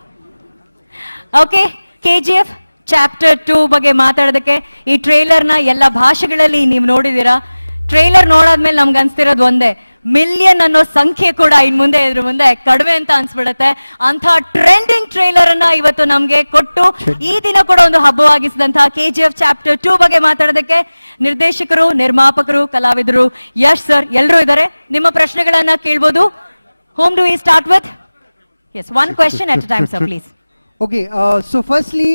Okay, KGF Chapter 2 ಬಗ್ಗೆ ಮಾತಾಡೋದಕ್ಕೆ ಈ ಟ್ರೈಲರ್ನ ಎಲ್ಲ ಭಾಷೆಗಳಲ್ಲಿ ನೀವು ನೋಡಿದ್ದೀರಾ. Trailer ನೋಡಾದ್ಮೇಲೆ ನಮ್ಗೆ ಅನ್ಸ್ತಿರೋದು ಒಂದೇ, million ಅನ್ನೋ ಸಂಖ್ಯೆ ಕೂಡ ಇದ್ರ ಮುಂದೆ ಕಡಿಮೆ ಅಂತ ಅನ್ಸ್ಬಿಡುತ್ತೆ. ಅಂತ ಟ್ರೆಂಡಿಂಗ್ ಟ್ರೈಲರ್ ಅನ್ನ ಇವತ್ತು ನಮ್ಗೆ ಕೊಟ್ಟು ಈ ದಿನ ಕೂಡ ಒಂದು ಹಬ್ಬವಾಗಿಸಿದಂತಹ KGF Chapter 2 ಬಗ್ಗೆ ಮಾತಾಡೋದಕ್ಕೆ ನಿರ್ದೇಶಕರು, ನಿರ್ಮಾಪಕರು, ಕಲಾವಿದರು, ಯಶ್ ಸರ್ ಎಲ್ಲರೂ ಇದ್ದಾರೆ. ನಿಮ್ಮ ಪ್ರಶ್ನೆಗಳನ್ನ ಕೇಳ್ಬೋದು. Whom do we start with? Yes, one question at a time, sir, please. Okay, so firstly,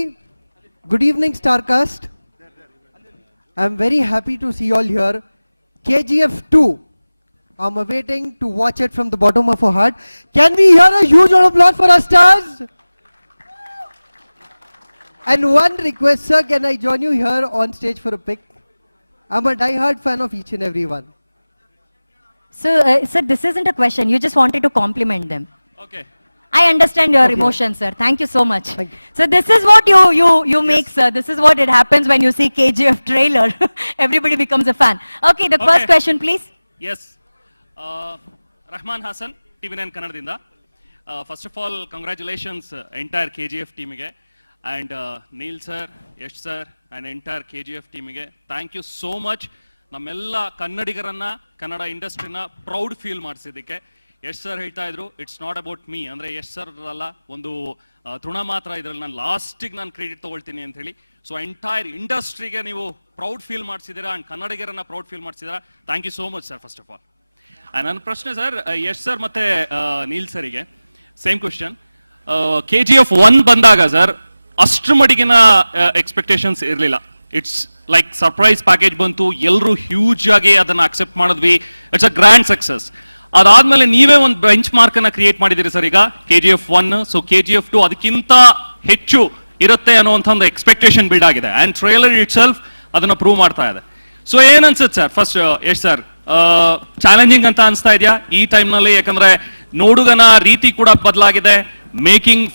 good evening, Starcast. I'm very happy to see you all here. KGF 2. I'm awaiting to watch it from the bottom of our heart. Can we hear a huge round of applause for our stars? And one request, sir, can I join you here on stage for a pic? I'm a die-hard fan of each and every one. So, sir, this isn't a question. You just wanted to compliment them. Okay. I understand your emotions, sir. Thank you so much. So this is what you make, sir. This is what it happens when you see KGF trailer. Everybody becomes a fan. Okay, the first question, please. Yes. Rahman Hassan, TV9 Kannada. First of all, congratulations entire KGF team ige, and Neel sir, Yash sir, and entire KGF team ige. Thank you so much. Nammella kannadigaranna kannada industry na proud feel ಮಾಡಿಸಿದ್ದಕ್ಕೆ. Yash sir ಹೇಳ್ತಾ ಇದ್ರು, it's not about me, ಅಂದರೆ Yash sir ಅಲ್ಲ, ಒಂದು ತೃಣ ಮಾತ್ರ ಇದರಲ್ಲಿ ನಾನು ಲಾಸ್ಟಿಗೆ ನಾನು ಕ್ರೆಡಿಟ್ ತೊಗೊಳ್ತೀನಿ ಅಂತ ಹೇಳಿ. ಸೊ ಎಂಟೈರ್ ಇಂಡಸ್ಟ್ರಿಗೆ ನೀವು ಪ್ರೌಡ್ ಫೀಲ್ ಮಾಡಿಸಿದ್ದೀರಾ ಆ್ಯಂಡ್ ಕನ್ನಡಿಗರನ್ನ ಪ್ರೌಡ್ ಫೀಲ್ ಮಾಡಿಸಿದ್ದೀರಾ. Thank you so much sir first of all. ನನ್ನ ಪ್ರಶ್ನೆ ಸರ್, ಯಶ್ ಸರ್ ಮತ್ತು ನೀಲ್ ಸರಿಗೆ ಸೇಮ್ ಕ್ವಶನ್. KGF 1 ಬಂದಾಗ ಸರ್ ಅಷ್ಟರ ಮಟ್ಟಿಗಿನ ಎಕ್ಸ್ಪೆಕ್ಟೇಷನ್ಸ್ ಇರಲಿಲ್ಲ. ಇಟ್ಸ್ ಲೈಕ್ ಸರ್ಪ್ರೈಸ್ ಪ್ಯಾಕೇಜ್ ಬಂತು, ಎಲ್ಲರೂ ಹ್ಯೂಜ್ ಆಗಿ ಅದನ್ನು ಅಕ್ಸೆಪ್ಟ್ ಮಾಡಿದ್ವಿ. It's a grand success. ಅದಾದ್ಮೇಲೆ ನೀವೇ ಒಂದು ಬೆಂಚ್ ಮಾರ್ಕ್ ಅನ್ನ ಕ್ರಿಯೇಟ್ ಮಾಡಿದಿರಿ ಸರ್ ಈಗ KGF 1. ಸೊ KGF 2 ಅದಕ್ಕಿಂತ ಹೆಚ್ಚು ಇರುತ್ತೆ ಅನ್ನುವಂಥ ಒಂದು ಎಕ್ಸ್ಪೆಕ್ಟೇಷನ್ ಬಿಲ್ಡ್ ಆಗಿದೆ ಆ್ಯಂಡ್ ಟ್ರೈಲರ್ ಇಟ್ ಸೆಲ್ಫ್ ಅದನ್ನ ಪ್ರೂವ್ ಮಾಡ್ತಾ ಇದೆ. ಸೊ ಏನ್ ಅನ್ಸುತ್ತೆ sir first Yash sir, challenging ಅಂತ ಅನ್ಸ್ತಾ ಇದೆಯಾ ಈ ಟೈಮ್ನಲ್ಲಿ? ಯಾಕಂದ್ರೆ ನೋಡುಗನ ರೀತಿ ಕೂಡ ಬದಲಾಗಿದೆ,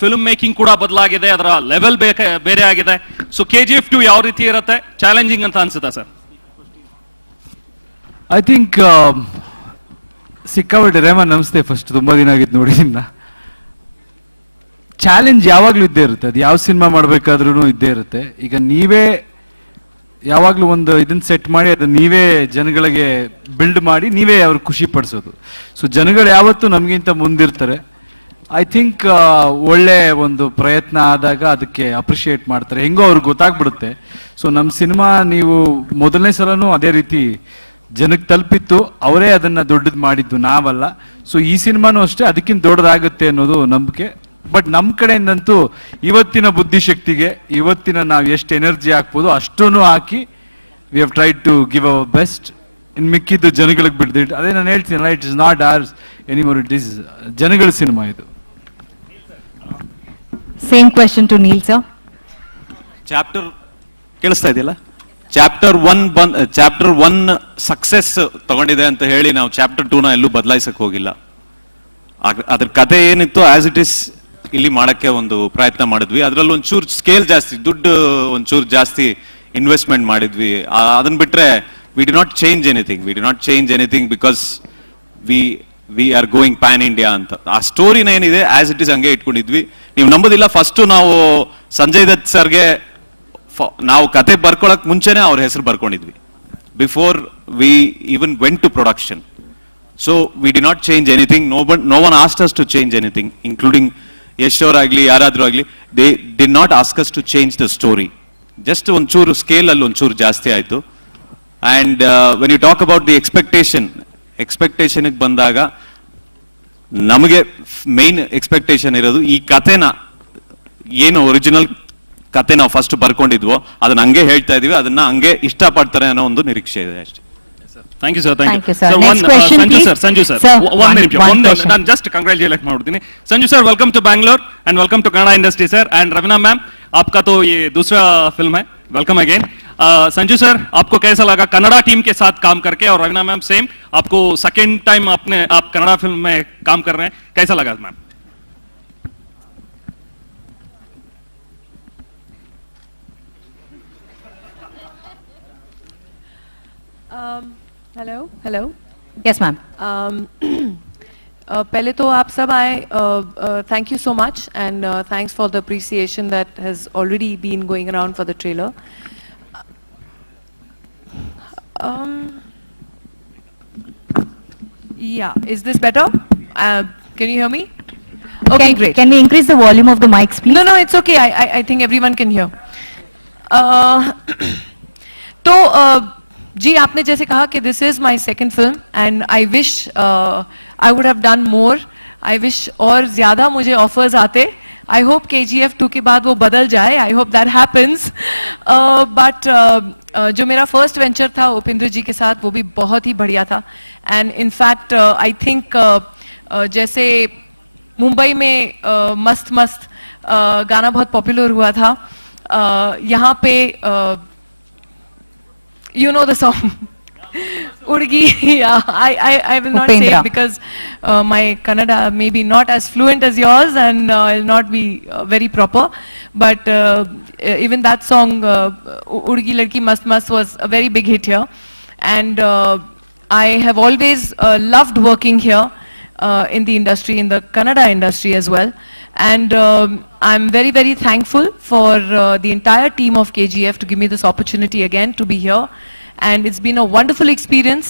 ಫಿಲ್ಮ್ ಮೇಕಿಂಗ್ ಕೂಡ ಬದಲಾಗಿದೆ, ಅದರ ಲೆವೆಲ್ ಬೇರೆ ಆಗಿದೆ. ಸೊ KGF 2 ಯಾವ ರೀತಿ ಇರುತ್ತೆ, ಚಾಲೆಂಜಿಂಗ್ ಅಂತ ಅನ್ಸುತ್ತಾ ಸರ್? ಐ ಥಿಂಕ್ ಸಿಕ್ಕಾಬಿಟ್ಟೆ ರೇಮನ್ ನಮಸ್ತೆ. ಫಸ್ಟ್ ತುಂಬ ದಿನ ಆಗಿತ್ತು ನೋಡಿದ್ನ. ಚಾಲೆಂಜ್ ಯಾವಾಗಲೂ ಇದ್ದೇ ಇರುತ್ತೆ, ಅದು ಯಾವ ಸಿನಿಮಾ ಮಾಡಬೇಕಾದ್ರೂ ಇದ್ದೇ ಇರುತ್ತೆ. ಈಗ ನೀವೇ ಯಾವಾಗಲೂ ಒಂದು ಇದನ್ನ ಸೆಟ್ ಮಾಡಿ ಅದನ್ನ ನೀವೇ ಜನಗಳಿಗೆ ಬಿಲ್ಡ್ ಮಾಡಿ ನೀವೇ ಅವ್ರಿಗೆ ಖುಷಿ ಪಡಿಸೋದು. ಸೊ ಜನಗಳು ಯಾವತ್ತೂ ನಮಗಿಂತ ಮುಂದಿರ್ತಾರೆ. ಐ ಥಿಂಕ್ ಒಳ್ಳೆ ಒಂದು ಪ್ರಯತ್ನ ಆದಾಗ ಅದಕ್ಕೆ ಅಪ್ರಿಷಿಯೇಟ್ ಮಾಡ್ತಾರೆ, ಹೆಂಗೋ ಅವ್ರಿಗೆ ಗೊತ್ತಾಗ್ಬಿಡುತ್ತೆ. ಸೊ ನಮ್ಮ ಸಿನಿಮಾ ನೀವು ಮೊದಲನೇ ಸಲನೂ ಅದೇ ರೀತಿ ಜನಕ್ಕೆ ತಲುಪಿತ್ತು, ಅವರೇ ಅದನ್ನ ದೊಡ್ಡದು ಮಾಡಿದ್ದು, ನಾವಲ್ಲ. ಸೊ ಈ ಸಿನಿಮಾನೂ ಅಷ್ಟೇ ಅದಕ್ಕಿಂತ ದೊಡ್ಡದಾಗುತ್ತೆ ಅನ್ನೋದು ನಂಬಿಕೆ. ಬಟ್ ನಮ್ಮ ಕಡೆಯಿಂದಂತೂ ಇವತ್ತಿನ ಬುದ್ಧಿಶಕ್ತಿಗೆ ಇವತ್ತಿನ ನಾವು ಎಷ್ಟು ಎನರ್ಜಿ ಹಾಕ್ಬೋದು ಅಷ್ಟೂ ಹಾಕಿ we have tried to give our best. ಇನ್ನು ಮಿಕ್ಕಿದ್ದು ಜನಗಳಿಗೆ ಬಿಡ್ದಿಟ್ಟು, ಅದೇ ನಾನು ಹೇಳ್ತೀನಲ್ಲ, it is not ours anymore, it is ಜನಗಳ ಸಿನಿಮಾ ಇದು. Same question to Neel sir. Chapter ಕೇಳಿಸ್ತಾ ಇದೆಯಲ್ಲ, ಚಾಪ್ಟರ್ ಒನ್ ಸಕ್ಸಸ್ ತಗೊಂಡಿದೆ ಅಂತ ಹೇಳಿ ನಾವು ಚಾಪ್ಟರ್ 2ನ ಎಲ್ಲೂ ಬದಲಾಯಿಸಕ್ಕೆ ಹೋಗಿಲ್ಲ. ಅದ್ರ ಕತೆ ಏನಿತ್ತು ಆಸ್ ಇಟ್ ಇಸ್ ಇಲ್ಲಿ ಮಾಡಕ್ಕೆ ಒಂದು ಪ್ರಯತ್ನ ಮಾಡಿದ್ವಿ. ಅದರಲ್ಲಿ ಒಂಚೂರು ಸ್ಕೇಲ್ ಜಾಸ್ತಿ, ದುಡ್ಡು ಒಂಚೂರು ಜಾಸ್ತಿ ಇನ್ವೆಸ್ಟ್ಮೆಂಟ್ ಮಾಡಿದ್ವಿ. ಅದನ್ನ ಬಿಟ್ರೆ we did not change anything because we are going pan India ಅಂತ. ಆ ಸ್ಟೋರಿನ ಏನಿದೆ ಆಸ್ ಇಟ್ ಇಸ್ ಹಂಗೆ ಇಟ್ಕೊಂಡಿದ್ವಿ. ನೀವು ನಂಬೋದಿಲ್ಲ, ಫಸ್ಟ್ ನಾವು ಸಂಜಯ್ ದತ್ ಸರ್ಗೆ ನಾವು ಕತೆ ಬರ್ಕೊಳಕ್ ಮುಂಚೆನೆ ಅವ್ರ ಹೆಸರು ಬರ್ಕೊಂಡಿದ್ವಿ, before we even went to production. So we did not change anything. No one asked us to change anything, including Yash ಅವರಾಗ್ಲಿ ಯಾರಾದ್ರೂ ಆಗಲಿ. They did not ask us to change the story. Just ಒಂಚೂರು ಸ್ಕೇಲ್ ಅಲ್ಲಿ ಒಂಚೂರು ಜಾಸ್ತಿ ಆಯ್ತು. And when you talk about the expectation ಬಂದಾಗ ನಮಗೆ ಮೇನ್ ಎಕ್ಸ್ಪೆಕ್ಟೇಷನ್ ಇರೋದು ಈ ಕತೆನ ಏನು ಒರಿಜಿನಲ್ ಕತೆ ನಾವು ಫಸ್ಟ್ ಬರ್ಕೊಂಡಿದ್ವೋ ಅದನ್ನ ಹಂಗೆ ಹೇಳ್ತಾ ಇದೀವಿ, ಅದನ್ನ ಹಂಗೆ ಇಷ್ಟಪಡ್ತಾರೆ ಅನ್ನೋ ಒಂದು ನಿರೀಕ್ಷೆ ಇದೆ ಅಷ್ಟೇ. Thank you, sir. Thank you. Sir, next question, please. Sanju sir. Sir, one minute. one question. ನಾನು just congratulate ಮಾಡ್ತೀನಿ. Sanju sir, welcome to Bangalore and welcome to Kannada industry, sir. And Ravina ma'am, आपका तो ये दूसरा film है. Welcome again. Sanju sir, आपको कैसा लगा कन्नड़ा टीम के साथ काम करके? और रवीना मैम सेम, आपको सेकेंड टाइम आप कन्नड़ा फिल्म में काम कर रहे हैं, कैसा लगा मैम? हेलो. Yes, ma'am. पहले तो आप सब आए, thank you so much and thanks for the appreciation that has already been going around for the trailer. Yeah, is this better? Can you hear me? Okay, great. Can we increase the volume of the mics, please? No, it's okay. I think everyone can hear. तो जी आपने जैसे कहा कि this is my second film and I wish I would have done more. I wish और ज्यादा मुझे offers आते. I hope KGF 2 के बाद वो बदल जाए. I hope that happens. But जो मेरा फर्स्ट वेंचर था उपेंद्र जी के साथ, वो भी बहुत ही बढ़िया था. एंड इनफैक्ट आई थिंक जैसे मुंबई में मस्त मस्त गाना बहुत पॉपुलर हुआ था, यहाँ पे you know the song Urgi. Yeah, I will not say it because my Kannada may be not as fluent as yours and I'll not be very proper, but even that song Urgi Ladki Mast Mast was a very big hit here. And I have always loved working here in the industry, in the Kannada industry as well. And I'm very, very thankful for the entire team of KGF to give me this opportunity again to be here. And it's been a wonderful experience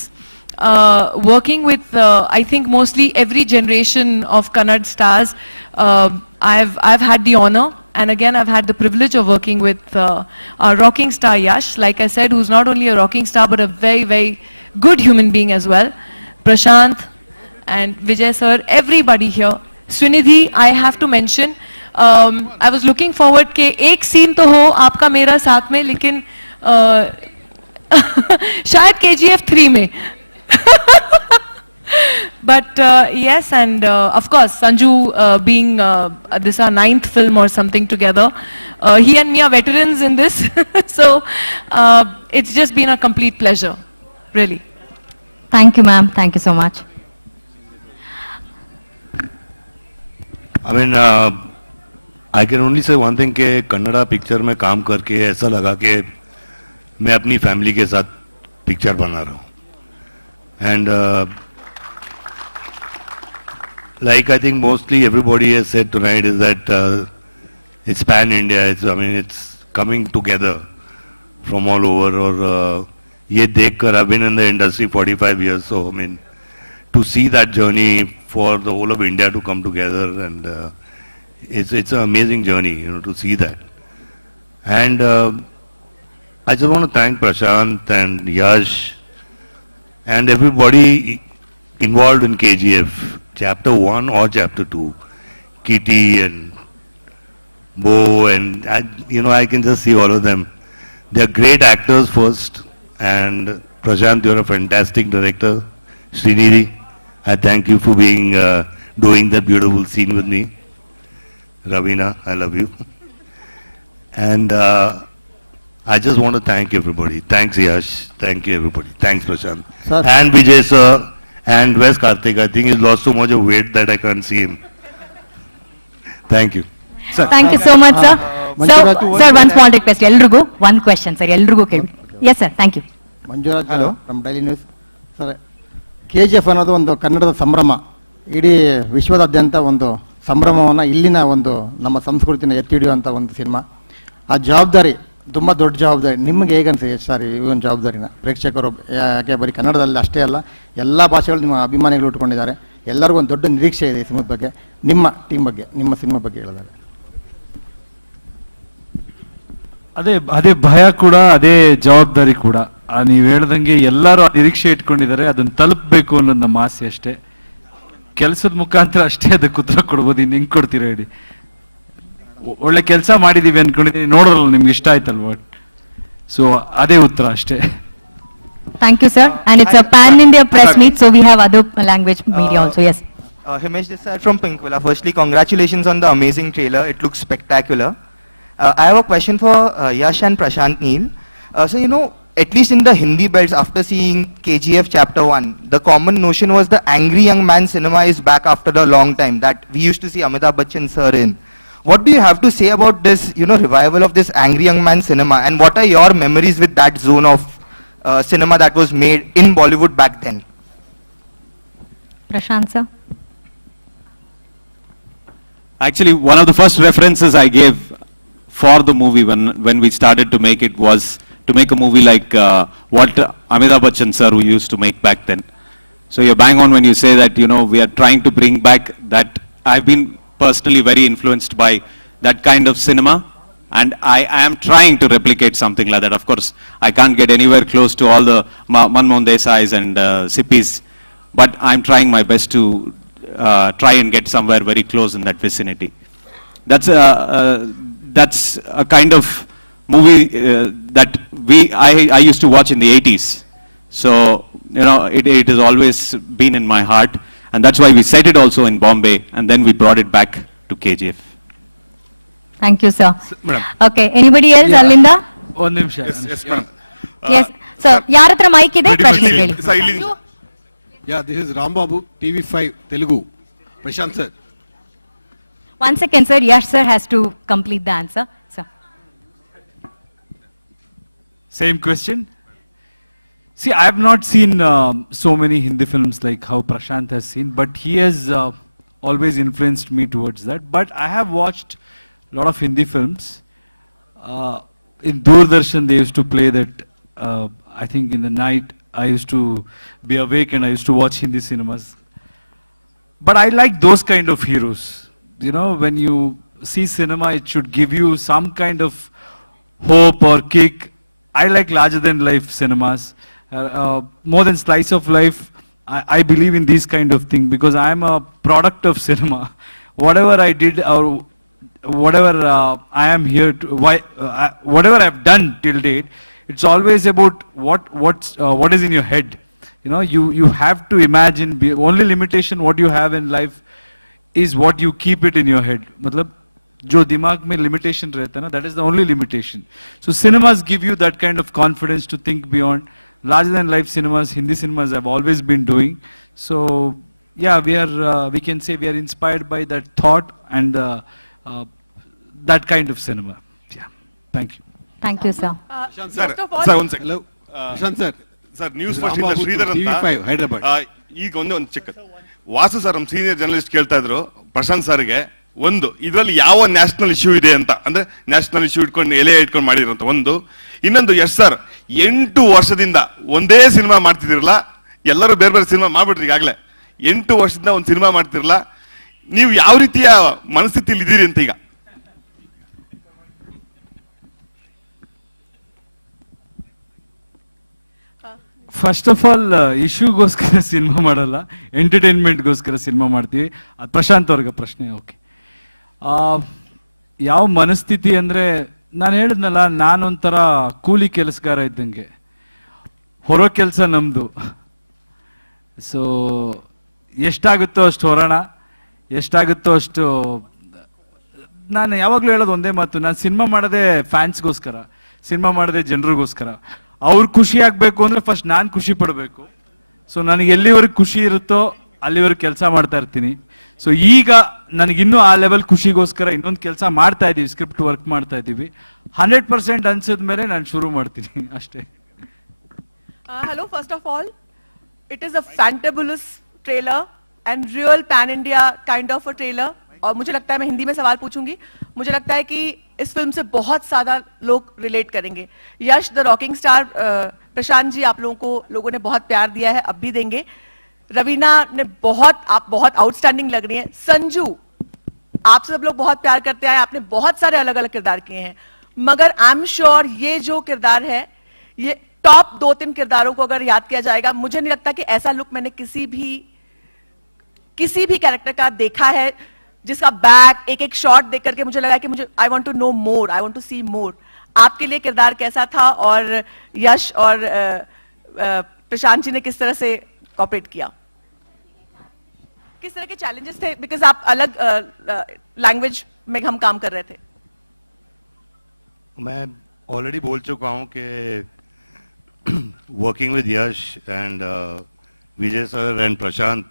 working with, I think, mostly every generation of Kannada stars. I've had the honor, and again, I've had the privilege of working with our rocking star Yash, like I said, who's not only a rocking star, but a very, very good human being as well. Prashant and Vijay sir, everybody here. Srinidhi, I have to mention, I was looking forward के एक scene तो हो आपका मेरा साथ में, लेकिन शायद KGF 3 में. But yes, and of course Sanju being this our 9th film or something together, he and me are veterans in this. So it's just been a complete pleasure, really. Thank you, ma'am. Thank you so much. I mean, I can only say one thing कि Kannada picture में काम करके ऐसा लगा कि मैं अपनी family के साथ पिक्चर बना रहा हूँ. And like I think mostly everybody has said tonight is that it's pan India. It's coming together from all over. और ये देखकर I've been in the industry 45 years, so I mean to see that journey for the whole of India to come together, and it's an amazing journey, to see that. And I just want to thank Prashant and Yash and everybody involved in KGF, Chapter 1 or Chapter 2, Kitty and Bo, and I can just see all of them. They're great actors first, and Prashant, you're a fantastic director. Srinidhi, I thank you for doing that beautiful scene with me. Ravina, I love you. And I just want to thank everybody. Thanks Yash, thank you everybody. Thanks Prashant. Sir. And Vijay sir, and Wes Karthik. I think he's lost so much of weight that I can't see him. Thank you. Sir. Thank you so much, sir. Sir, one small request. Elrugu, one question, sir. Elrugu kelbi. Yes, sir. Thank you. Manjuraj from daily news. Sir, KGF ಅನ್ನೋದು ಒಂದು ಕನ್ನಡದ ಸಂಭ್ರಮ. ಇಡೀ ವಿಶ್ವದಾದ್ಯಂತ ಒಂದು ಸಂಭ್ರಮವನ್ನು ಇಲ್ಲಿನ ಒಂದು ನಮ್ಮ ಸಂಸ್ಕೃತಿನ ಎತ್ತಿ ಹಿಡಿಯುವಂಥ ಒಂದು ಸಿನಿಮಾ. ಆ ಜವಾಬ್ದಾರಿ ತುಂಬ ದೊಡ್ಡ ಜವಾಬ್ದಾರಿ. ನಿಮಗೆ ಹೇಗೆ ಅನಿಸುತ್ತೆ ಸರ್ ಈ ಒಂದು ಜವಾಬ್ದಾರಿನ? ಪ್ರೇಕ್ಷಕರು ಯಾಕೆ ಬರೀ ಕನ್ನಡದಲ್ಲಿ ಅಷ್ಟೇ ಅಲ್ಲ, ಎಲ್ಲ ಭಾಷೆಗಳು ನಿಮ್ಮ ಅಭಿಮಾನಿಗಳು ಉಟ್ಕೊಂಡಿದ್ದಾರೆ. ಎಲ್ಲರಿಗೂ ಒಂದು ದೊಡ್ಡ ನಿರೀಕ್ಷೆ ಇದೆ ಈ ಸಿನಿಮಾದ ಬಗ್ಗೆ, ನಿಮ್ಮ ಟೀಮ್ ಬಗ್ಗೆ, ನಿಮ್ಮ ಸಿನಿಮಾ ಬಗ್ಗೆ ಹೇಳಿದಾಗ. ಅದೇ ಭಯ ಕೂಡ, ಅದೇ ಜವಾಬ್ದಾರಿ ಕೂಡ. ನೀವು ಹೇಳ್ದಂಗೆ ಎಲ್ಲರೂ ನಿರೀಕ್ಷೆ ಇಟ್ಕೊಂಡಿದ್ದಾರೆ, ಅದನ್ನು ತಲುಪಬೇಕು ಅನ್ನೋದು ನಮ್ಮ ಆಸೆ ಅಷ್ಟೇ. ಕೆಲಸದ ಮುಖಾಂತರ ಅಷ್ಟೇ ಅದಕ್ಕೆ ಉತ್ತರ ಕೊಡ್ಬೋದು. ಇನ್ನು ಹೆಂಗೆ ಕೊಡ್ತೀರಾ ಹೇಳಿ? ಒಳ್ಳೆ ಕೆಲಸ ಮಾಡಿದೀವಿ ಅನ್ಕೊಂಡಿದ್ದೀನಿ, ನೋಡೋಲ್ಲ ನಿಮ್ಗೆ ಇಷ್ಟ ಆಯ್ತಲ್ವ? ಸೊ ಅದೇ ಉತ್ತರ ಅಷ್ಟೇ. Thank you, sir. And it's a pan-India press meet, so we have other language media also. Yes. Himesh Desai from Pinkvilla. Firstly, congratulations on the amazing trailer. It looks spectacular. I have a question for Yash and Prashant, Neel. So, at least in the Hindi belts, after seeing KGF Chapter 1, the common notion was the angry young man cinema is back after a long time, that we used to see Amitabh Bachchan sir in. What do you have to say about this, revival of this angry young man cinema, and what are your memories with that zone of cinema that was made in Bollywood back then? Prashant, sir. Actually, one of the first references I gave for the movie when we started to make it was to make a movie like what Amitabh Bachchan sir who used to make back then. So you're bang on when you say that, we are trying to bring back that. I've been personally very influenced by that kind of cinema, and I am trying to replicate something like that. Of course, I can't get anywhere close to all the Manmohan Desais and Sippis, but I'm trying my best to try and get somewhere very close in that vicinity. That's a kind of movie that I used to watch in the 80s. So, it has always been in my heart, and that's why we set it also in Bombay, and then we brought it back to KGF. Thank you, sir. Okay, anybody else? Alinda? ಒಂದು ನಿಮಿಷ. Yes, madam. Yes. So, ಯಾರ ಹತ್ರ mic ಇದೆ? ಪ್ರಶ್ನೆ ಕೇಳಿ. Yeah, this is Rambabu, TV5 Telugu. Prashant sir. One second, sir. Yash sir has to complete the answer. Sir. Same question. See, I have not seen so many Hindi films like how Prashant has seen, but he has always influenced me towards that. But I have watched a lot of Hindi films. In Doordarshan, they used to play that, I think in the night, I used to be awake and I used to watch Hindi cinemas. But I like those kind of heroes. When you see cinema, it should give you some kind of hope or kick. I like larger than life cinemas. More than slice of life, I believe in these kind of thing because I am a product of cinema. Whatever I did or whatever I am here to, whatever I've done till date, it's always about what is in your head. You have to imagine. Only limitation what you have in life is what you keep it in your head. मतलब जो दिमाग में limitation रहता है ना, that is the only limitation. So cinemas give you that kind of confidence to think beyond. Larger than life cinemas, Hindi cinemas have always been doing. So yeah, we can say we are inspired by that thought and that kind of cinema. Yeah, thank you. Thank you, sir. Sir, one second. Hello. Prashant sir. Sir, NewsFirst ಇಂದ ಶ್ರೀಧರ್ ಅಂತ. TV5 Hyderabad. ಈಗ ಒಂದು ಚಿಕ್ಕ Vasu sir, ನಮ್ಮ senior journalist ಕೇಳ್ತಾ ಇದ್ರು ಪ್ರಶಾಂತ್ ಸರ್ಗೆ, ಇದರಲ್ಲಿ ಯಾವ ನ್ಯಾಷನಲ್ ಇಶ್ಯೂ ಇದೆ ಅಂತ, ಅಂದ್ರೆ ನ್ಯಾಷನಲ್ ಇಶ್ಯೂ ಇಟ್ಕೊಂಡು ಮಾಡಿದಿರಂತ ಒಂದು. ಇನ್ನೊಂದು, ಯಶ್ ಸರ್ 8 ವರ್ಷದಿಂದ ಒಂದೇ ಸಿನಿಮಾ ಮಾಡ್ತಿದಿರಲ್ಲ, ಎಲ್ಲರೂ ಬೇರೆ ಬೇರೆ ಸಿನಿಮಾ ಮಾಡ್ಬಿಟ್ರಿ ಈಗಾಗಲೇ. 8 ವರ್ಷದಿಂದ ಒಂದು ಸಿನಿಮಾ ಮಾಡ್ತಿರಲ್ಲ, ನೀವು ಯಾವ ರೀತಿಯ ಮನಸ್ಥಿತಿಯಲ್ಲಿ ಇದ್ದೀರಿ ಅಂತ ಈಗ? ಫಸ್ಟ್ ಆಫ್ ಆಲ್ ಇಶ್ಯೂಗೋಸ್ಕರ ಸಿನಿಮಾ ಮಾಡಲ್ಲ, ಎಂಟರ್ಟೈನ್ಮೆಂಟ್ಗೋಸ್ಕರ ಸಿನಿಮಾ ಮಾಡ್ತೀವಿ. ಅದು ಪ್ರಶಾಂತ್ ಅವ್ರಿಗೆ ಪ್ರಶ್ನೆ. ಓಕೆ, ಯಾವ ಮನಸ್ಥಿತಿ ಅಂದರೆ ನಾನು ಹೇಳಿದ್ನಲ್ಲ, ನಾನೊಂಥರ ಕೂಲಿ ಕೆಲಸಗಾರ ಇದ್ದಂಗೆ, ಹೊರೋ ಕೆಲಸ ನಮ್ಮದು. ಸೊ ಎಷ್ಟಾಗುತ್ತೋ ಅಷ್ಟು ಹೊರೋಣ, ಎಷ್ಟಾಗುತ್ತೋ ಅಷ್ಟು. ನಾನು ಯಾವಾಗಲೂ ಹೇಳೋದು ಒಂದೇ ಮಾತು, ನಾನು ಸಿನಿಮಾ ಮಾಡೋದೇ ಫ್ಯಾನ್ಸ್ಗೋಸ್ಕರ, ಸಿನಿಮಾ ಮಾಡೋದೇ ಜನರಿಗೋಸ್ಕರ. ಅವ್ರು ಖುಷಿ ಆಗಬೇಕು ಅಂದರೆ ಫಸ್ಟ್ ನಾನು ಖುಷಿ ಪಡಬೇಕು. ಸೊ ನನಗೆ ಎಲ್ಲಿವರೆಗೆ ಖುಷಿ ಇರುತ್ತೋ ಅಲ್ಲಿವರೆಗೆ ಕೆಲಸ ಮಾಡ್ತಾ ಇರ್ತೀನಿ. ಸೊ ಈಗ ನನಗಿನ್ನೂ ಆ ಲೆವೆಲ್ ಖುಷಿಗೋಸ್ಕರ ಇನ್ನೊಂದು ಕೆಲಸ ಮಾಡ್ತಾ ಇದ್ದೀವಿ, ಸ್ಕ್ರಿಪ್ಟ್ ವರ್ಕ್ ಮಾಡ್ತಾ ಇದ್ದೀವಿ. 100% ಅನ್ಸಿದ ಮೇಲೆ ನಾನು ಶುರು ಮಾಡ್ತೀನಿ ಅಷ್ಟೇ. Hello, first of all, it is a fantabulous trailer and real pan India kind of a trailer. और मुझे लगता है, मैं हिंदी में सवाल पूछूंगी, मुझे लगता है कि इस फिल्म से बहुत ज्यादा लोग रिलेट करेंगे. यश the rocking star, Prashant ji, आप लोगों को लोगों ने बहुत प्यार दिया है, अब भी देंगे. रवीना ने आप बहुत आउटस्टैंडिंग लग रही हैं. संजू, आप सब लोग बहुत प्यार करते हैं, आपने बहुत सारे अलग अलग किरदार किए हैं, मगर आई एम श्योर ये जो किरदार है, ये टॉप 2-3 किरदारों को अगर याद किया जाएगा. मुझे नहीं लगता कि ऐसा लुक मैंने किसी भी कैरेक्टर का देखा है जिसका बैक एक शॉट देख करके मुझे लगा कि मुझे I want to know more, I want to see more. आपके लिए किरदार कैसा था और यश और प्रशांत जी ने किस तरह से कॉपरेट किया? किस तरह के चैलेंजेस थे, बिकॉज आप अलग लैंग्वेज में हम काम कर रहे थे? मैं ऑलरेडी बोल चुका हूँ कि working with Yash and Vijay sir and Prashanth,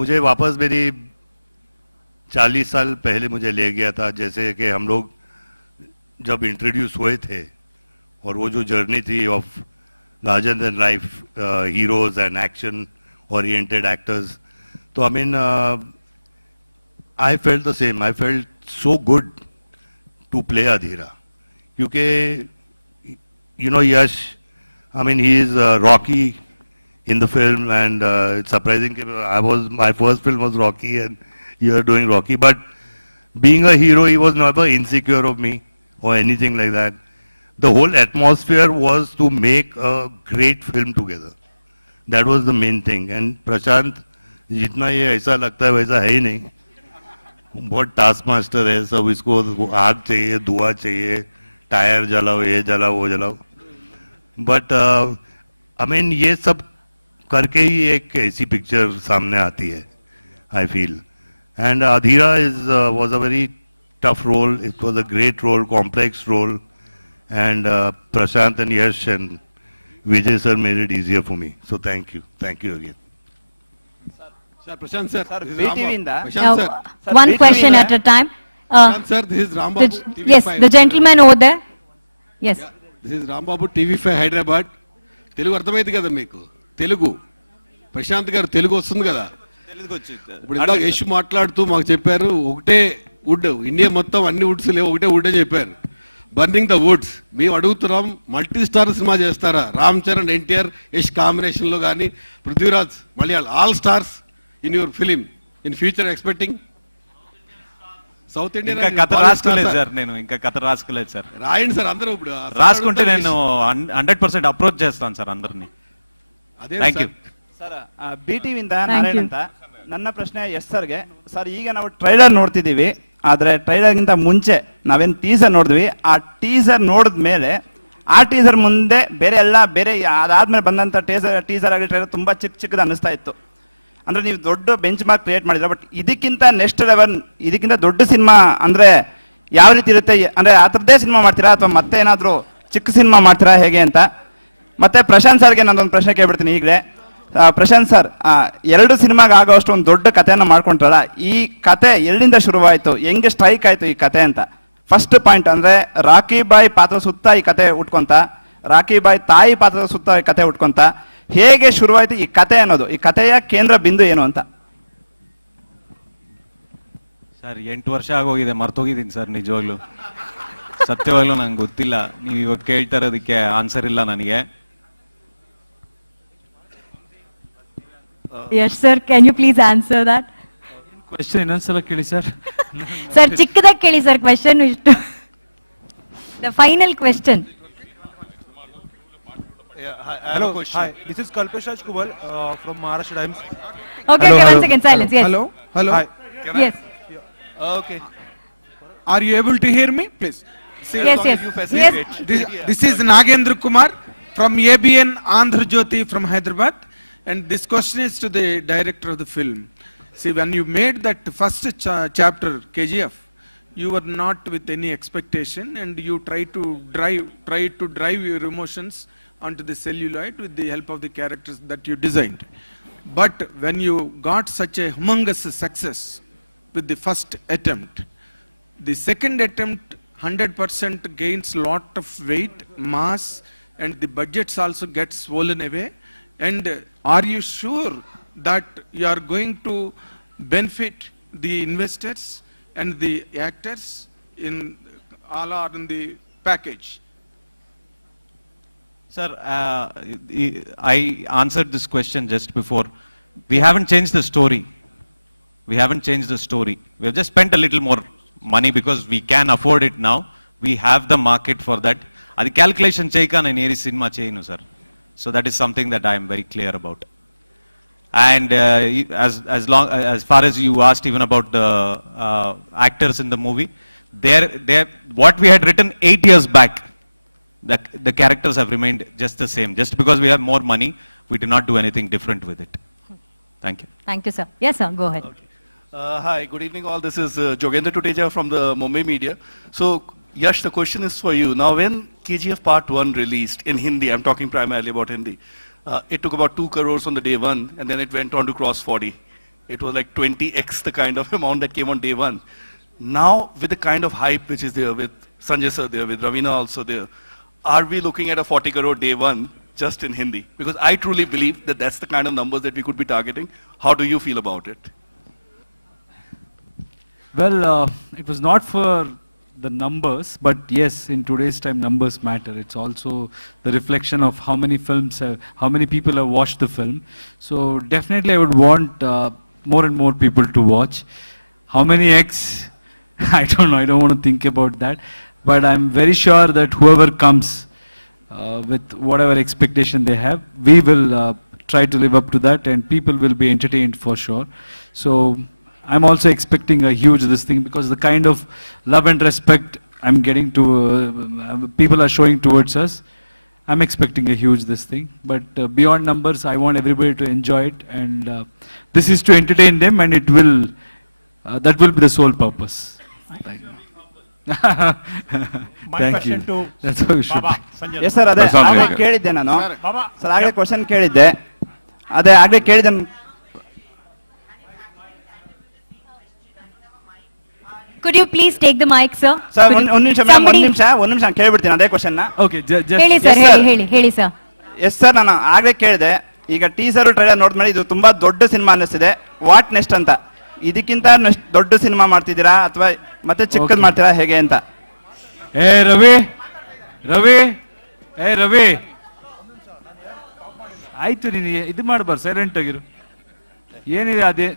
मुझे वापस मेरी 40 साल पहले मुझे ले गया था. जैसे कि हम लोग जब इंट्रोड्यूस हुए थे और वो जो जर्नी थी of larger than life heroes and action oriented actors, तो I mean I felt the same. I felt so good to play Adhira, क्योंकि you know Yash, I mean he is Rocky in the film, and it's surprising my first film was Rocky and you are doing Rocky, but being a hero he was never insecure of me or anything like that. The whole atmosphere was to make a great film together. That was the main thing. And Prashant, जितना ये ऐसा लगता है वैसा है ही नहीं, बहुत task master है. सब इसको आग चाहिए, धुआं चाहिए, टायर जलाओ, ये जलाओ, वो जलाओ. बट आई मीन ये सब करके ही एक ऐसी पिक्चर सामने आती है, I feel. And Adheera was a very tough role. It was a great role, complex role, and Prashant and Yash and Vijay sir made it easier for me. So thank you again. Sir, Prashant sir, one question at a time. Prashant sir, this is Rambabu, TV5. Yes, the gentleman over there. Yes. Yeah, this is Rambabu, TV5 Hyderabad. Telugu అర్థమైంది కదా మీకు? తెలుగు ప్రశాంత్ గారు తెలుగు వస్తుంది కదా? ఇప్పుడు ఇందాక యశ్ మాట్లాడుతూ మాకు చెప్పారు ఒకటే వుడ్, ఇండియా మొత్తం అన్ని వుడ్స్ లేవు, ఒకటే వుడ్ అని చెప్పారు. Burning the Woods. మేము అడుగుతున్నాం, మల్టీ స్టార్ సినిమా చేస్తారా? రామ్ చరణ్, ఎన్టీఆర్, యశ్ కాంబినేషన్లో కానీ, Prithviraj, Malayalam, all stars in your film in future expecting? South Indian కథ రాసుకోలేదు సార్, నేను ఇంకా కథ రాసుకోలేదు సార్. రాయండి సార్, అందరూ ఇప్పుడు రాసుకుంటే నేను 100% ಅಪ್ರೋಚ್ చేస్తాను ಸರ್ అందరినీ. Thank you sir. BTVಯಿಂದ ನಾರಾಯಣ್ ಅಂತ. ನನ್ನ ಪ್ರಶ್ನೆ ಎಸ್ ಸರ್ಗೆ. ಸರ್, ಈಗ ನಾವು ಟ್ರೈಲರ್ ನೋಡ್ತಿದ್ದೀವಿ, ಆದರೆ ಟ್ರೈಲರ್ಗಿಂತ ಮುಂಚೆ ನಾವೇನು ಟೀಸರ್ ನೋಡಿದ್ವಿ, ಆ ಟೀಸರ್ ನೋಡಿದ ಮೇಲೆ ಆ ಟೀಸರ್ ಮುಂದೆ ಬೇರೆ ಅದಾದ್ಮೇಲೆ ಬಂದಂಥ ಟೀಸರ್ ಆಗಲಿ ಟ್ರೈಲರ್ ತುಂಬ ಚಿಕ್ಕದು ಅನ್ನಿಸ್ತಾ ಇತ್ತು. ಅಂದರೆ ನೀವು ದೊಡ್ಡ ಬೆಂಚ್ ಮಾರ್ಕ್ ಕ್ರಿಯೇಟ್ ಮಾಡಿದ್ರೆ, ಬಟ್ ಇದಕ್ಕಿಂತ ನೆಕ್ಸ್ಟ್ ಲೆವೆಲ್, ಇದಕ್ಕಿಂತ ದೊಡ್ಡ ಸಿನಿಮಾ ಅಂದರೆ ಯಾವ ರೀತಿ ಇರುತ್ತೆ? ಅಂದರೆ ಆ ಥರದ್ದೇ ಸಿನಿಮಾ ಮಾಡ್ತೀರಾ ಅಥವಾ ಮತ್ತೆ ಏನಾದರೂ ಚಿಕ್ಕ ಸಿನಿಮಾ ಮಾಡ್ತೀರಾ ಹೇಗೆ ಅಂತ? ಮತ್ತೆ ಪ್ರಶಾಂತ್ ಸರ್ಗೆ ನಾನೊಂದು ಪ್ರಶ್ನೆ ಕೇಳ್ಬಿಡ್ತೀನಿ ಈಗಲೇ. ಪ್ರಶಾಂತ್ ಸರ್, 2 ಸಿನಿಮಾಗೆ ಆಗೋಷ್ಟು ಒಂದು ದೊಡ್ಡ ಕಥೆಯನ್ನು ಮಾಡ್ಕೊಂಡ್ರಲ್ಲ, ಈ ಕತೆ ಎಲ್ಲಿಂದ ಶುರುವಾಯಿತು, ಹೆಂಗೆ ಸ್ಟ್ರೈಕ್ ಆಯಿತು ಈ ಕತೆ ಅಂತ? ಫಸ್ಟ್ ಪಾಯಿಂಟ್ ಅಂದರೆ ರಾಕಿ ಬಾಯಿ ಪಾತ್ರ ಸುತ್ತ ಈ ಕತೆ ಉಟ್ಕೊಂತ, ರಾಕಿ ಬಾಯಿ ತಾಯಿ ಪಾತ್ರದ ಸುತ್ತ ಈ ಕತೆ ಉಟ್ಕೊಂತ, ಹೇಗೆ ಶುರುವಾಯಿತು ಈ ಕತೆ ಅನ್ನೋದು, ಈ ಕಥೆಯ ಕೇಂದ್ರ ಬಿಂದು ಏನು ಅಂತ? ಸರ್ 8 ವರ್ಷ ಆಗೋಗಿದೆ, ಮರ್ತೋಗಿದ್ದೀನಿ ಸರ್ ನಿಜವಾಗ್ಲೂ, ಸತ್ಯವಾಗ್ಲೂ ನಂಗೆ ಗೊತ್ತಿಲ್ಲ. ನೀವು ಇವತ್ತು ಕೇಳ್ತಾ ಇರೋದಕ್ಕೆ ಆನ್ಸರ್ ಇಲ್ಲ ನನಗೆ. Yes, sir. Can you please answer that? Question ಇನ್ನೊಂದ್ಸಲ ಕೇಳಿ ಸರ್. Sir, ಚಿಕ್ಕದಾಗಿ ಕೇಳಿ ಸರ್ ಕ್ವೆಶ್ಚನ್ ಇಷ್ಟು. The final question. Hello, hi. This is Kalpesh Raj Kubal from Maharashtra Times. Okay, Hello, okay, hello. one second, silence. Yes. Hello, hello. Hi. Yes. Okay. Are you able to hear me, please? Yes, yes. Yes. This is Nagendra Kumar from ABN Andhra Jyoti from Hyderabad, and this question is to the director of the film. See, when you made that first chapter, KGF, you were not with any expectation, and you try to drive your emotions onto the celluloid with the help of the characters that you designed. But when you got such a humongous success with the first attempt, the second attempt 100% gains lot of weight, mass, and the budgets also get swollen away. And are you sure that you are going to benefit the investors and the actors in all are in the package? Sir, I answered this question just before. We haven't changed the story. We haven't changed the story. We have just spent a little more money because we can afford it now. We have the market for that. Adi calculation cheyika nenu eri cinema cheyinu sir. So that is something that I am very clear about. And as far as you asked even about the actors in the movie, what we had written 8 years back, the characters have remained just the same. Just because we have more money, we did not do anything different with it. Thank you. Thank you, sir. Yes, sir. Go ahead. Hi, good evening all. This is Jogendra Tuteja from the Mumbai media. So, Yash, the question is for you. Now, when KGF Part 1 released in Hindi, I'm talking primarily about Hindi, it took about 2 crores on the day 1, and then it went on to cross 40. It was like 20x the kind of amount that came on day 1. Now, with the kind of hype which is there, with Sanjay sir there, with Ravina also there, are we looking at a 40 crore day 1 just in Hindi? Because I truly believe that that's the kind of numbers that we could be targeting. How do you feel about it? Well, it was not for the numbers, but yes, in today's time, numbers matter. It's also the reflection of how many films, how many people have watched the film. So definitely, I would want more and more people to watch. How many X? I don't know. I don't want to think about that. But I'm very sure that whoever comes with whatever expectation they have, we will try to live up to that, and people will be entertained for sure. So I'm also expecting a huge this thing, because the kind of love and respect I'm getting to people are showing towards us. I'm expecting a huge this thing. But beyond numbers, I want everybody to enjoy it, and this is to entertain them, and it will that will be the sole purpose. Thank you. Thank you. That's how we should. Yes sir, ಅದೇ ಆಗಲೇ ಕೇಳಿದ್ದೆ ನಾನು. Sir ಆಗಲೇ question ಕೇಳಿದ್ದೆ. ಅದೇ ಆಗಲೇ ಕೇಳಿದ್ದೆ. Could you please take the mic, sir? Sir, ಒಂದು ನಿಮಿಷ ಕೇಳ್ಬಿಡ್ತೀನಿ ಅದೇ ಕ್ವಶನ್ ನ. Okay, ಹೇಳಿ ಸರ್, ಹೇಳಿ ಸರ್. ಎಸ್ ಸರ್, ನಾನು ಆಗಲೇ ಕೇಳಿದೆ. ಈಗ ಟೀಸರ್ ಟ್ರೈಲರ್ ನೋಡಿದ್ಮೇಲೆ ಇದು ತುಂಬಾ ದೊಡ್ಡ ಸಿನಿಮಾ ಅನ್ನಿಸ್ತಿದೆ. ವಾಟ್ ನೆಕ್ಸ್ಟ್ ಅಂತ? ಇದಕ್ಕಿಂತ ದೊಡ್ಡ ಸಿನಿಮಾ ಮಾಡ್ತಿದ್ದೀರಾ ಅಥವಾ ಮತ್ತೆ ಚಿಕ್ಕದ್ ಮಾಡ್ತೀರಾ ಹೇಗೆ ಅಂತ? ರವಿ ಆಯ್ತು, ನೀನು ಇದು ಮಾಡಬಾರ್ದು, ಸೈಲೆಂಟ್ ಆಗಿರು. ಏನಿದೆ ಅದೇ.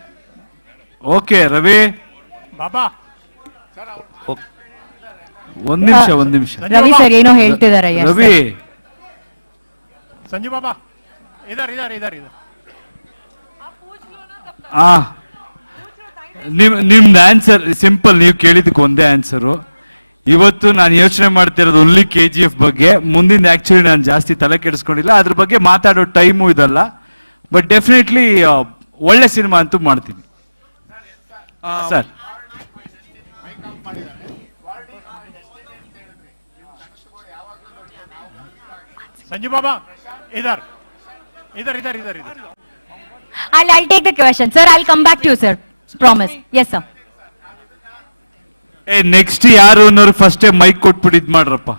ಓಕೆ ರವಿ ಬಾಬಾ, ಒಂದ್ ನಿಮಿಷ ರವಿ ಸರ್ ಏನೋ ಹೇಳ್ತಿದ್ದಾರೆ. ರವಿ, ಸಂಜು ಬಾಬಾ ಇದರ್ ನಿಮ್ದು ಆನ್ಸರ್ ಸಿಂಪಲ್. ನೀವು ಕೇಳಿದಕ್ಕೆ ಒಂದೇ ಆನ್ಸರು. ಇವತ್ತು ನಾನು ಯೋಚನೆ ಮಾಡ್ತಿರೋದು ಓನ್ಲಿ KGF ಬಗ್ಗೆ. ಮುಂದಿನ ಆಕ್ಚುಲಿ ನಾನು ಜಾಸ್ತಿ ತಲೆ ಕೆಡಿಸ್ಕೊಂಡಿಲ್ಲ, ಅದ್ರ ಬಗ್ಗೆ ಮಾತಾಡೋ ಟೈಮು ಇದಲ್ಲ. ಬಟ್ ಡೆಫಿನೆಟ್ಲಿ ಒಳ್ಳೆ ಸಿನಿಮಾ ಅಂತೂ ಮಾಡ್ತೀನಿ ಸರ್. ಸಂಜು ಬಾಬಾ ಇದರ್. I'll take the question, sir. I'll come back to you, sir. Promise. Yes, sir. Next ಯಾರು ಅನ್ನೋರು ಫಸ್ಟ್ ಮೈಕ್ ಕೊಟ್ಬಿಟ್ಟು ಇದ್ ಮಾಡ್ರಪ್ಪ.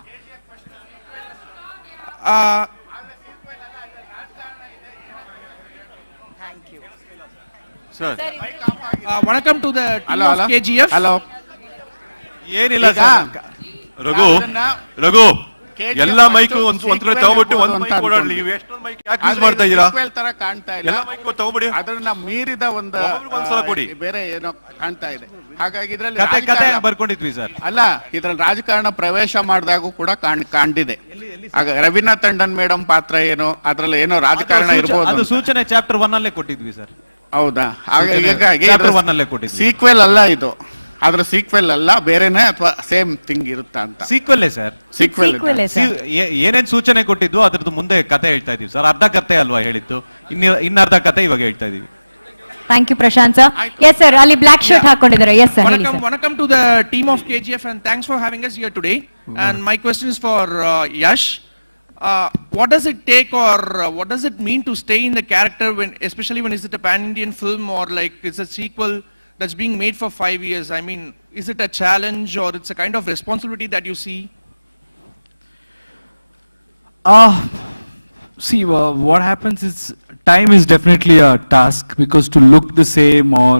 Welcome to the team of KGF. ಏನಿಲ್ಲ ಸರ್. ರಘು ಎಲ್ಲ ಮೈಕ್ ಒಂದ್ ಕಡೆ ತಗೊಬಿಟ್ಟು ಒಂದ್ ಮೈಕ್ ಓಡಾಡ್ಲಿ. ನೀವು ಎಷ್ಟೊಂದು ಮೈಕ್ ಯಾಕೆ ಯೂಸ್ ಮಾಡ್ತಾ ಇದೀರಾ? ತರ ಕಾಣ್ತಾ ಇಲ್ಲ, ಎಲ್ಲ ಮೈಕ್ ತಗೊಬಿಡಿ. ಅದನ್ನ ಮೀರಿದ ಒಂದು ಒಂದ್ಸಲ ಕೊಡಿ. ಬೇರೆ ಏನೋ ಕಾಣ್ತಾ ಇದೆ. ಹಾಗಾಗಿ ಇದ್ರಲ್ಲಿ ಕತೆ ಬರ್ಕೊಂಡಿದ್ವಿ ಸರ್. ಅಲ್ಲ, ಇದ್ರಲ್ಲಿ ರಾಜಕಾರಣ ಪ್ರವೇಶ ಮಾಡಿದಾಗೂ ಕೂಡ ಕಾಣ್ದಿದೆ. ಆಗ ರವೀನಾ ಟಂಡನ್ ಮೇಡಮ್ ಪಾತ್ರ ಏನು, ಅದ್ರಲ್ಲಿ ಏನೋ ರಾಜಕಾರಣ ಇರ್ಬೋದು. ಅದು ಸೂಚನೆ ಚಾಪ್ಟರ್ 1 ಅಲ್ಲೇ ಕೊಟ್ಟಿದ್ವಿ ಸರ್. ಹೌದಾ? ಹಾಗಾಗಿ ಚಾಪ್ಟರ್ 1 ಅಲ್ಲೇ ಕೊಟ್ಟಿದ್ವಿ. ಸೀಕ್ವೆಲ್ ಅಲ್ಲ ಇದು, ಅದ್ರ ಸೀಕ್ವೆಲ್ ಅಲ್ಲ, ಬೇರೆನೆ ಅಥವಾ ಸೇಮ್ ಥಿಂಗ್ ಇರುತ್ತಾ ಅಂತ. ಸೀಕ್ವೆಲ್ಲೇ ಸರ್. ಸೀಕ್ವೆಲ್ ಏನೇನ್ ಸೂಚನೆ ಕೊಟ್ಟಿದ್ದು ಅದ್ರದ್ದು ಮುಂದೆ ಕತೆ ಹೇಳ್ತಾ ಇದೀವಿ ಸರ್. ಅರ್ಧ ಕತೆ ಅಲ್ವಾ ಹೇಳಿದ್ದು, ಇನ್ನರ್ಧ ಕತೆ ಇವಾಗ ಹೇಳ್ತಾ ಇದೀವಿ. Thank you Prashanth sir. Yes sir, ಅಲ್ಲಿ ಬ್ಲಾಕ್ ಶರ್ಟ್ ಹಾಕೊಂಡಿದ್ದಾರೆ. ಎಸ್ ಸರ್, ಹೇಳಿ sir. Welcome to the team of KGF and thanks for having us here today. And my question is for Yash. What does it take or what does it mean to stay in the character when, especially when is it a pan-Indian film or like it's a sequel that's being made for 5 years? I mean, is it a challenge or it's a kind of responsibility that you see? See, what happens is time is definitely a task, because to look the same or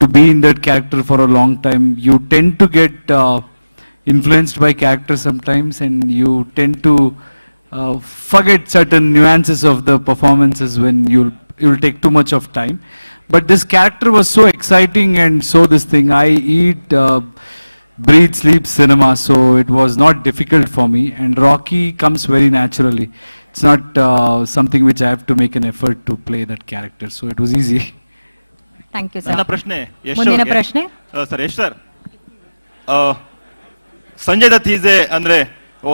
to be in that character for a long time, you tend to get influenced by characters sometimes, and you tend to forget certain nuances of the performances when you'll take too much of time. But this character was so exciting, and so this thing, I eat, breathe, sleep cinema, so it was not difficult for me, and Rocky comes very naturally. It's not something which I have to make an effort to play that character, so it was easy. Thank you sir. ನನ್ನ ಪ್ರಶ್ನೆ ಯಶ್ ಮುಂದಿನ ಪ್ರಶ್ನೆ sir. Yash sir, Sanjay Dutt is ಅಂದ್ರೆ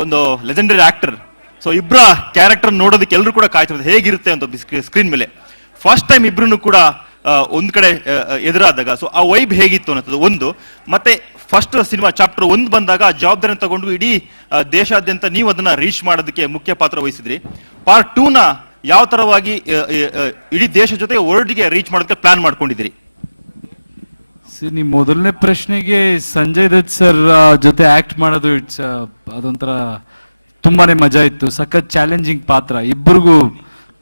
ಒಂದು legendary actor. So ಇಬ್ಬರ character ನೋಡೋದಕ್ಕೆ ಎಲ್ಲರೂ ಕೂಡ ಕಾಯ್ತಿರೋದು ಹೇಗಿರುತ್ತೆ ಅಂತ ಸ್ಕ್ರೀನ್ ಮೇಲೆ. ಫಸ್ಟ್ ಟೈಮ್ ಇಬ್ರು ಕೂಡ ಒಂದ್ ಕಡೆ ಎದುರಾದಾಗ ಸೊ ಆ ವೈಬ್ ಹೇಗಿತ್ತು ಅನ್ನೋದು ಒಂದು. ಮತ್ತೆ ಫಸ್ಟ್ ಸಿನಿಮಾ ಚಾಪ್ಟರ್ 1 ಬಂದಾಗ ಜವಾಬ್ದಾರಿ ತಗೊಂಡು ಇಡೀ ದೇಶಾದ್ಯಂತ ನೀವು ಅದನ್ನ ರೀಚ್ ಮಾಡೋದಕ್ಕೆ ಮುಖ್ಯ ಪಾತ್ರ ವಹಿಸಿದ್ರಿ. ಪಾರ್ಟ್ 2 ನ ಯಾವ ತರವಾಗಿ ಇಡೀ ದೇಶ ಜೊತೆ ವರ್ಲ್ಡ್ಗೆ ರೀಚ್ ಮಾಡೋದಕ್ಕೆ ಪ್ಲಾನ್ ಮಾಡ್ಕೊಂಡಿದ್ದೀರಿ? ನಿಮ್ಮ ಮೊದಲನೇ ಪ್ರಶ್ನೆಗೆ ಸಂಜಯ್ ದತ್ ಸರ್ ಜೊತೆ ಆಕ್ಟ್ ಮಾಡೋದು ಅದೊಂಥರ ತುಂಬಾನೇ ಮಜಾ ಇತ್ತು. ಸಖತ್ ಚಾಲೆಂಜಿಂಗ್ ಪಾತ್ರ, ಇಬ್ಬರಿಗೂ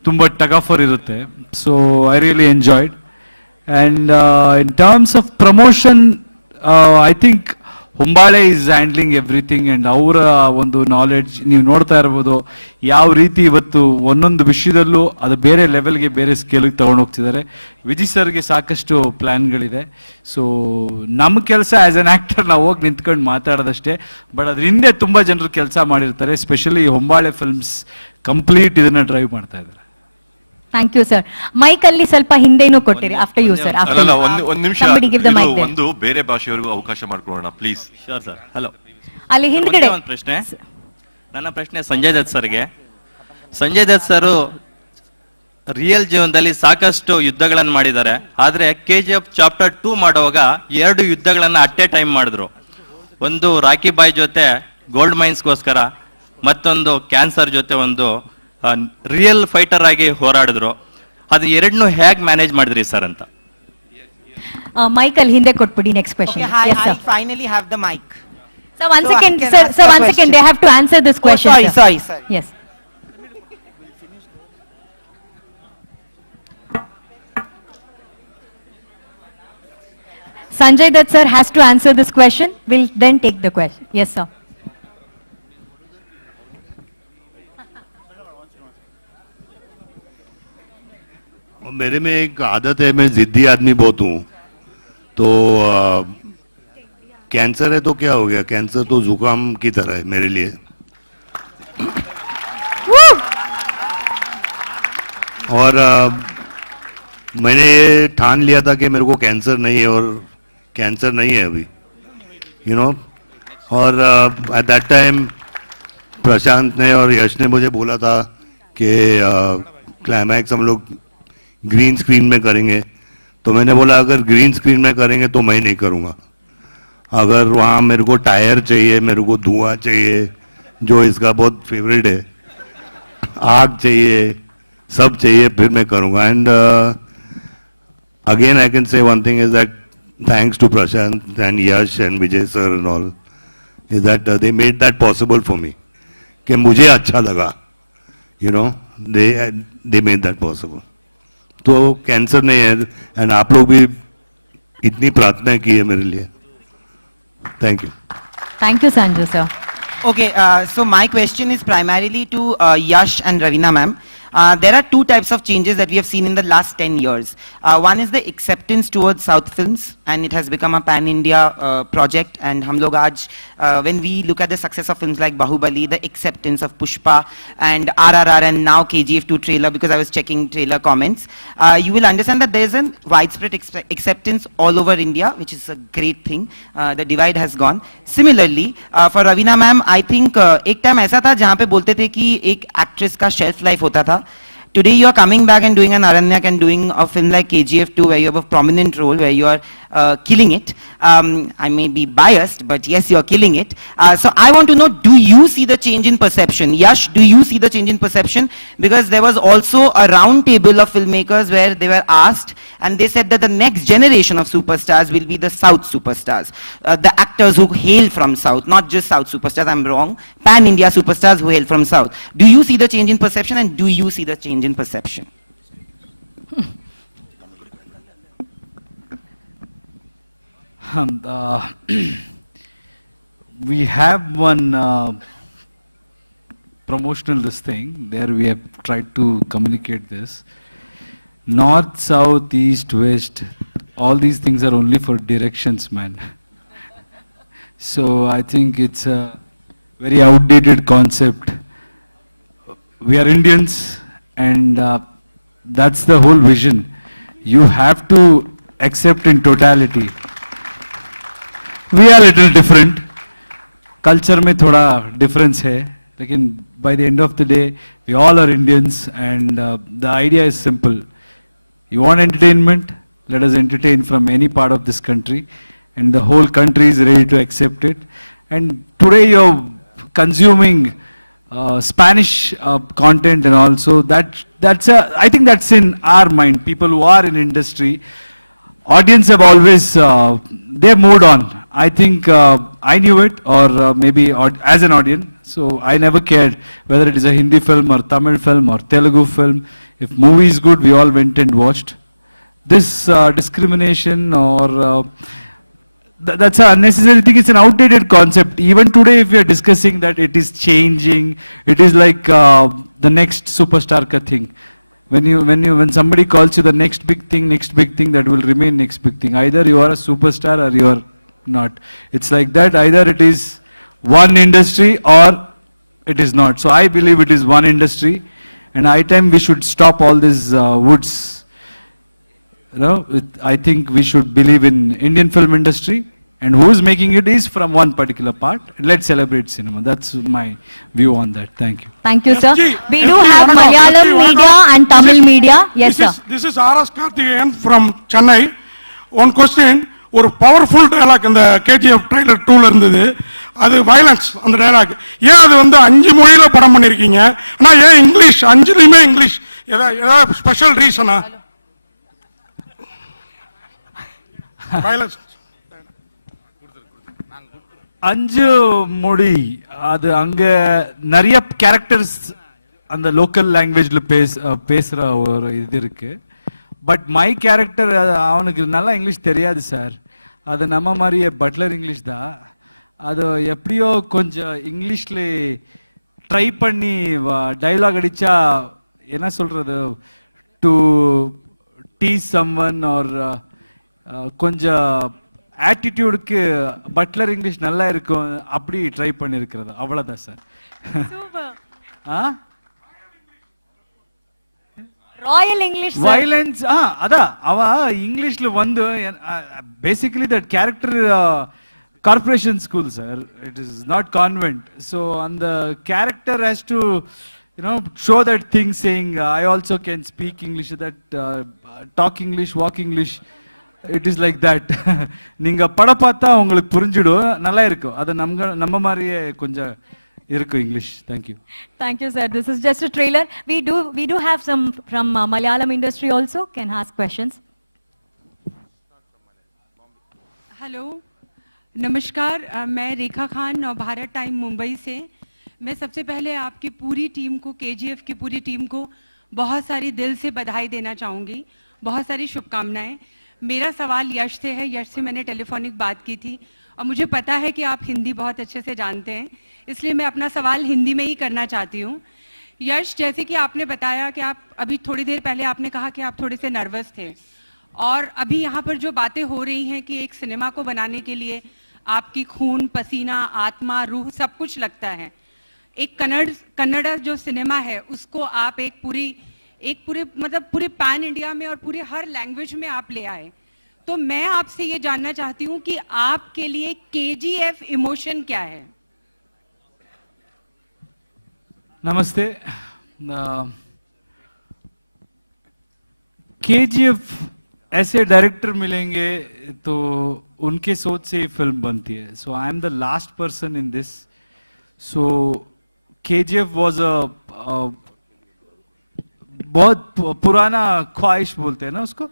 ತುಂಬಾ ಟಗ್ ಆಫರ್ ಇರುತ್ತೆ. So I really enjoyed. And in terms of promotion, I think Hombale is handling everything, and ಅವರ ಒಂದು ನಾಲೆಡ್ಜ್ ನೀವು ನೋಡ್ತಾ ಇರ್ಬೋದು ಯಾವ ರೀತಿ ಇವತ್ತು ಒಂದೊಂದು ವಿಷಯದಲ್ಲೂ ಅದು ಬೇರೆ ಲೆವೆಲ್ಗೆ ಬೇರೆ ಸ್ಕೇಲಿಗೆ ತೊಗೊಂಡು ಹೋಗ್ತಿದ್ದಾರೆ. ವಿಜಯ್ ಸರ್ಗೆ ಸಾಕಷ್ಟು ಪ್ಲ್ಯಾನ್ಗಳಿದೆ. ಸೊ ನಮ್ಮ ಕೆಲಸ ಆ್ಯಸ್ ಅನ್ ಆ್ಯಕ್ಟರ್ ನಾವು ಹೋಗಿ ನಿಂತ್ಕೊಂಡು ಮಾತಾಡೋದಷ್ಟೇ. ಬಟ್ ಅದ್ರ ಹಿಂದೆ ತುಂಬ ಜನರು ಕೆಲಸ ಮಾಡಿರ್ತಾರೆ. ಸ್ಪೆಷಲಿ ಹೊಂಬಾಳೆ ಫಿಲ್ಮ್ಸ್ ಕಂಪ್ಲೀಟ್ ಇದನ್ನು ಡ್ರೈವ್ ಮಾಡ್ತಾ ಇದ್ದಾರೆ. Thank you sir. ಮೈಕ್ ಅಲ್ಲಿ ಸ್ವಲ್ಪ ಹಿಂದೆನೂ ಕೊಟ್ಟಿರಿ. After you sir. ಒಂದು ನಿಮಿಷ, ಒಂದು ಬೇರೆ ಭಾಷೆಯವರಿಗೂ ಅವಕಾಶ ಮಾಡ್ಕೊಳ್ಳೋಣ ಪ್ಲೀಸ್. Sure sir. ಹಲೋ, ಅಲ್ಲಿ ಹಿಂದ್ಗಡೆ ಒಂದು ಪ್ರಶ್ನೆ. ನನ್ನ ಪ್ರಶ್ನೆ ಸಂಜಯ್ ದತ್ ಸರ್ಗೆ. ಸಂಜಯ್ ದತ್ ಸರ್ ರಿಯಲ್ ಜೀವನದಲ್ಲಿ ಸಾಕಷ್ಟು ಯುದ್ಧಗಳನ್ನು ಮಾಡಿದ್ದಾರೆ. ಆದ್ರೆ KGF ಚಾಪ್ಟರ್ 2 ಮಾಡುವಾಗ 2 ಯುದ್ಧಗಳನ್ನ ಅಟ್ ಎ ಟೈಮ್ ಮಾಡಿದ್ರು. ಒಂದು ರಾಕಿ ಬಾಯ್ ಜೊತೆ ಗೋಲ್ಡ್ ಮೈನ್ಸ್ಗೋಸ್ಕರ, ಮತ್ತೊಂದು ಕ್ಯಾನ್ಸರ್ ಜೊತೆ ಒಂದು ರಿಯಲ್ ಫೈಟರ್ ಆಗಿ ಹೋರಾಡಿದ್ರು. ಅದು ಎರಡನ್ನೂ ಹೇಗೆ ಮ್ಯಾನೇಜ್ ಮಾಡಿದ್ರಿ ಸರ್ ಅಂತ? ಮೈಕ್ ಅಲ್ಲಿ ಹಿಂದೆ ಕೊಟ್ಬಿಡಿ. Next question. I finally have the mic. So one second, sir, one second, they have to answer this question. Sorry. Yes. Sanjay Dutt sir has to answer this question. We'll then take the question. Yes, sir. मेरे में एक आदत है, मैं जिद्दी आदमी बहुत हूँ. तो कैंसर है तो क्या हो गया, कैंसर तो जुकाम की तरह है मेरे लिए. और मैंने ये ठान लिया था कि मेरे को कैंसर नहीं है, और कैंसर नहीं है अभी, यू नो. और एट दैट टाइम प्रशांत ने और यश ने मुझे बोला था कि क्लाइमैक्स हम लोग ग्रीन स्क्रीन में करेंगे. तो मैंने बोला अगर ग्रीन स्क्रीन में करेंगे तो मैं नहीं करूँगा. अगर वहाँ मेरे को टायर चाहिए, मेरे को धुआं चाहिए, जो इसका बहुत फेवरेट है, आग चाहिए, सब चाहिए, फिर मैं करूँगा. And again I can say one thing is that thanks to Prashant and Yash and Vijay sir and all, is that they made that possible for me. कि मुझे अच्छा लगा, you know, they made that possible. तो cancer नहीं है, and आप लोग भी इतनी प्रार्थना की है मेरे लिए. Thank you. Thank you, Sanju sir. Okay, so my question is primarily to Yash and Ravina ma'am. There are two types of changes that we have seen in the last 10 years. One is the acceptance towards South films, and it has become a pan-India project. And hum log aaj, when we look at the success of films like Bahubali, the acceptance of Pushpa and RRR and now KGF 2 trailer, because I was checking trailer comments, you will understand that there is a widespread acceptance all over India, which is a great thing. The divide has gone. Similarly, for Ravina ma'am, I think एक time ऐसा था जहाँ पे बोलते थे कि एक actress का shelf life होता था. Today you are coming back and doing an Aranyak and doing a film like KGF 2 where you have a prominent role, where you are killing it. I may be biased, but yes, you are killing it. So I want to know, do you see the change in perception? Yash, do you see the change in perception? Because there was also a round table of filmmakers where they were asked, and they said that the next generation of superstars will be the South superstars. The actors who hail from South, not just South superstars, I'm wrong, pan-India superstars who hail from South. Do you see the change in perception, and do you see the change in perception? We have one promotional this thing, there we have tried to communicate this. North, south, east, west, all these things are only for directions, man. So I think it's a very outdated concept. We are Indians, and that's the whole vision. You have to accept in totality. We are little different. Culture में थोड़ा difference है, लेकिन by the end of the day, we all are Indians, and the idea is simple. You want entertainment? Let us entertain from any part of this country, and the whole country is ready to accept it. And today you're consuming Spanish content, and also I think that's in our mind. People who are in industry, audience have always they've moved on. I think I knew it, or maybe as an audience, so I never cared whether it is a Hindi film or Tamil film or Telugu film. If movie is good, we all went and watched. This discrimination or that's an unnecessary thing. It's an outdated concept. Even today, if we are discussing that it is changing, it is like the next superstar ka thing. When somebody calls you the next big thing, that will remain next big thing. Either you are a superstar or you are not. It's like that. Either it is one industry or it is not. So I believe it is one industry, and I time we should stop all these woods. You know, I think we should believe in Indian film industry, and who is making it is from one particular part. Let's celebrate cinema. That's my view on that. Thank you. Thank you, sir. We do have Malayalam media and Tamil media. Yes, sir. This is R.S. Karthikeyan from Chennai. One question. ஒரு powerful dialogue இந்த KGF trailer 2ல இருந்தது. அது violence அந்த dialogue. ஏன் அது வந்து 5 மொழியில படம் பண்ணிருக்கீங்க? ஆனா ஏன் இங்கிலீஷ் 5லையுமே இங்கிலீஷ்? ஏதாவது ஸ்பெஷல் ரீசனா? வயலன்ஸ் 5 மொழி, அது அங்க நிறைய கேரக்டர்ஸ் அந்த லோக்கல் லாங்குவேஜ்ல பேசுற ஒரு இது இருக்கு. பட் மை கேரக்டர் அவனுக்கு நல்லா இங்கிலீஷ் தெரியாது சார். அது நம்ம மாதிரியே பட்லர் இங்கிலீஷ் தான். அது எப்படியோ கொஞ்சம் இங்கிலீஷ்ல ட்ரை பண்ணி டைலாக் அடிச்சா என்ன சொல்றது, டு டீஸ் சம்வன் ஆர் கொஞ்சம் ஆட்டிடியூடுக்கு பட்லர் இங்கிலீஷ் நல்லா இருக்கும், அப்படி ட்ரை பண்ணியிருக்கிறது. அவ்வளோதான் சார். ராயல் இங்கிலீஷ் வயலன்ஸ் அதான் அவ இங்கிலீஷ்ல வந்து basically that character corporation school sir, it is not convent. So அந்த character has to show that thing saying I also can speak English, that talk English, walk English. It is like that. நீங்க படம் பார்த்தா உங்களுக்கு புரிஞ்சிடும், நல்லா இருக்கும். அது நம்ம மாதிரியே கொஞ்சம் irukku English. Thank you. Thank you, sir. This is just a trailer. We do have some from Malayalam industry also can ask questions. Hello नमस्कार, मैं रेखा खान और भारत टाइम मुंबई से. मैं सबसे पहले आपकी पूरी टीम को, केजीएफ की पूरी टीम को बहुत सारी दिल से बधाई देना चाहूँगी, बहुत सारी शुभकामनाएं. मेरा सवाल यश से है. यश से मैंने टेलीफोनिक बात की थी और मुझे पता है कि आप हिंदी बहुत अच्छे से जानते हैं, इसलिए मैं अपना सवाल हिंदी में ही करना चाहती हूँ। यश, जैसे कि आपने बताया कि आप अभी थोड़ी देर पहले आपने कहा कि आप थोड़े से नर्वस थे, और अभी यहाँ पर जो बातें हो रही हैं कि एक सिनेमा को बनाने के लिए आपकी खून पसीना आत्मा रूह सब कुछ लगता है। एक कन्नड़ जो सिनेमा है उसको आप एक पूरे मतलब पूरे पैन इंडिया में और पूरे हर लैंग्वेज में आप ले आए। तो मैं आपसे ये जानना चाहती हूँ कि आपके लिए KGF इमोशन क्या है? नमस्ते। KGF ऐसे डायरेक्टर मिलेंगे तो उनके सोच से ये फिल्म बनती है। So I am the last person in this. So KGF was बहुत पुराना ख्वाहिश बोलते हैं ना उसको,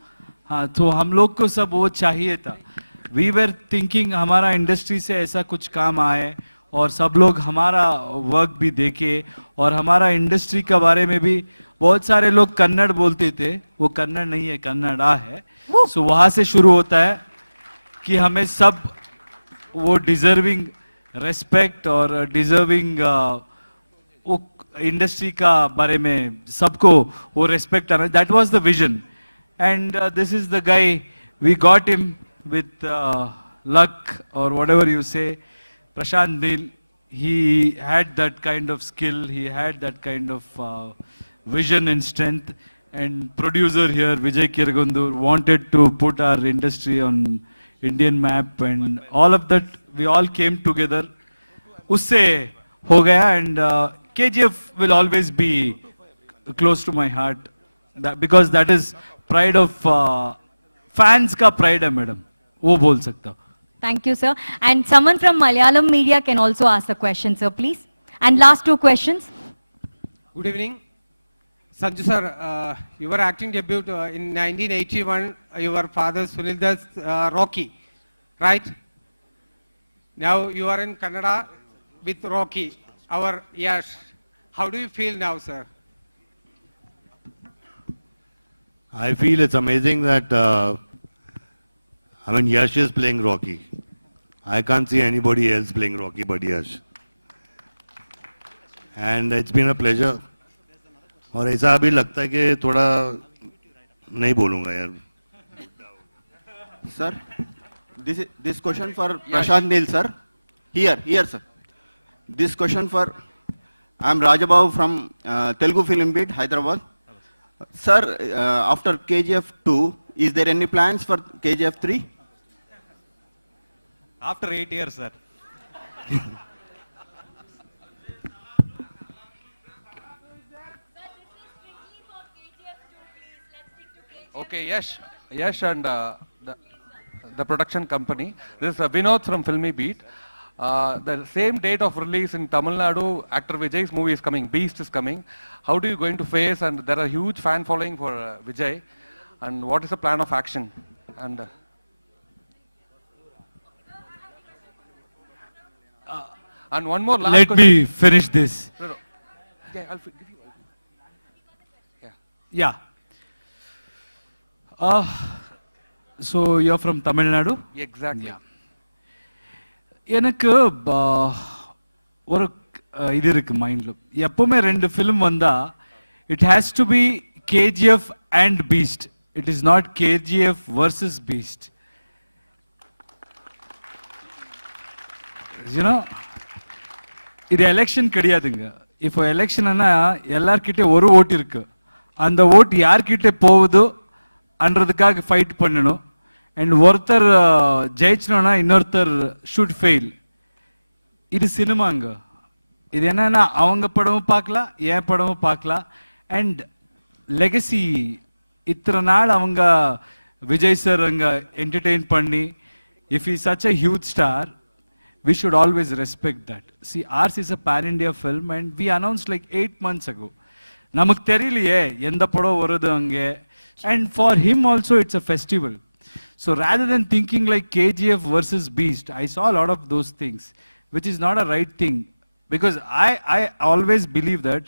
हाँ, तो हम लोग को सब वो चाहिए था। वी वर थिंकिंग हमारा इंडस्ट्री से ऐसा कुछ काम आए और सब लोग हमारा वर्क भी देखे, और हमारा इंडस्ट्री के बारे में भी बहुत सारे लोग कन्नड़ बोलते थे, वो कन्नड़ नहीं है कन्नड़ा है। सो वहाँ से शुरू होता है कि हमें सब वो डिजर्विंग रेस्पेक्ट और डिजर्विंग वो इंडस्ट्री का बारे में सबको वो रेस्पेक्ट आना, that was the vision. And this is the guy, we got him with luck or whatever you say, Prashant Neel. He had that kind of skill, he had that kind of vision and strength, and producer here Vijay Kirgundur wanted to put our industry on Indian map, and all of that we all came together, usse ho gaya. And KGF will always be close to my heart, because that is pride of fans ka pride hai madam, wo bol sakta hu. Thank you, sir. And someone from Malayalam media can also ask a question, sir, please. And last two questions. Good evening. Sanju sir, your acting debut in 1981, your father Sunil Das Rocky, right? Now you are in Kannada with Rocky, our Yash. How do you feel now, sir? I feel it's amazing that Yash is playing Rocky. I can't see anybody else playing Rocky but Yash. And it's been a pleasure. और ऐसा अभी लगता है कि थोड़ा नहीं बोलूँगा यार. Sir, this question for Prashant Neel, sir. Here, sir. This question for, I'm Rajababu from Telugu Film Beat, Hyderabad. Sir, after KGF 2, is there any plans for KGF 3? After 8 years, sir. Okay, Yash and the production company. This is Vinod from Filmy Beat. The same date of release in Tamil Nadu, actor Vijay's movie is coming, Beast is coming. How do you going to face, and there are huge fan following for Vijay, and what is the plan of action? And one more last Let question. me finish this. No. Yeah, I'll give you. Yeah. So you're from Tamil Nadu? Exactly. Yeah. எனக்கு ஒரு இது இருக்கு மைண்ட்ல, எப்பவுமே ரெண்டு film வந்தா it has to be KGF and Beast. It is not KGF versus Beast. You know, இது election கிடையாதுங்க. இப்போ எலெக்ஷன்னா எல்லார்கிட்ட ஒரு ஓட்டு இருக்கு, அந்த ஓட்டு யார்கிட்ட போகுதோ அன்றதுக்காக ஃபைட் பண்ணணும். அண்ட் ஒருத்தர் ஜெயிச்சனோன்னா இன்னொருத்தர் ஷுட் ஃபெயில். இது சினிமாங்க. இது என்னன்னா அவங்க படமும் பார்க்கலாம், என் படமும் பார்க்கலாம். அண்ட் லெகசி இத்தனை நாள் அவங்க விஜய் சார் அங்கே என்டர்டெயின் பண்ணி, if is such a huge star, we should always respect that. See, ours is a pan-India film and we announced like 8 months ago. நமக்கு தெரியலையே எந்த படம் வருது அங்கே. And for him also it's a festival. So rather than thinking like KGF versus Beast, I saw a lot of those things, which is not a right thing. Because I always believe that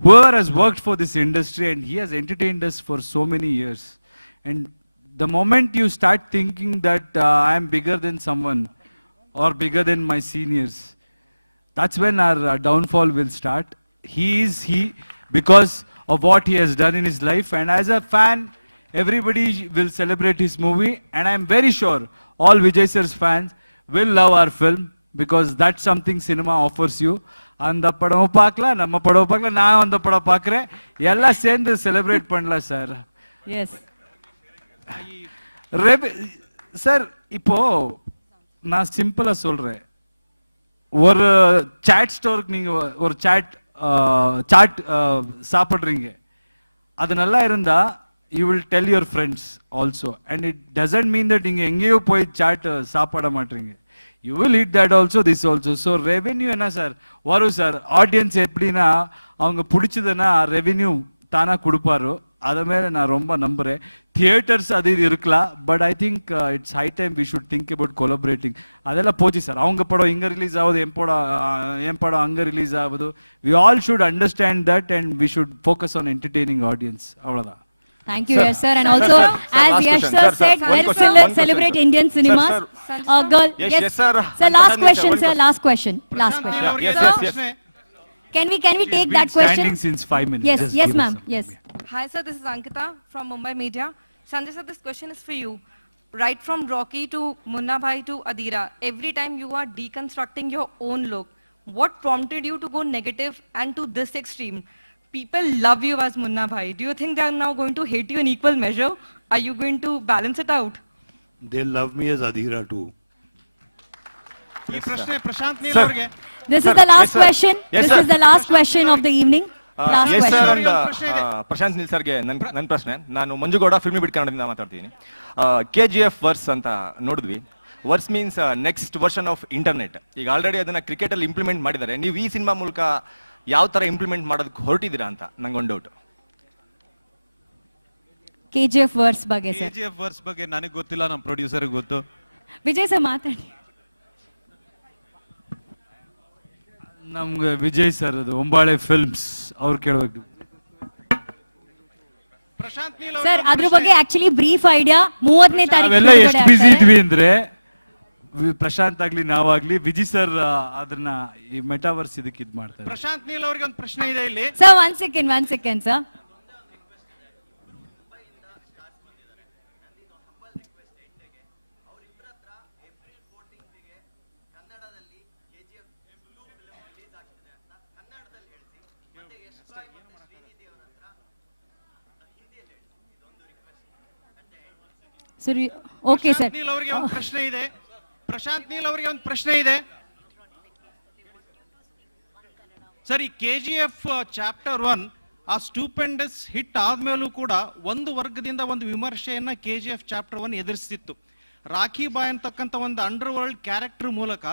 whoever has worked for this industry and he has entertained us for so many years, and the moment you start thinking that I am bigger than someone, or bigger than my seniors, that's when our downfall will start. He is he because of what he has done in his life, and as a fan, everybody will celebrate his movie, and I'm very sure all Vijay sir's fans will love our film because that's something cinema offers you. அந்த படம் பார்க்கல, நம்ம படம் பார்க்கல, நான் அந்த படம் பார்க்குறேன், எல்லாம் சேர்ந்து செலிப்ரேட் பண்ணலாம் சார். எஸ் சார், இப்போ நான் சிம்பிளா சொல்றேன். ஒரு சாட் ஸ்டோருக்கு நீங்க ஒரு சாட் சாப்பிடுறீங்க, அது நல்லா இருந்தா you will tell your friends also, and it doesn't mean that நீங்க எங்கேயோ போய் சாட் சாப்பிட மாட்டீங்க. You will eat that also, this also. So revenue என்ன சார் வரும் சார். ஆடியன்ஸ் எப்படின்னா அவங்க பிடிச்சதுன்னா ரெவென்யூ தானா கொடுப்பாரோ, அதை மேலே நான் ரொம்ப நம்புறேன். தியேட்டர்ஸ் அது இது இருக்கலாம், but I think it's high time we should think about collaborating. அதெல்லாம் போச்சு சார். அவங்க படம் இங்கே ரிலீஸ் ஆகுது, என் படம் அங்கே ரிலீஸ் ஆகுது. We all should understand that and we should focus on entertaining audience. அவ்வளோதான். Thank you, Yash sir, and also as Yash sir said, let's celebrate Indian cinemas. Girl, yes sir. Sir, last question, sir. Last question. Yes. Can we take that question? Standing since 5 minutes. Yes, Just yes, give us ma'am. some. Yes. Hi sir, this is Ankita from Mumbai Media. Sanjay sir, this question is for you. Right from Rocky to Munna Bhai to Adira, every time you are deconstructing your own look, what prompted you to go negative and to this extreme? People love you as Munna Bhai. Do you think they are now going to hate you in equal measure? Are you going to balance it out? They love me as Adira too. This is the last question. This is the last question of the evening. Last question. Prashanth Neel ಸರ್ಗೆ ನನ್ನ ಪ್ರಶ್ನೆ. ನಾನು Manju Gowda filmy ಬಿಟ್ ಕನ್ನಡದಿಂದ ಮಾತಾಡ್ತೀನಿ. KGF verse ಅಂತ ನೋಡಿದ್ವಿ. Verse means next version of internet. ಈಗ already ಅದನ್ನ ಕ್ರಿಕೆಟಲ್ಲಿ ಇಂಪ್ಲಿಮೆಂಟ್ ಮಾಡಿದ್ದಾರೆ. ನೀವು ಈ ಸಿನಿಮಾ ಮೂಲಕ ಯಾವ ತರ ಇಂಪ್ಲಿಮೆಂಟ್ ಮಾಡೋದಕ್ಕೆ ಹೊರಟಿದ್ದೀರಾ ಅಂತ ನಂಗೊಂದು ಡೌಟ್. KGF ವರ್ಸ್ ಬಗ್ಗೆ ಸರ್. KGF ವರ್ಸ್ ಬಗ್ಗೆ ನನಗೆ ಗೊತ್ತಿಲ್ಲ, ನಮ್ಮ ಪ್ರೊಡ್ಯೂಸರ್ಗೆ ಗೊತ್ತು. ವಿಜಯ್ ಸರ್ ಮಾತಾಡಿ. ನಮ್ಗೆ ವಿಜಯ್ ಸರ್ ಅದು ಒಂಬಾಳೆ ಫಿಲ್ಮ್ಸ್ ಅವ್ರು ಕೇಳಬೇಕು ಸರ್. ಅದ್ರ ಬಗ್ಗೆ ಆಕ್ಚುಲಿ ಬ್ರೀಫ್ ಐಡಿಯಾ 30ನೇ ತಾರೀಕು ನಾವೆಲ್ಲ ಎಷ್ಟು ಬಿಸಿ ಇದ್ವಿ ಅಂದ್ರೆ ಪ್ರಶಾಂತ್ ಆಗ್ಲಿ ನಾವಾಗ್ಲಿ ವಿಜಯ್ ಸರ್ ಅದನ್ನ ಈ ಮೆಟಾವರ್ಸ್ ಇದಕ್ಕೆ ಇದು ಮಾಡ್ತಾರೆ. ಪ್ರಶಾಂತ್ ನೀಲ್ ಅವರಿಗೆ ಒಂದು ಪ್ರಶ್ನೆ ಇದೆ ಇಲ್ಲಿ ಸರ್. One second sir. ಸರಿ, ಓಕೆ ಸರ್. ನೀಲ್ ಅವರಿಗೆ ಒಂದು ಪ್ರಶ್ನೆ ಇದೆ. ಪ್ರಶಾಂತ್ ನೀಲ್ ಅವರಿಗೆ ಒಂದು ಪ್ರಶ್ನೆ ಇದೆ ಸರ್. ಈ KGF ಚಾಪ್ಟರ್ 1 ಆ ಸ್ಟೂಪೆಂಡಸ್ ಹಿಟ್ ಆದ್ಮೇಲೂ ಕೂಡ ಒಂದು ವರ್ಗದಿಂದ ಒಂದು ವಿಮರ್ಶೆಯನ್ನ KGF ಚಾಪ್ಟರ್ 1 ಎದುರಿಸ್ತಿತ್ತು. ರಾಖಿ ಬಾಯ್ ಅಂತಕ್ಕಂಥ ಒಂದು ಅಂಡರ್ ವರ್ಲ್ಡ್ ಕ್ಯಾರೆಕ್ಟರ್ ಮೂಲಕ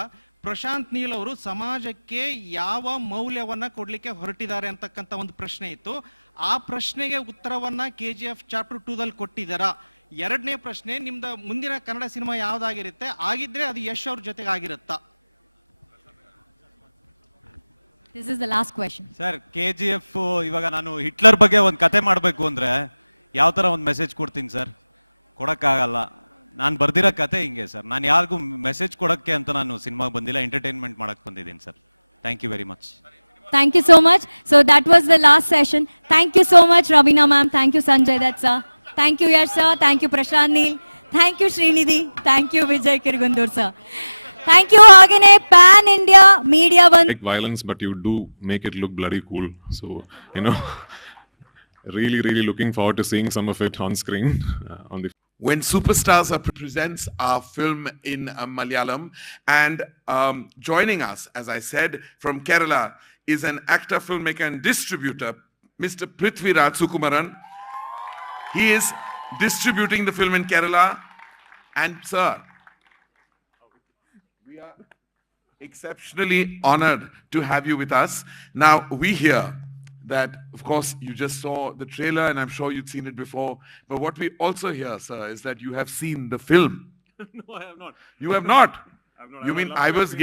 ಪ್ರಶಾಂತ್ ನೀಲ್ ಅವರು ಸಮಾಜಕ್ಕೆ ಯಾವ ಮೌಲ್ಯವನ್ನ ಕೊಡ್ಲಿಕ್ಕೆ ಹೊರಟಿದ್ದಾರೆ ಅಂತಕ್ಕಂಥ ಒಂದು ಪ್ರಶ್ನೆ ಇತ್ತು. ಆ ಪ್ರಶ್ನೆಗೆ ಉತ್ತರವನ್ನ KGF ಚಾಪ್ಟರ್ 2 ದಲ್ಲಿ ಕೊಟ್ಟಿದ್ದಾರಾ? ಎರಡನೇ ಪ್ರಶ್ನೆ, ನಿಮ್ದು ಮುಂದಿನ ಕನ್ನಡ ಸಿನಿಮಾ ಯಾವ್ದಾಗಿರುತ್ತೆ, ಆಗಿದ್ರೆ ಅದು ಯಶ್ ಅವ್ರ ಜೊತೆಗೆ ಆಗಿರುತ್ತಾ? This is the last question. Sir, KGF ಇವಾಗ ನಾನು ಹಿಟ್ಲರ್ ಬಗ್ಗೆ ಒಂದು ಕತೆ ಮಾಡಬೇಕು ಅಂದ್ರೆ ಯಾವ ತರ ಒಂದು ಮೆಸೇಜ್ ಕೊಡ್ತೀನಿ ಸರ್? ಕೊಡಕ್ಕಾಗಲ್ಲ. ನಾನು ಬರ್ದಿರೋ ಕತೆ ಹಿಂಗೆ ಸರ್. ನಾನು ಯಾರಿಗೂ ಮೆಸೇಜ್ ಕೊಡಕ್ಕೆ ಅಂತ ನಾನು ಸಿನಿಮಾ ಬಂದಿಲ್ಲ, ಎಂಟರ್ಟೈನ್ಮೆಂಟ್ ಮಾಡಕ್ ಬಂದಿದ್ದೀನಿ sir. Thank you very much. Thank you so much. So that was the last session. Thank you so much, Ravina ma'am. Thank you, Sanjay Dutt sir. Thank you, Yash sir. Thank you, Prashant Neel. Thank you, Srinidhi. Thank you, Vijay Kirgundur sir. Thank you, Agane, Pan India Media One. Like violence, but you do make it look bloody cool. So, you know, really looking forward to seeing some of it on screen. When Superstars presents our film in Malayalam, and joining us, as I said, from Kerala is an actor, filmmaker and distributor, Mr. Prithviraj Sukumaran. He is distributing the film in Kerala. And sir, we are exceptionally honored to have you with us. Now, we hear that, of course, you just saw the trailer and I'm sure you'd seen it before. But what we also hear, sir, is that you have seen the film. No, I have not. You have not? not. You mean I was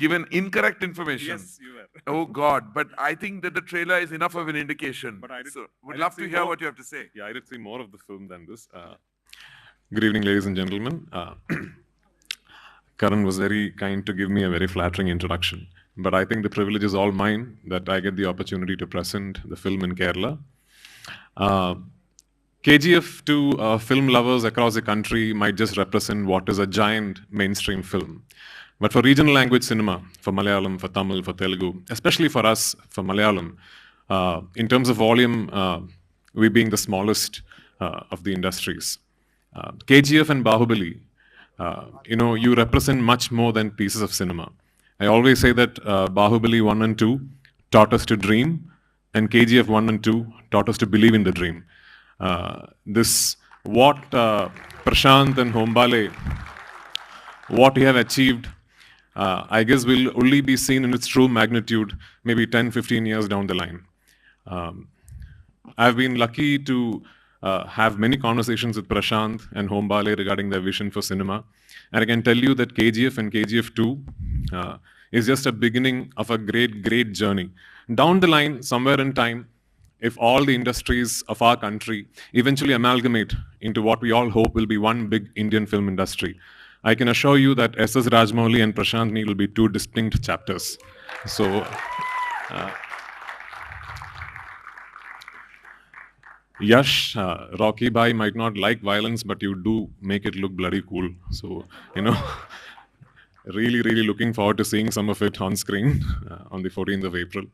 given incorrect information? Yes, you were. Oh God! But I think that the trailer is enough of an indication. But I did, so, would I love did to see hear more, what you have to say. Yeah, I did see more of the film than this. Good evening, ladies and gentlemen. Karan was very kind to give me a very flattering introduction. But I think the privilege is all mine that I get the opportunity to present the film in Kerala. KGF to film lovers across the country might just represent what is a giant mainstream film. But for regional language cinema, for Malayalam, for Tamil, for Telugu, especially for us, for Malayalam, in terms of volume, we being the smallest of the industries. KGF and Bahubali, you represent much more than pieces of cinema. I always say that Bahubali 1 and 2 taught us to dream, and KGF 1 and 2 taught us to believe in the dream. What Prashant and Hombale, what we have achieved, I guess will only be seen in its true magnitude maybe 10-15 years down the line. I've been lucky to have many conversations with Prashant and Hombale regarding their vision for cinema. And I can tell you that KGF and KGF 2 is just a beginning of a great, great journey. Down the line, somewhere in time, if all the industries of our country eventually amalgamate into what we all hope will be one big Indian film industry, I can assure you that S.S. Rajmouli and Prashant Neel will be two distinct chapters. So, Yash, Rocky Bhai might not like violence, but you do make it look bloody cool. So, really, really looking forward to seeing some of it on screen on the 14th of April.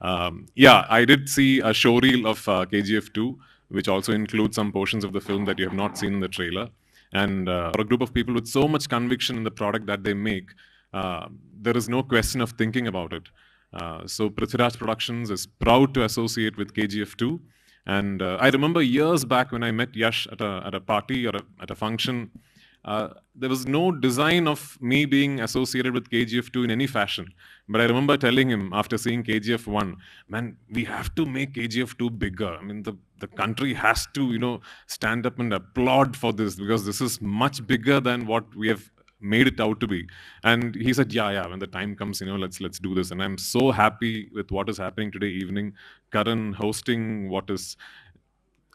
I did see a showreel of KGF 2, which also includes some portions of the film that you have not seen in the trailer. And for a group of people with so much conviction in the product that they make, there is no question of thinking about it. So Prithviraj Productions is proud to associate with KGF 2. And I remember years back when I met Yash at a party or at a function, there was no design of me being associated with KGF 2 in any fashion. But I remember telling him after seeing KGF 1, man, we have to make KGF 2 bigger. I mean, the country has to, stand up and applaud for this, because this is much bigger than what we have made it out to be. And he said, yeah, when the time comes, let's do this. And I'm so happy with what is happening today evening. Charan hosting what is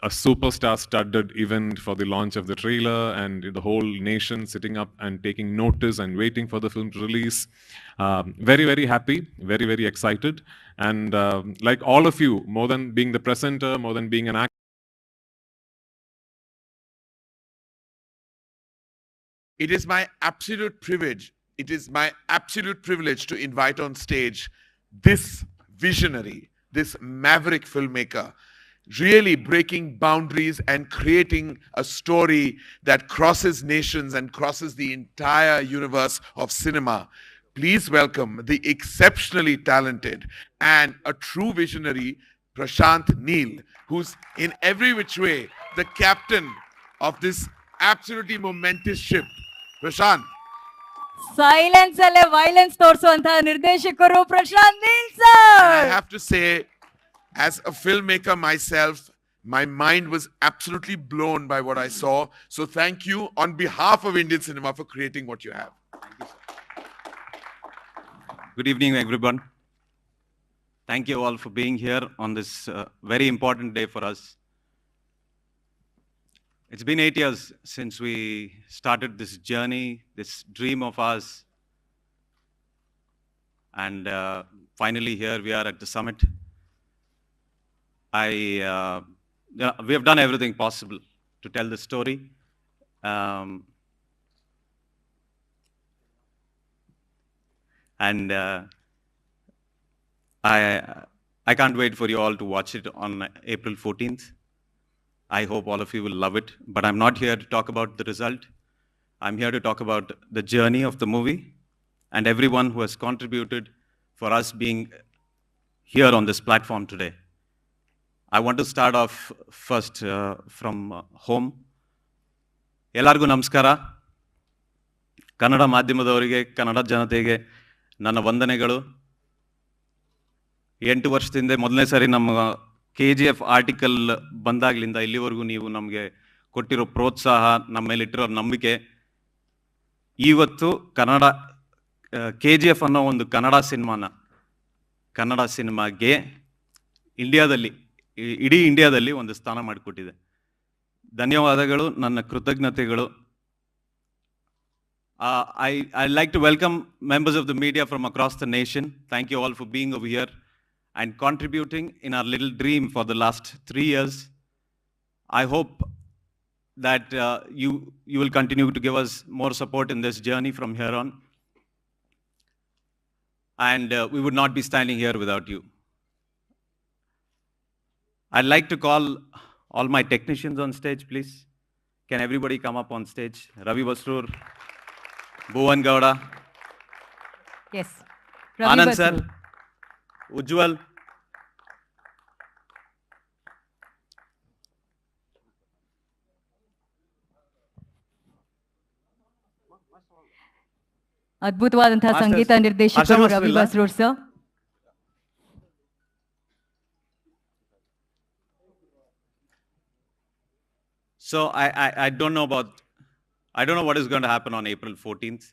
a superstar-studded event for the launch of the trailer, and the whole nation sitting up and taking notice and waiting for the film to release. Very, very happy, very, very excited. And like all of you, more than being the presenter, more than being an actor, it is my absolute privilege. It is my absolute privilege to invite on stage this visionary, this maverick filmmaker, really breaking boundaries and creating a story that crosses nations and crosses the entire universe of cinema. Please welcome the exceptionally talented and a true visionary, Prashant Neel, who's in every which way the captain of this absolutely momentous ship. Prashant. Silence ಅಲ್ಲೇ violence ತೋರಿಸುವಂತಹ ನಿರ್ದೇಶಕರು Prashanth Neel sir. I have to say, as a filmmaker myself, my mind was absolutely blown by what I saw. So thank you on behalf of Indian cinema for creating what you have. Thank you, sir. Good evening, everyone. Thank you all for being here on this very important day for us. It's been 8 years since we started this journey, this dream of ours. And finally here we are at the summit. We have done everything possible to tell the story. I can't wait for you all to watch it on April 14th. I hope all of you will love it, but I'm not here to talk about the result. I'm here to talk about the journey of the movie and everyone who has contributed for us being here on this platform today. I want to start off first from home. Ellargu namaskara. Kannada ಮಾಧ್ಯಮದವರಿಗೆ, ಕನ್ನಡ ಜನತೆಗೆ ನನ್ನ ವಂದನೆಗಳು. 8 ವರ್ಷದಿಂದ ಮೊದಲನೇ ಸಾರಿ ನಮ್ಮ KGF article ಬಂದಾಗಲಿಂದ ಇಲ್ಲಿವರೆಗೂ ನೀವು ನಮಗೆ ಕೊಟ್ಟಿರೋ ಪ್ರೋತ್ಸಾಹ, ನಮ್ಮ ಮೇಲೆ ಇಟ್ಟಿರೋ ನಂಬಿಕೆ, ಇವತ್ತು ಕನ್ನಡ KGF ಅನ್ನೋ ಒಂದು ಕನ್ನಡ ಸಿನಿಮಾಗೆ ಇಂಡಿಯಾದಲ್ಲಿ, ಇಡೀ ಇಂಡಿಯಾದಲ್ಲಿ ಒಂದು ಸ್ಥಾನ ಮಾಡಿಕೊಟ್ಟಿದೆ. ಧನ್ಯವಾದಗಳು, ನನ್ನ ಕೃತಜ್ಞತೆಗಳು I'd like to welcome members of the media from across the nation. Thank you all for being over here and contributing in our little dream for the last 3 years. I hope that you will continue to give us more support in this journey from here on. And we would not be standing here without you. I'd like to call all my technicians on stage, please. Can everybody come up on stage? Ravi Basrur, Bhuvan Gowda, Yes. Anand sir, Ujjwal. ಅದ್ಭುತವಾದಂತಹ Masters. ಸಂಗೀತ ನಿರ್ದೇಶಕರು Asha Ravi Master Basrur sir. So I don't know what is going to happen on April 14th,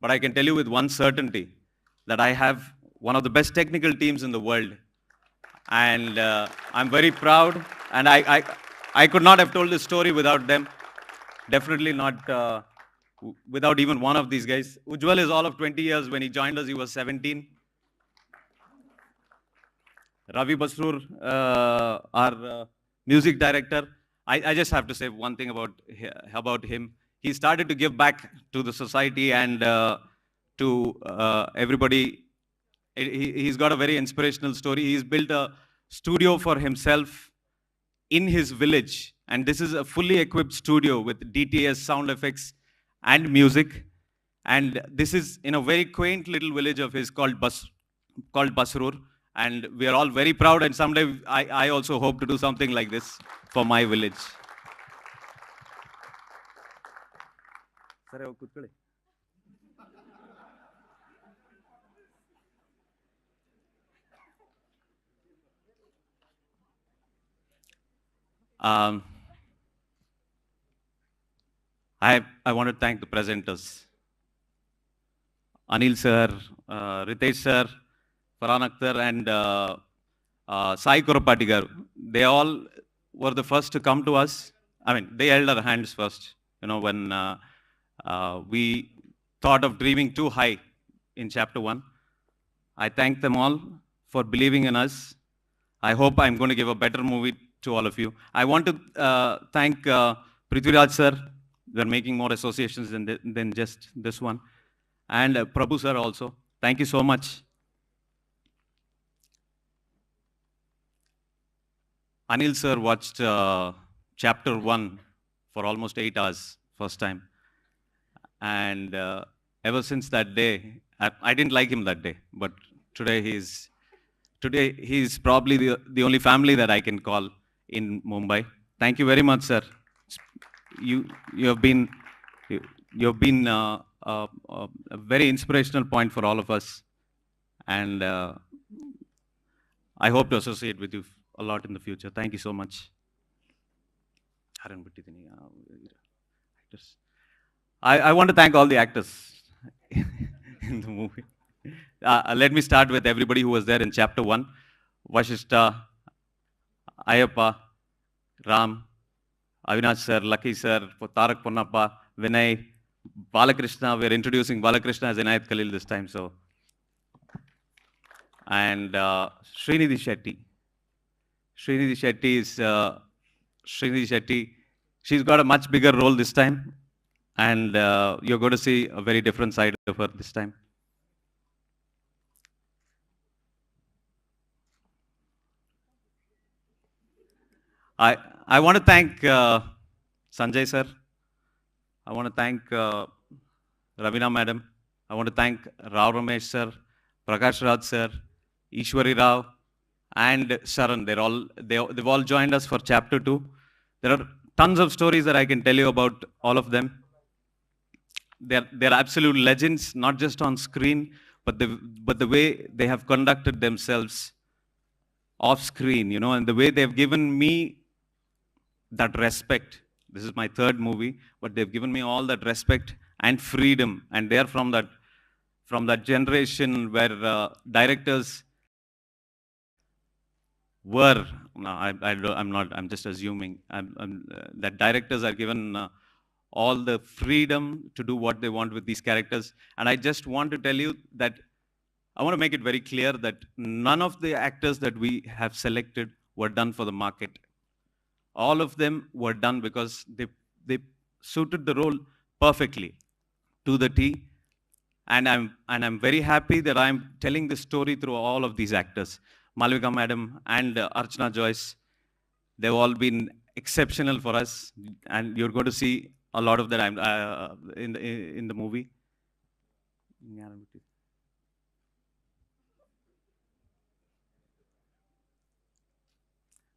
but I can tell you with one certainty that I have one of the best technical teams in the world. And I'm very proud, and I could not have told this story without them. Definitely not without even one of these guys. Ujjwal is all of 20 years. When he joined us, he was 17. Ravi Basrur, our music director, I just have to say one thing about him. He started to give back to the society and to everybody. He's got a very inspirational story. He's built a studio for himself in his village. And this is a fully equipped studio with DTS, sound effects, and music. And this is in a very quaint little village of his called Basrur. And we are all very proud, and someday I also hope to do something like this for my village. I want to thank the presenters. Anil sir, Ritesh sir, Farhan Akhtar, and Sai Kurapati garu. They all were the first to come to us. I mean, they held our hands first, when we thought of dreaming too high in chapter 1. I thank them all for believing in us. I hope I'm going to give a better movie to all of you. I want to thank Prithviraj sir. They're making more associations than just this one. And Prabhu sir also. Thank you so much. Anil sir watched chapter 1 for almost 8 hours first time. And ever since that day, I didn't like him that day, but today he's probably the only family that I can call in Mumbai. Thank you very much, sir. You have been a very inspirational point for all of us, and I hope to associate with you a lot in the future. Thank you so much. I want to thank all the actors in the movie. Let me start with everybody who was there in chapter 1. Vashishta, Ayappa, Ram, Avinash sir, Lucky sir, Tarak Ponnappa, Vinay, Balakrishna. We're introducing Balakrishna as Inayat Khalil this time. And Srinidhi Shetty. Srinidhi Shetty, she's got a much bigger role this time. And you're going to see a very different side of her this time. I want to thank Sanjay sir. I want to thank Ravina madam. I want to thank Rao Ramesh sir, Prakash Raj sir, Ishwari Rao, and Charan. They've all joined us for chapter 2. There are tons of stories that I can tell you about all of them. They're absolute legends, not just on screen, but the way they have conducted themselves off screen, and the way they've given me that respect. This is my 3rd movie, but they've given me all that respect and freedom, and they're from that generation where directors were. No, I'm just assuming that directors are given all the freedom to do what they want with these characters. And I just want to tell you that I want to make it very clear that none of the actors that we have selected were done for the market. All of them were done because they suited the role perfectly to the T. And I'm very happy that I'm telling this story through all of these actors. Malvika Madam and Archana Joyce, they've all been exceptional for us, and you're going to see a lot of that in the movie.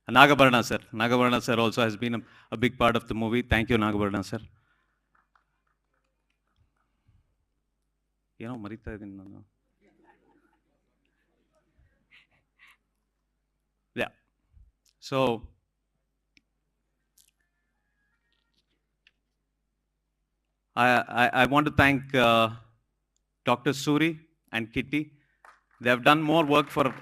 Nagabarna sir. Nagabarna sir also has been a big part of the movie. Thank you, Nagabarna sir. Marita idini nanu. Yeah. So, I want to thank Dr. Suri and Kitty. They have done more work for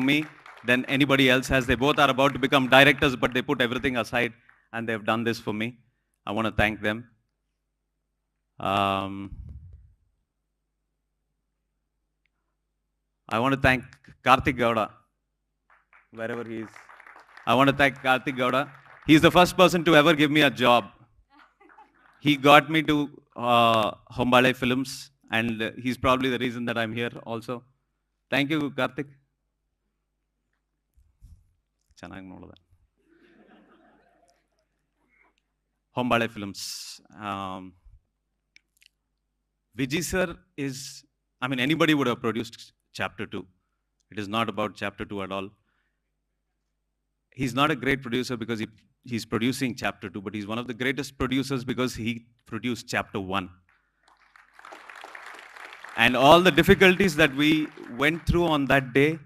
me than anybody else has. They both are about to become directors, but they put everything aside and they've done this for me. I want to thank them. I want to thank Karthik Gowda, wherever he is. I want to thank Karthik Gowda. He's the first person to ever give me a job. He got me to Hombale Films, and he's probably the reason that I'm here also. Thank you, Karthik. Hombale Films. Vijay sir is, anybody would have produced Chapter 2. It is not about Chapter 2 at all. He's not a great producer because he's producing Chapter 2, but he's one of the greatest producers because he produced Chapter 1. And all the difficulties that we went through on that day,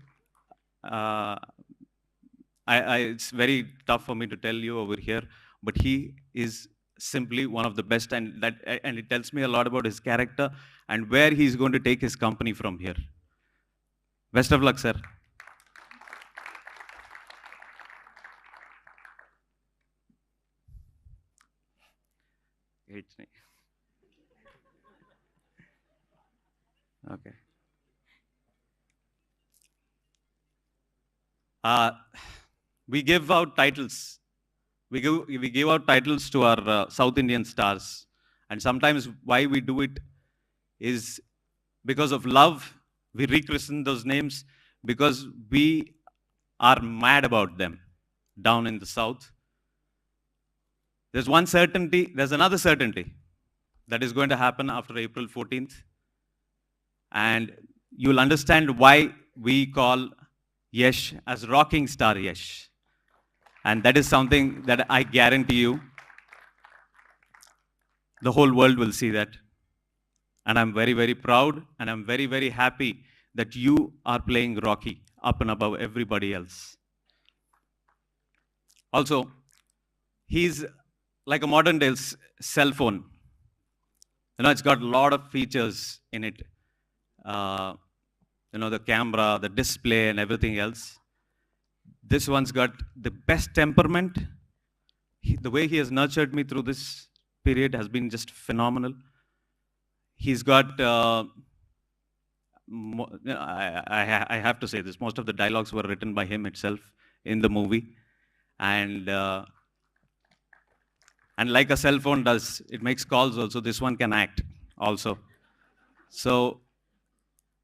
it's very tough for me to tell you over here, but he is simply one of the best, and it tells me a lot about his character and where he's going to take his company from here. Best of luck, sir. Okay. We give out titles. We give out titles to our South Indian stars. And sometimes why we do it is because of love. We rechristen those names because we are mad about them down in the South. There's one certainty, there's another certainty that is going to happen after April 14th. And you'll understand why we call Yash as rocking star Yash. And that is something that I guarantee you, the whole world will see that. And I'm very, very proud, and I'm very, very happy that you are playing Rocky up and above everybody else. Also, he's like a modern day cell phone. It's got a lot of features in it. The camera, the display, and everything else. This one's got the best temperament. The way he has nurtured me through this period has been just phenomenal. He's got, I have to say this, most of the dialogues were written by him itself in the movie. And like a cell phone does, it makes calls also, this one can act also. So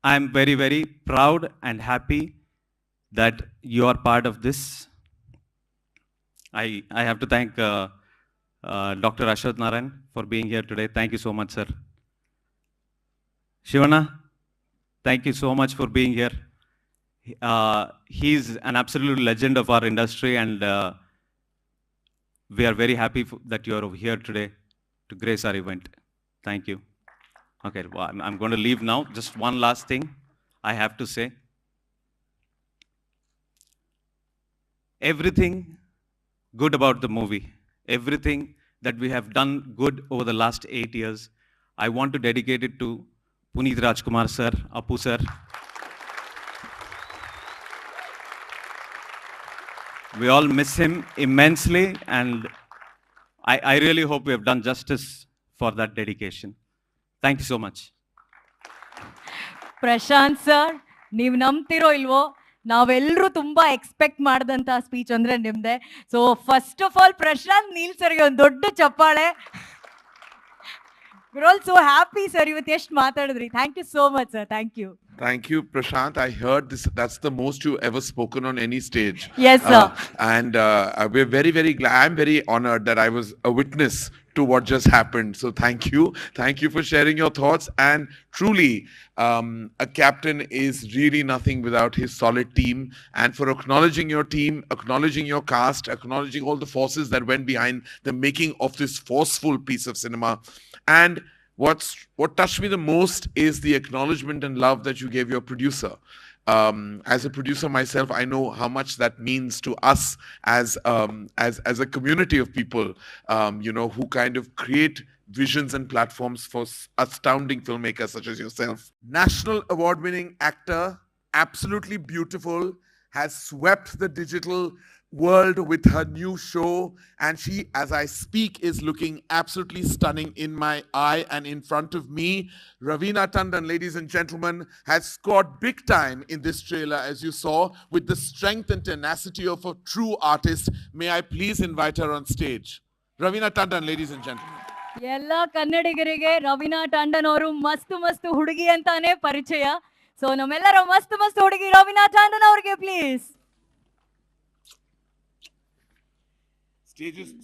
I'm very, very proud and happy that you are part of this. I have to thank Dr. Ashwath Narayan for being here today. Thank you so much, sir. Shivana, thank you so much for being here. He's an absolute legend of our industry, and we are very happy that you are over here today to grace our event. Thank you. Okay, well, I'm going to leave now. Just one last thing I have to say. Everything good about the movie, everything that we have done good over the last 8 years, I want to dedicate it to Puneet Rajkumar sir, Apu sir. We all miss him immensely, and I really hope we have done justice for that dedication. Thank you so much. Prashanth sir, ನೀವು ನಂಬ್ತಿರೋ ಇಲ್ವೋ, ನಾವೆಲ್ಲರೂ ತುಂಬಾ expect ಮಾಡಿದಂತ speech ಅಂದ್ರೆ ನಿಮ್ದೆ. So first of all Prashanth Neel ಸರ್ಗೆ ಒಂದು ದೊಡ್ಡ ಚಪ್ಪಾಳೆ. We're all so happy, sir. ಇವತ್ತು ಎಷ್ಟು ಮಾತಾಡಿದ್ರಿ. Thank you so much, sir. Thank you. Thank you, Prashant. I heard this. That's the most you've ever spoken on any stage. Yes, sir. And we're very, very glad. I'm very honored that I was a witness to what just happened. So thank you. Thank you for sharing your thoughts. And truly, a captain is really nothing without his solid team. And for acknowledging your team, acknowledging your cast, acknowledging all the forces that went behind the making of this forceful piece of cinema. And what touched me the most is the acknowledgement and love that you gave your producer. As a producer myself, I know how much that means to us as a community of people, who kind of create visions and platforms for astounding filmmakers such as yourself. National award-winning actor, absolutely beautiful, has swept the digital world with her new show, and she, as I speak, is looking absolutely stunning in my eye and in front of me. Raveena Tandon, ladies and gentlemen, has scored big time in this trailer, as you saw, with the strength and tenacity of a true artist. May I please invite her on stage? Raveena Tandon, ladies and gentlemen. ಎಲ್ಲ ಕನ್ನಡಿಗರಿಗೆ ರವೀನಾ ಟಂಡನ್ ಅವರು ಮಸ್ತ್ ಹುಡುಗಿ ಅಂತಾನೆ ಪರಿಚಯ. So ನಮ್ಮೆಲ್ಲರ ಮಸ್ತ್ ಹುಡುಗಿ ರವೀನಾ ಟಂಡನ್ ಅವರಿಗೆ please.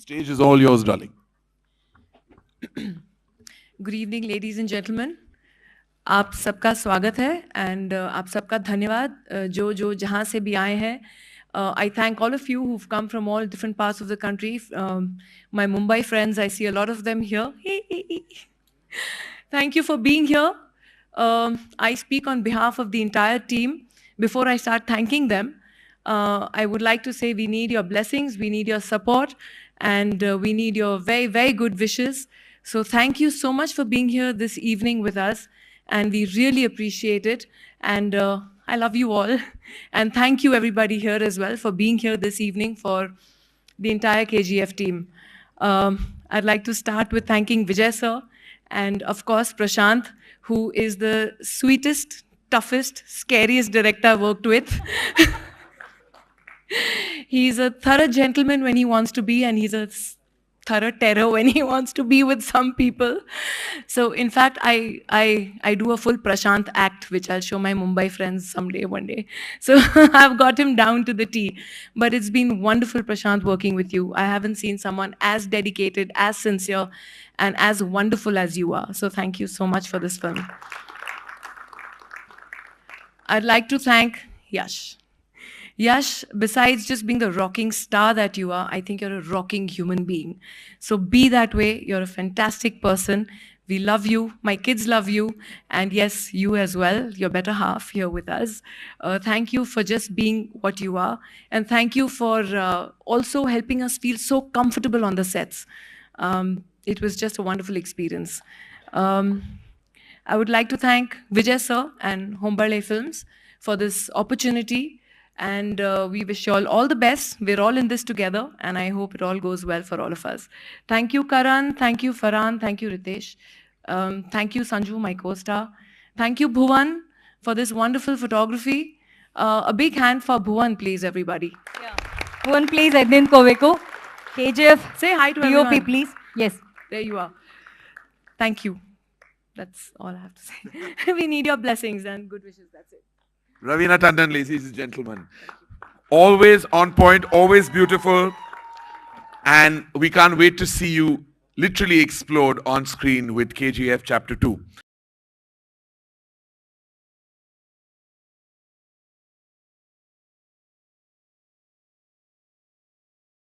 Stage is all yours, darling. Good evening, ladies and gentlemen. आप सबका स्वागत है and आप सबका धन्यवाद जो जहाँ से भी आए हैं. I thank all of you who've come from all different parts of the country. My Mumbai friends, I see a lot of them here. Thank you for being here. I speak on behalf of the entire team. Before I start thanking them, I would like to say we need your blessings, we need your support, and we need your very, very good wishes. So thank you so much for being here this evening with us, and we really appreciate it. And I love you all. And thank you everybody here as well for being here this evening for the entire KGF team. I'd like to start with thanking Vijay sir, and of course Prashant, who is the sweetest, toughest, scariest director I've worked with. He's a thorough gentleman when he wants to be, and he's a thorough terror when he wants to be with some people. So in fact, I do a full Prashant act, which I'll show my Mumbai friends someday, one day. So I've got him down to the T. But it's been wonderful, Prashant, working with you. I haven't seen someone as dedicated, as sincere, and as wonderful as you are. So thank you so much for this film. I'd like to thank Yash. Yash, besides just being the rocking star that you are, I think you're a rocking human being. So be that way. You're a fantastic person. We love you. My kids love you. And yes, you as well, your better half here with us. Thank you for just being what you are. And thank you for also helping us feel so comfortable on the sets. It was just a wonderful experience. I would like to thank Vijay sir and Hombarle Films for this opportunity. And we wish you all the best. We're all in this together, and I hope it all goes well for all of us. Thank you, Charan. Thank you, Farhan. Thank you, Ritesh. Thank you, Sanju, my co-star. Thank you, Bhuvan, for this wonderful photography. A big hand for Bhuvan, please, everybody. Bhuvan, please, Ednin Koveku. KGF. Say hi to DOP, everyone. please. Yes. There you are. Thank you. That's all I have to say. We need your blessings and good wishes. That's it. Raveena Tandon, ladies and gentlemen. Always on point, always beautiful. And we can't wait to see you literally explode on screen with KGF Chapter 2.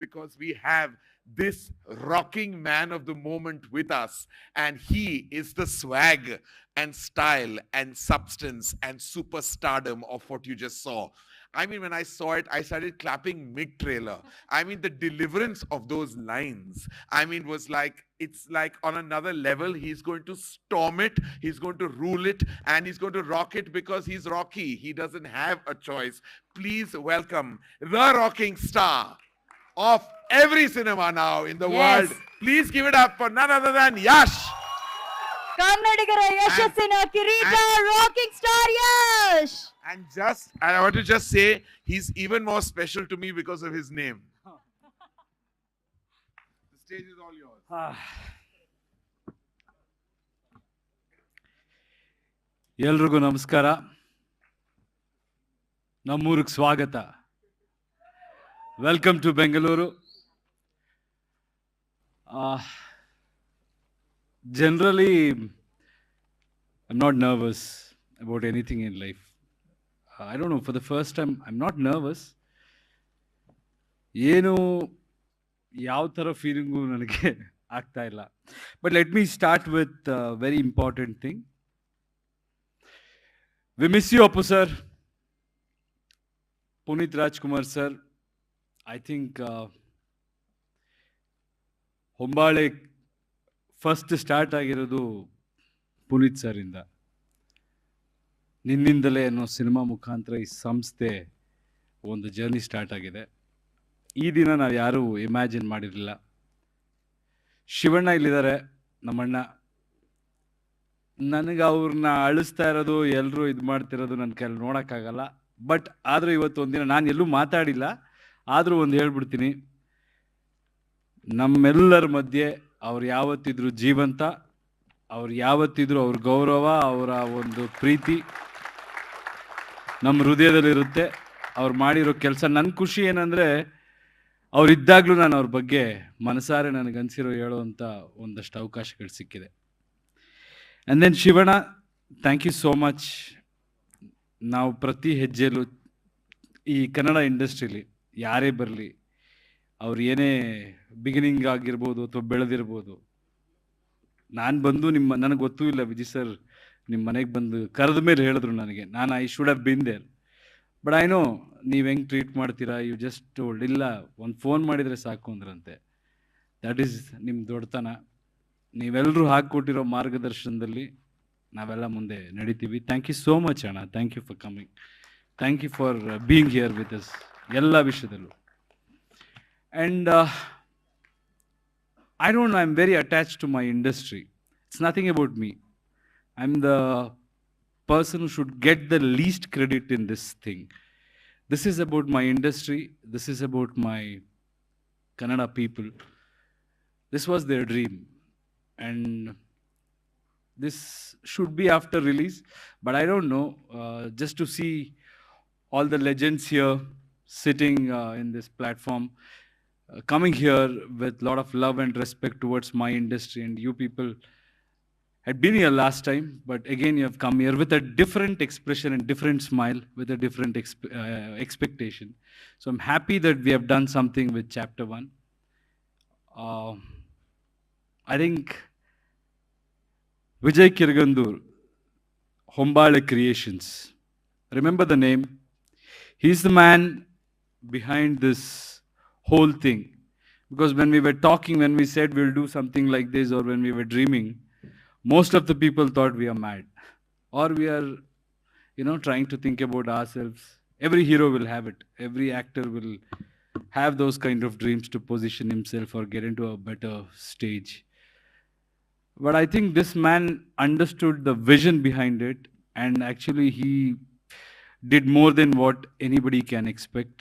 Because we have this rocking man of the moment with us, and he is the swag and style and substance and superstardom of what you just saw. I mean, when I saw it, I started clapping mid-trailer. I mean, the deliverance of those lines, I mean, was like, it's like on another level. He's going to storm it, he's going to rule it, and he's going to rock it because he's Rocky. He doesn't have a choice. Please welcome the rocking star of every cinema now in the world, Please give it up for none other than Yash. ಕನ್ನಡಿಗರ ಯಶಸ್ಸಿನ ಕಿರೀಟ rocking star Yash. And I want to just say, he's even more special to me because of his name. The stage is all yours. ಎಲ್ರಿಗೂ ನಮಸ್ಕಾರ. ನಮ್ಮೂರಿಗೆ ಸ್ವಾಗತ. Welcome to Bengaluru. Generally, I'm not nervous about anything in life. I don't know, for the first time, I'm not nervous. ಏನು ಯಾವ ಥರ feeling ನನಗೆ ಆಗ್ತಾ ಇಲ್ಲ. But let me start with a very important thing. We miss you, Appu sir. Punit Rajkumar sir. I think Hombale first start ಆಗಿರೋದು Puneeth sir ಇಂದ. ನಿನ್ನಿಂದಲೇ ಅನ್ನೋ ಸಿನಿಮಾ ಮುಖಾಂತರ ಈ ಸಂಸ್ಥೆ ಒಂದು ಜರ್ನಿ ಸ್ಟಾರ್ಟ್ ಆಗಿದೆ. ಈ ದಿನ ನಾವು ಯಾರೂ ಇಮ್ಯಾಜಿನ್ ಮಾಡಿರಲಿಲ್ಲ. ಶಿವಣ್ಣ ಇಲ್ಲಿದ್ದಾರೆ, ನಮ್ಮಣ್ಣ. ನನಗೆ ಅವ್ರನ್ನ ಅಳಿಸ್ತಾ ಇರೋದು, ಎಲ್ಲರೂ ಇದು ಮಾಡ್ತಿರೋದು ನನ್ನ ಕೈಯಲ್ಲಿ ನೋಡೋಕ್ಕಾಗಲ್ಲ. ಬಟ್ ಆದರೂ ಇವತ್ತು ಒಂದಿನ ನಾನು ಎಲ್ಲೂ ಮಾತಾಡಿಲ್ಲ, ಆದರೂ ಒಂದು ಹೇಳ್ಬಿಡ್ತೀನಿ. ನಮ್ಮೆಲ್ಲರ ಮಧ್ಯೆ ಅವ್ರು ಯಾವತ್ತಿದ್ರು ಜೀವಂತ, ಅವ್ರು ಯಾವತ್ತಿದ್ರು ಅವ್ರ ಗೌರವ, ಅವರ ಒಂದು ಪ್ರೀತಿ ನಮ್ಮ ಹೃದಯದಲ್ಲಿರುತ್ತೆ. ಅವ್ರು ಮಾಡಿರೋ ಕೆಲಸ. ನನ್ನ ಖುಷಿ ಏನಂದರೆ, ಅವರಿದ್ದಾಗಲೂ ನಾನು ಅವ್ರ ಬಗ್ಗೆ ಮನಸಾರೆ ನನಗನ್ಸಿರೋ ಹೇಳೋವಂಥ ಒಂದಷ್ಟು ಅವಕಾಶಗಳು ಸಿಕ್ಕಿದೆ. And then Shivanna, thank you so much. ನಾವು ಪ್ರತಿ ಹೆಜ್ಜೆಯಲ್ಲೂ ಈ ಕನ್ನಡ ಇಂಡಸ್ಟ್ರೀಲಿ ಯಾರೇ ಬರಲಿ, ಅವ್ರು ಏನೇ ಬಿಗಿನಿಂಗ್ ಆಗಿರ್ಬೋದು ಅಥವಾ ಬೆಳೆದಿರ್ಬೋದು, ನಾನು ಬಂದು ನನಗೆ ಗೊತ್ತೂ ಇಲ್ಲ, ವಿಜಯ್ ಸರ್ ನಿಮ್ಮ ಮನೆಗೆ ಬಂದು ಕರೆದ ಮೇಲೆ ಹೇಳಿದ್ರು ನನಗೆ. I should have been there. But I know ನೀವು ಹೆಂಗೆ ಟ್ರೀಟ್ ಮಾಡ್ತೀರಾ. ಯು ಜಸ್ಟ್ ಟೋಲ್ಡ್, ಇಲ್ಲ ಒಂದು ಫೋನ್ ಮಾಡಿದರೆ ಸಾಕು ಅಂದ್ರಂತೆ. ದ್ಯಾಟ್ ಈಸ್ ನಿಮ್ಮ ದೊಡ್ಡತನ. ನೀವೆಲ್ಲರೂ ಹಾಕಿಕೊಟ್ಟಿರೋ ಮಾರ್ಗದರ್ಶನದಲ್ಲಿ ನಾವೆಲ್ಲ ಮುಂದೆ ನಡೀತೀವಿ. ಥ್ಯಾಂಕ್ ಯು ಸೋ ಮಚ್ ಅಣ್ಣ. Thank you for coming. Thank you for being here with us ಎಲ್ಲ ವಿಷಯದಲ್ಲೂ. And I don't know, I'm very attached to my industry. It's nothing about me. I'm the person who should get the least credit in this thing. This is about my industry. This is about my Kannada people. This was their dream. And this should be after release. But I don't know, just to see all the legends here sitting in this platform, coming here with a lot of love and respect towards my industry, and you people had been here last time, but again you have come here with a different expression and different smile, with a different expectation. So I'm happy that we have done something with chapter 1. I think Vijay Kirgandur, Hombale Creations, remember the name? He's the man behind this whole thing. Because when we were talking, when we said we'll do something like this, or when we were dreaming, most of the people thought we are mad, or we are, trying to think about ourselves. Every hero will have it. Every actor will have those kind of dreams to position himself or get into a better stage. But I think this man understood the vision behind it, and actually he did more than what anybody can expect.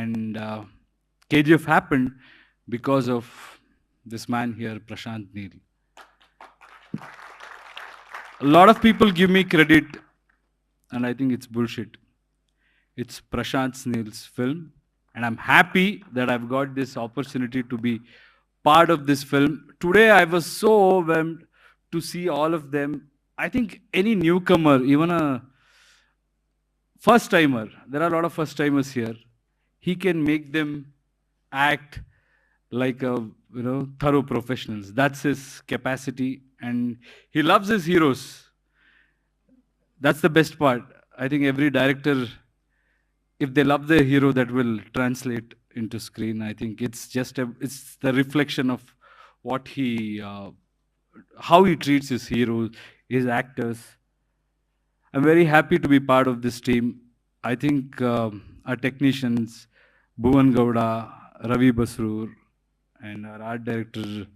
And KGF happened because of this man here, Neel. A lot of people give me credit, and I think it's bullshit. It's Neel's film, and I'm happy that I've got this opportunity to be part of this film. Today I was so overwhelmed to see all of them. I think any newcomer, even a first timer, there are a lot of first timers here, he can make them act like a thorough professionals. That's his capacity, and he loves his heroes. That's the best part. I think every director, if they love their hero, that will translate into screen. I think it's it's the reflection of what how he treats his heroes, his actors. I'm very happy to be part of this team. I think our technicians, Bhuvan Gowda, Ravi Basroor, and our art director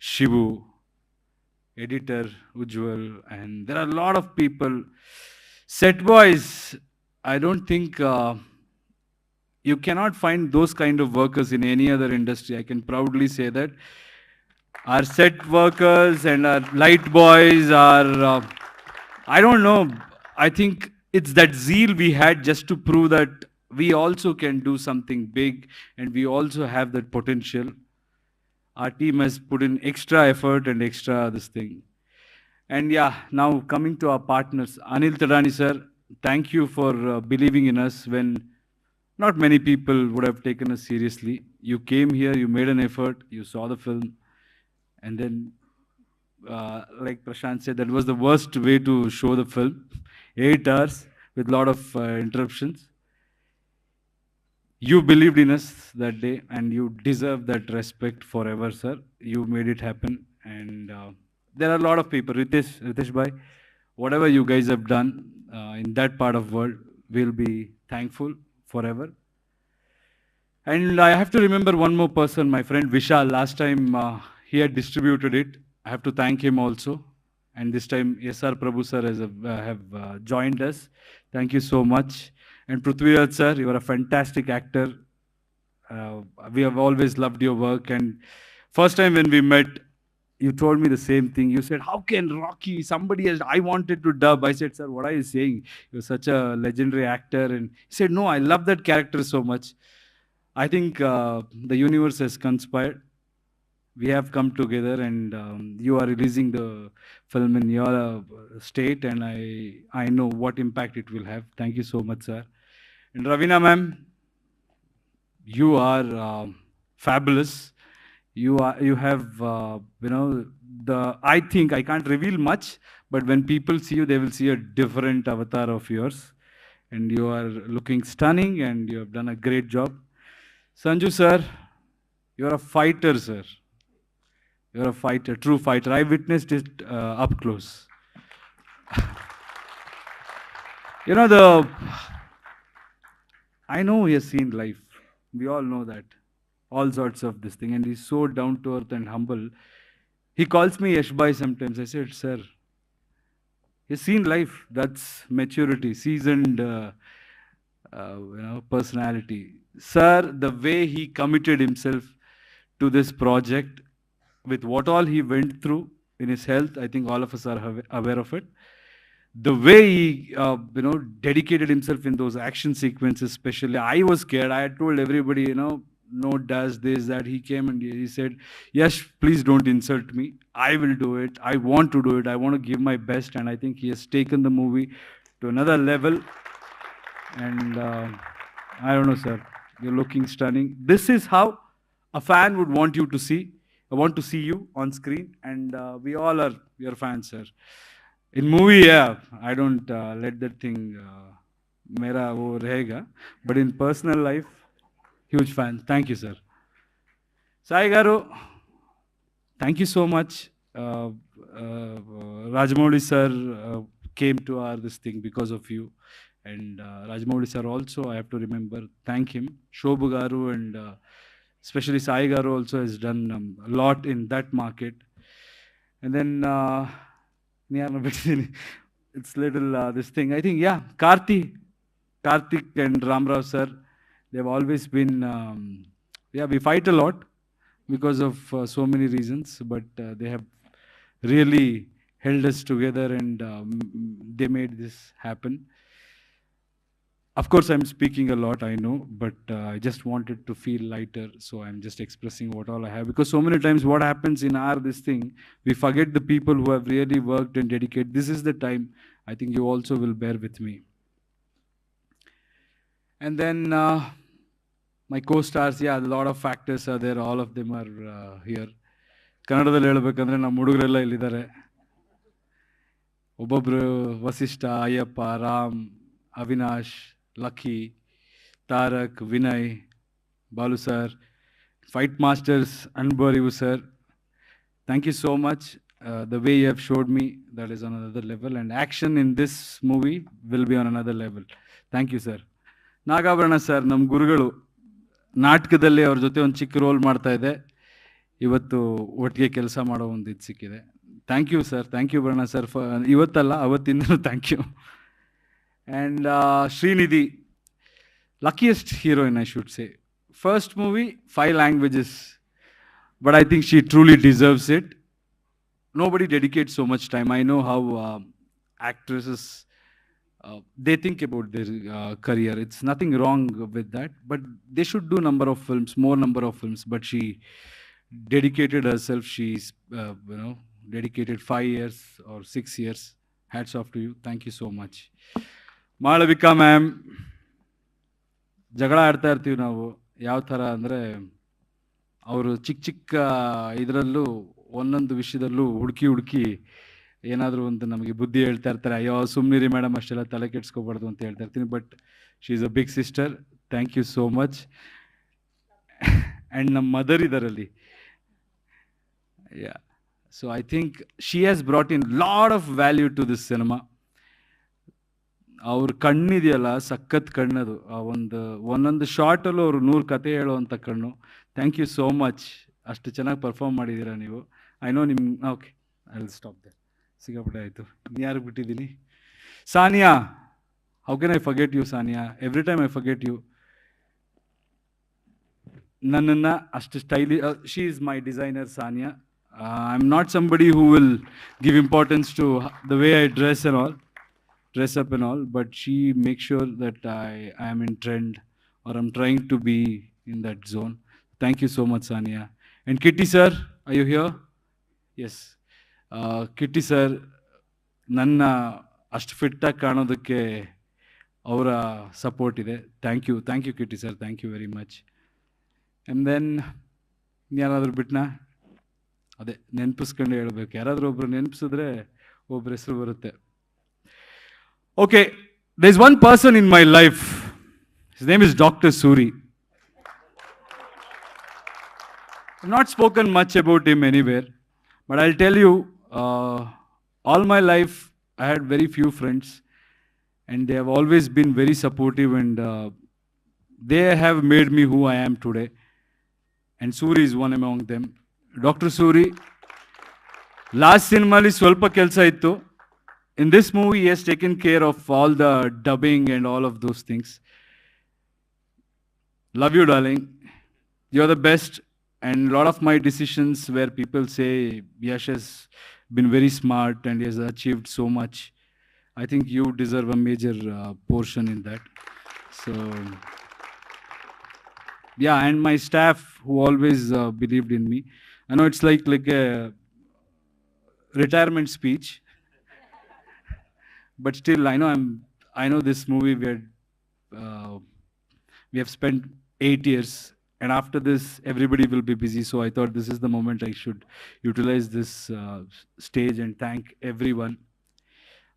Shivu, editor Ujjwal, and there are a lot of people. Set boys, I don't think you cannot find those kind of workers in any other industry. I can proudly say that. Our set workers and our light boys are, I don't know, I think it's that zeal we had just to prove that we also can do something big and we also have that potential. Our team has put in extra effort and extra this thing. And yeah, now coming to our partners, Anil Tadani sir, thank you for believing in us when not many people would have taken us seriously. You came here, you made an effort, you saw the film, and then, like Prashant said, that was the worst way to show the film. 8 hours with a lot of interruptions. You believed in us that day, and you deserve that respect forever, sir. You made it happen, and there are a lot of people. Ritesh bhai, whatever you guys have done in that part of world, we'll be thankful forever. And I have to remember one more person, my friend Vishal. Last time he had distributed it. I have to thank him also. And this time SR Prabhu sir have joined us. Thank you so much. And Prithviraj sir, you are a fantastic actor. We have always loved your work. And first time when we met, you told me the same thing. You said, how can Rocky, somebody else, I wanted to dub. I said, sir, what are you saying? You're such a legendary actor. And he said, no, I love that character so much. I think the universe has conspired. We have come together, and you are releasing the film in your state, and I know what impact it will have. Thank you so much, sir. And Ravina ma'am, you are fabulous. You have I think I can't reveal much, but when people see you, they will see a different avatar of yours, and you are looking stunning, and you have done a great job. Sanju sir, you are a fighter, sir. You're a fighter, true fighter. I witnessed it up close. You know, I know he has seen life. We all know that. All sorts of this thing. And he's so down to earth and humble. He calls me Yash bhai sometimes. I said, sir, he's seen life. That's maturity, seasoned personality. Sir, the way he committed himself to this project, with what all he went through in his health, I think all of us are aware of it. The way he, dedicated himself in those action sequences, especially, I was scared. I had told everybody, no does this, that. He came and he said, Yash, please don't insult me. I will do it. I want to do it. I want to give my best. And I think he has taken the movie to another level. And I don't know, sir. You're looking stunning. This is how a fan would want you to see. I want to see you on screen, and we all are your fans, sir. In movie, yeah, I don't let that thing, mera wo rahega. But in personal life, huge fan. Thank you, sir. Sai Garu, thank you so much. Rajamouli sir came to this thing because of you. And Rajamouli sir also, I have to remember, thank him. Shobhu Garu and especially Sai Garu also has done a lot in that market. And then, it's little this thing. I think, yeah, Karthik and Ramrao sir, they've always been, we fight a lot because of so many reasons, but they have really held us together, and they made this happen. Of course, I'm speaking a lot, I know, but I just wanted to feel lighter, so I'm just expressing what all I have. Because so many times what happens in this thing, we forget the people who have really worked and dedicated. This is the time, I think you also will bear with me. And then my co-stars, yeah, a lot of factors are there, all of them are here. Kannada Televisione, ನಮ್ಮ ಹುಡುಗರೆಲ್ಲ ಇಲ್ಲಿದ್ದಾರೆ. ಒಬ್ಬೊಬ್ರು Vasishtha, Ayyappa, Ram, Avinash, Lucky, Tarak, Vinay, Balu sir, Fight Masters, Anbarivu sir. Thank you so much. The way you have showed me, that is on another level. And action in this movie will be on another level. Thank you, sir. Nagavarna sir, ನಮ್ಮ ಗುರುಗಳು ನಾಟಕದಲ್ಲಿ ಅವ್ರ ಜೊತೆ ಒಂದು ಚಿಕ್ಕ roll ಮಾಡ್ತಾ ಇದೆ. ಇವತ್ತು ಒಟ್ಟಿಗೆ ಕೆಲಸ ಮಾಡೋ ಒಂದು ಇದು ಸಿಕ್ಕಿದೆ. Thank you sir, thank you ಬರೋಣ ಸರ್. ಇವತ್ತಲ್ಲ ಅವತ್ತಿಂದಲೂ thank you. And Srinidhi, luckiest heroine I should say. First movie, 5 languages, but I think she truly deserves it. Nobody dedicates so much time. I know how actresses, they think about their career. It's nothing wrong with that, but they should do number of films, more number of films. But she dedicated herself. She's dedicated 5 years or 6 years. Hats off to you. Thank you so much. Malavika ma'am, ಜಗಳ ಆಡ್ತಾ ಇರ್ತೀವಿ ನಾವು. ಯಾವ ಥರ ಅಂದರೆ ಅವರು ಚಿಕ್ಕ ಚಿಕ್ಕ ಇದರಲ್ಲೂ ಒಂದೊಂದು ವಿಷಯದಲ್ಲೂ ಹುಡುಕಿ ಏನಾದರೂ ಒಂದು ನಮಗೆ ಬುದ್ಧಿ ಹೇಳ್ತಾ ಇರ್ತಾರೆ. ಅಯ್ಯೋ ಸುಮ್ಮನಿರಿ ಮೇಡಮ್, ಅಷ್ಟೆಲ್ಲ ತಲೆ ಕೆಡ್ಸ್ಕೊಬಾರ್ದು ಅಂತ ಹೇಳ್ತಾ ಇರ್ತೀನಿ. But she is a big sister. Thank you so much. And ನಮ್ಮ ಮದರ್ ಇದರಲ್ಲಿ, yeah, so I think she has brought in lot of value to this cinema. ಅವ್ರ ಕಣ್ಣಿದೆಯಲ್ಲ, ಸಖತ್ ಕಣ್ಣದು. ಒಂದೊಂದು ಶಾರ್ಟಲ್ಲೂ ಅವರು 100 ಕತೆ ಹೇಳುವಂಥ ಕಣ್ಣು. Thank you so much. ಅಷ್ಟು ಚೆನ್ನಾಗಿ ಪರ್ಫಾರ್ಮ್ ಮಾಡಿದ್ದೀರಾ ನೀವು. ಐ ನೋ ನಿಮ್ಮ, okay, I will stop there. ಸಿಕ್ಕಾಪಟ್ಟೆ ಆಯಿತು. ಯಾರಿಗೆ ಬಿಟ್ಟಿದ್ದೀನಿ? Sania, how can I forget you Sania? Every time I forget you. ನನ್ನನ್ನು ಅಷ್ಟು ಸ್ಟೈಲಿ, she is my designer Sania. I am not somebody who will give importance to the way I dress up and all, but she makes sure that I am in trend, or I'm trying to be in that zone. Thank you so much, Sania. And Kitty sir, are you here? Yes. Kitty sir, ನನ್ನ ಅಷ್ಟು ಫಿಟ್ಟಾಗಿ ಕಾಣೋದಕ್ಕೆ ಅವರ support ಇದೆ. Thank you ಕಿಟಿ sir, thank you very much. And then ಯಾರಾದರೂ ಬಿಟ್ನಾ? ಅದೇ ನೆನಪಿಸ್ಕೊಂಡು ಹೇಳಬೇಕು. ಯಾರಾದರೂ ಒಬ್ಬರು ನೆನಪಿಸಿದ್ರೆ ಒಬ್ಬರ ಹೆಸರು ಬರುತ್ತೆ. Okay, there's one person in my life. His name is Dr. Suri. I've not spoken much about him anywhere, but I'll tell you, all my life I had very few friends, and they have always been very supportive, and they have made me who I am today. And Suri is one among them. Dr. Suri, last cinema li swalpa kelsa ittu. In this movie, he has taken care of all the dubbing and all of those things. Love you, darling. You're the best. And a lot of my decisions where people say Yash has been very smart and he has achieved so much, I think you deserve a major portion in that. So, yeah, and my staff who always believed in me. I know it's like a retirement speech. But still, I know this movie we have spent 8 years, and after this, everybody will be busy. So I thought this is the moment I should utilize this stage and thank everyone.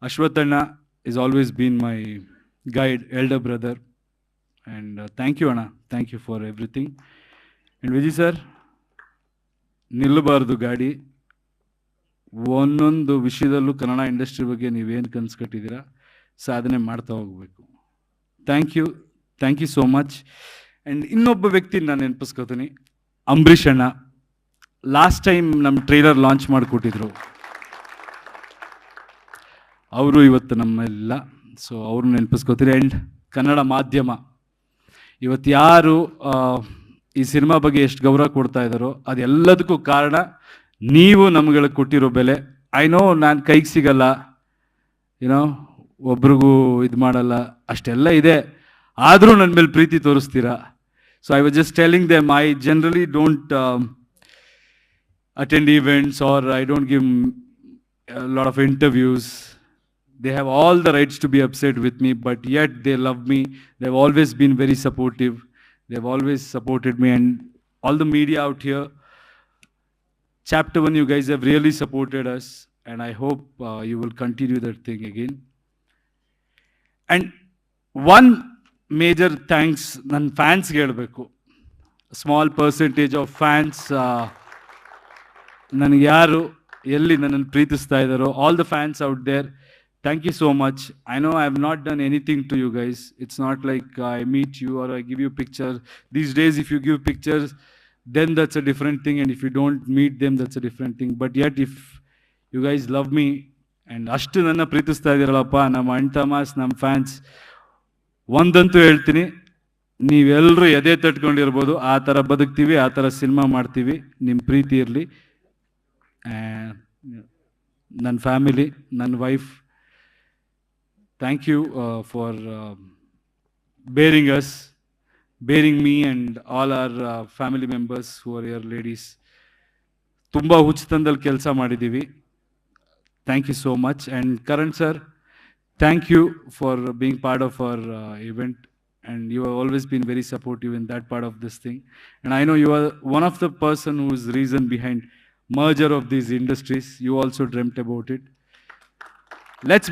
Ashwatanna has always been my guide, elder brother, and thank you, Anna. Thank you for everything. And Vijay sir, ನಿಲ್ಲಬಾರ್ದು ಗಾಡಿ. ಒಂದೊಂದು ವಿಷಯದಲ್ಲೂ Kannada industry ಬಗ್ಗೆ ನೀವೇನು ಕನಸು ಕಟ್ಟಿದ್ದೀರಾ, ಸಾಧನೆ ಮಾಡ್ತಾ ಹೋಗಬೇಕು. Thank you so much. And ಇನ್ನೊಬ್ಬ ವ್ಯಕ್ತಿ ನಾನು ನೆನಪಿಸ್ಕೋತೀನಿ, ಅಂಬರೀಷ್ ಅಣ್ಣ. ಲಾಸ್ಟ್ ಟೈಮ್ ನಮ್ಮ ಟ್ರೈಲರ್ ಲಾಂಚ್ ಮಾಡಿಕೊಟ್ಟಿದ್ರು, ಅವರು ಇವತ್ತು ನಮ್ಮೆಲ್ಲ, ಸೊ ಅವರು ನೆನಪಿಸ್ಕೋತೀನಿ. ಆ್ಯಂಡ್ ಕನ್ನಡ ಮಾಧ್ಯಮ ಇವತ್ತು ಯಾರು ಈ ಸಿನಿಮಾ ಬಗ್ಗೆ ಎಷ್ಟು ಗೌರವ ಕೊಡ್ತಾ ಇದ್ದಾರೋ ಅದೆಲ್ಲದಕ್ಕೂ ಕಾರಣ ನೀವು ನಮ್ಗಳಿಗೆ ಕೊಟ್ಟಿರೋ ಬೆಲೆ. ಐ ನೋ ನಾನು ಕೈಗೆ ಸಿಗಲ್ಲ, ಒಬ್ರಿಗೂ ಇದು ಮಾಡಲ್ಲ, ಅಷ್ಟೆಲ್ಲ ಇದೆ, ಆದರೂ ನನ್ನ ಮೇಲೆ ಪ್ರೀತಿ ತೋರಿಸ್ತೀರಾ. So I was just telling them, I generally don't attend events, or I don't give a lot of interviews. They have all the rights to be upset with me, but yet they love me. They've always been very supportive. They've always supported me, and all the media out here, Chapter 1, you guys have really supported us, and I hope you will continue that thing again. And one major thanks, ನನ್ನ ಫ್ಯಾನ್ಸ್ಗೆ ಹೇಳಬೇಕು. Small percentage of fans ನನಗೆ ಯಾರು ಎಲ್ಲಿ ನನ್ನನ್ನು ಪ್ರೀತಿಸ್ತಾ ಇದ್ದಾರೋ, all the fans out there, thank you so much. I know I have not done anything to you guys. It's not like I meet you or I give you picture. These days if you give pictures, then that's a different thing, and if you don't meet them, that's a different thing. But yet, if you guys love me and ಅಷ್ಟು ನನ್ನ ಪ್ರೀತಿಸ್ತಾ ಇದ್ದೀರಲ್ಲಪ್ಪ, ನಮ್ಮ ಅಣ್ತಮಾಸ್, ನಮ್ಮ fans, ಒಂದಂತೂ ಹೇಳ್ತೀನಿ, ನೀವೆಲ್ಲರೂ ಎದೆ ತಟ್ಕೊಂಡಿರ್ಬೋದು, ಆ ಥರ ಬದುಕ್ತೀವಿ, ಆ ಥರ ಸಿನಿಮಾ ಮಾಡ್ತೀವಿ. ನಿಮ್ಮ ಪ್ರೀತಿ ಇರಲಿ. ನನ್ನ ಫ್ಯಾಮಿಲಿ, ನನ್ನ wife, thank you for bearing us, bearing me and all our family members who are here, ladies. Tumba huchitandal kelsa ಮಾಡಿದೀವಿ. Thank you so much. And Karan sir, thank you for being part of our event, and you have always been very supportive in that part of this thing. And I know you are one of the person who is reason behind merger of these industries. You also dreamt about it. Let's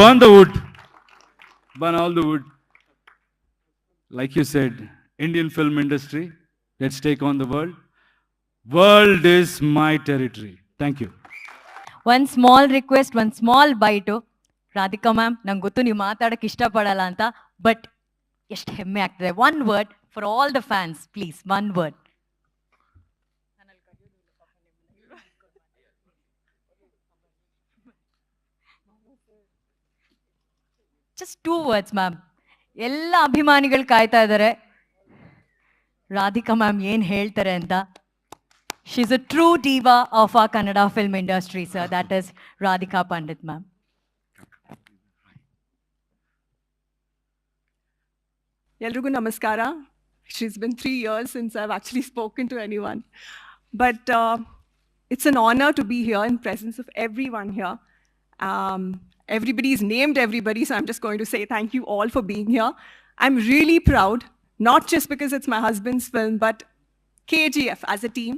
burn the wood. Burn all the wood. Like you said, Indian film industry, let's take on the world. World is my territory. Thank you. One small request, one small bite. Radhika ma'am, nange gottu ನೀವು ಮಾತಾಡಕ್ಕೆ ಇಷ್ಟಪಡಲ್ಲ ಅಂತ, but ಎಷ್ಟು ಹೆಮ್ಮೆ ಆಗ್ತದೆ. One word for all the fans, please. One word. Just 2 words, ma'am. ಎಲ್ಲ ಅಭಿಮಾನಿಗಳು ಕಾಯ್ತಾ ಇದ್ದಾರೆ ರಾಧಿಕಾ ಮ್ಯಾಮ್ ಏನ್ ಹೇಳ್ತಾರೆ ಅಂತ. She is a true diva of our Kannada film industry, sir. That is Radhika Pandit ma'am. ಎಲ್ರಿಗೂ ನಮಸ್ಕಾರ. She's been 3 years since I've actually spoken to anyone. But it's an honor to be here in presence of everyone here. Everybody's named everybody, so I'm just going to say thank you all for being here. I'm really proud, not just because it's my husband's film, but KGF as a team.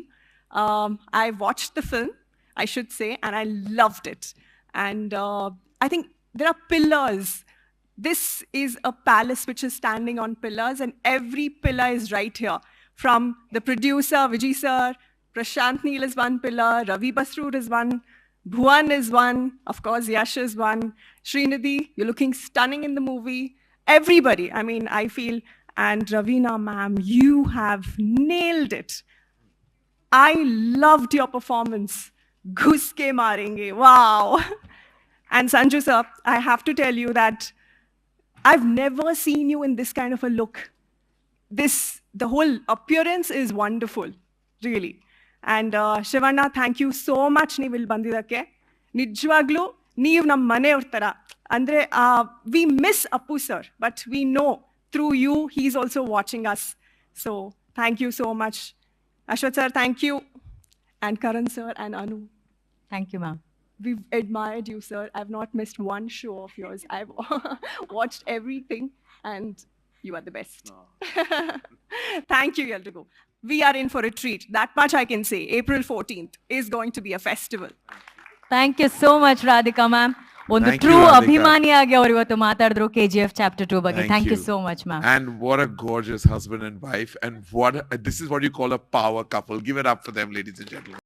I watched the film, I should say, and I loved it. And I think there are pillars. This is a palace which is standing on pillars, and every pillar is right here. From the producer, Vijay sir, Prashant Neel is one pillar, Ravi Basroor is one, Bhuvan is one, of course Yash is one, Srinidhi, you're looking stunning in the movie. Everybody, I mean, I feel, and Ravina ma'am, you have nailed it. I loved your performance. Ghus ke marenge, wow. And Sanju sir, I have to tell you that I've never seen you in this kind of a look. The whole appearance is wonderful, really. And Shivanna, thank you so much ನೀವು ಇಲ್ಲಿ ಬಂದಿದ್ದಕ್ಕೆ. ನಿಜವಾಗ್ಲೂ ನೀವು ನಮ್ಮ ಮನೆಯವ್ರ ಥರ. ಅಂದರೆ we miss Appu sir, but we know through you he's also watching us. So thank you so much. Ashwath sir, thank you. And Karan sir and Anu. Thank you, ma'am. We've admired you, sir. I've not missed one show of yours. I've watched everything, and you are the best. Thank you, Yeldugo. We are in for a treat. That much I can say. April 14th is going to be a festival. Thank you so much, Radhika ma'am. ಒಂದು true ಅಭಿಮಾನಿಯಾಗಿ ಅವರು ಇವತ್ತು ಮಾತಾಡಿದ್ರು KGF Chapter 2 ಬಗ್ಗೆ. Thank you so much, ma'am. And what a gorgeous husband and wife, and this is what you call a power couple. Give it up for them, ladies and gentlemen.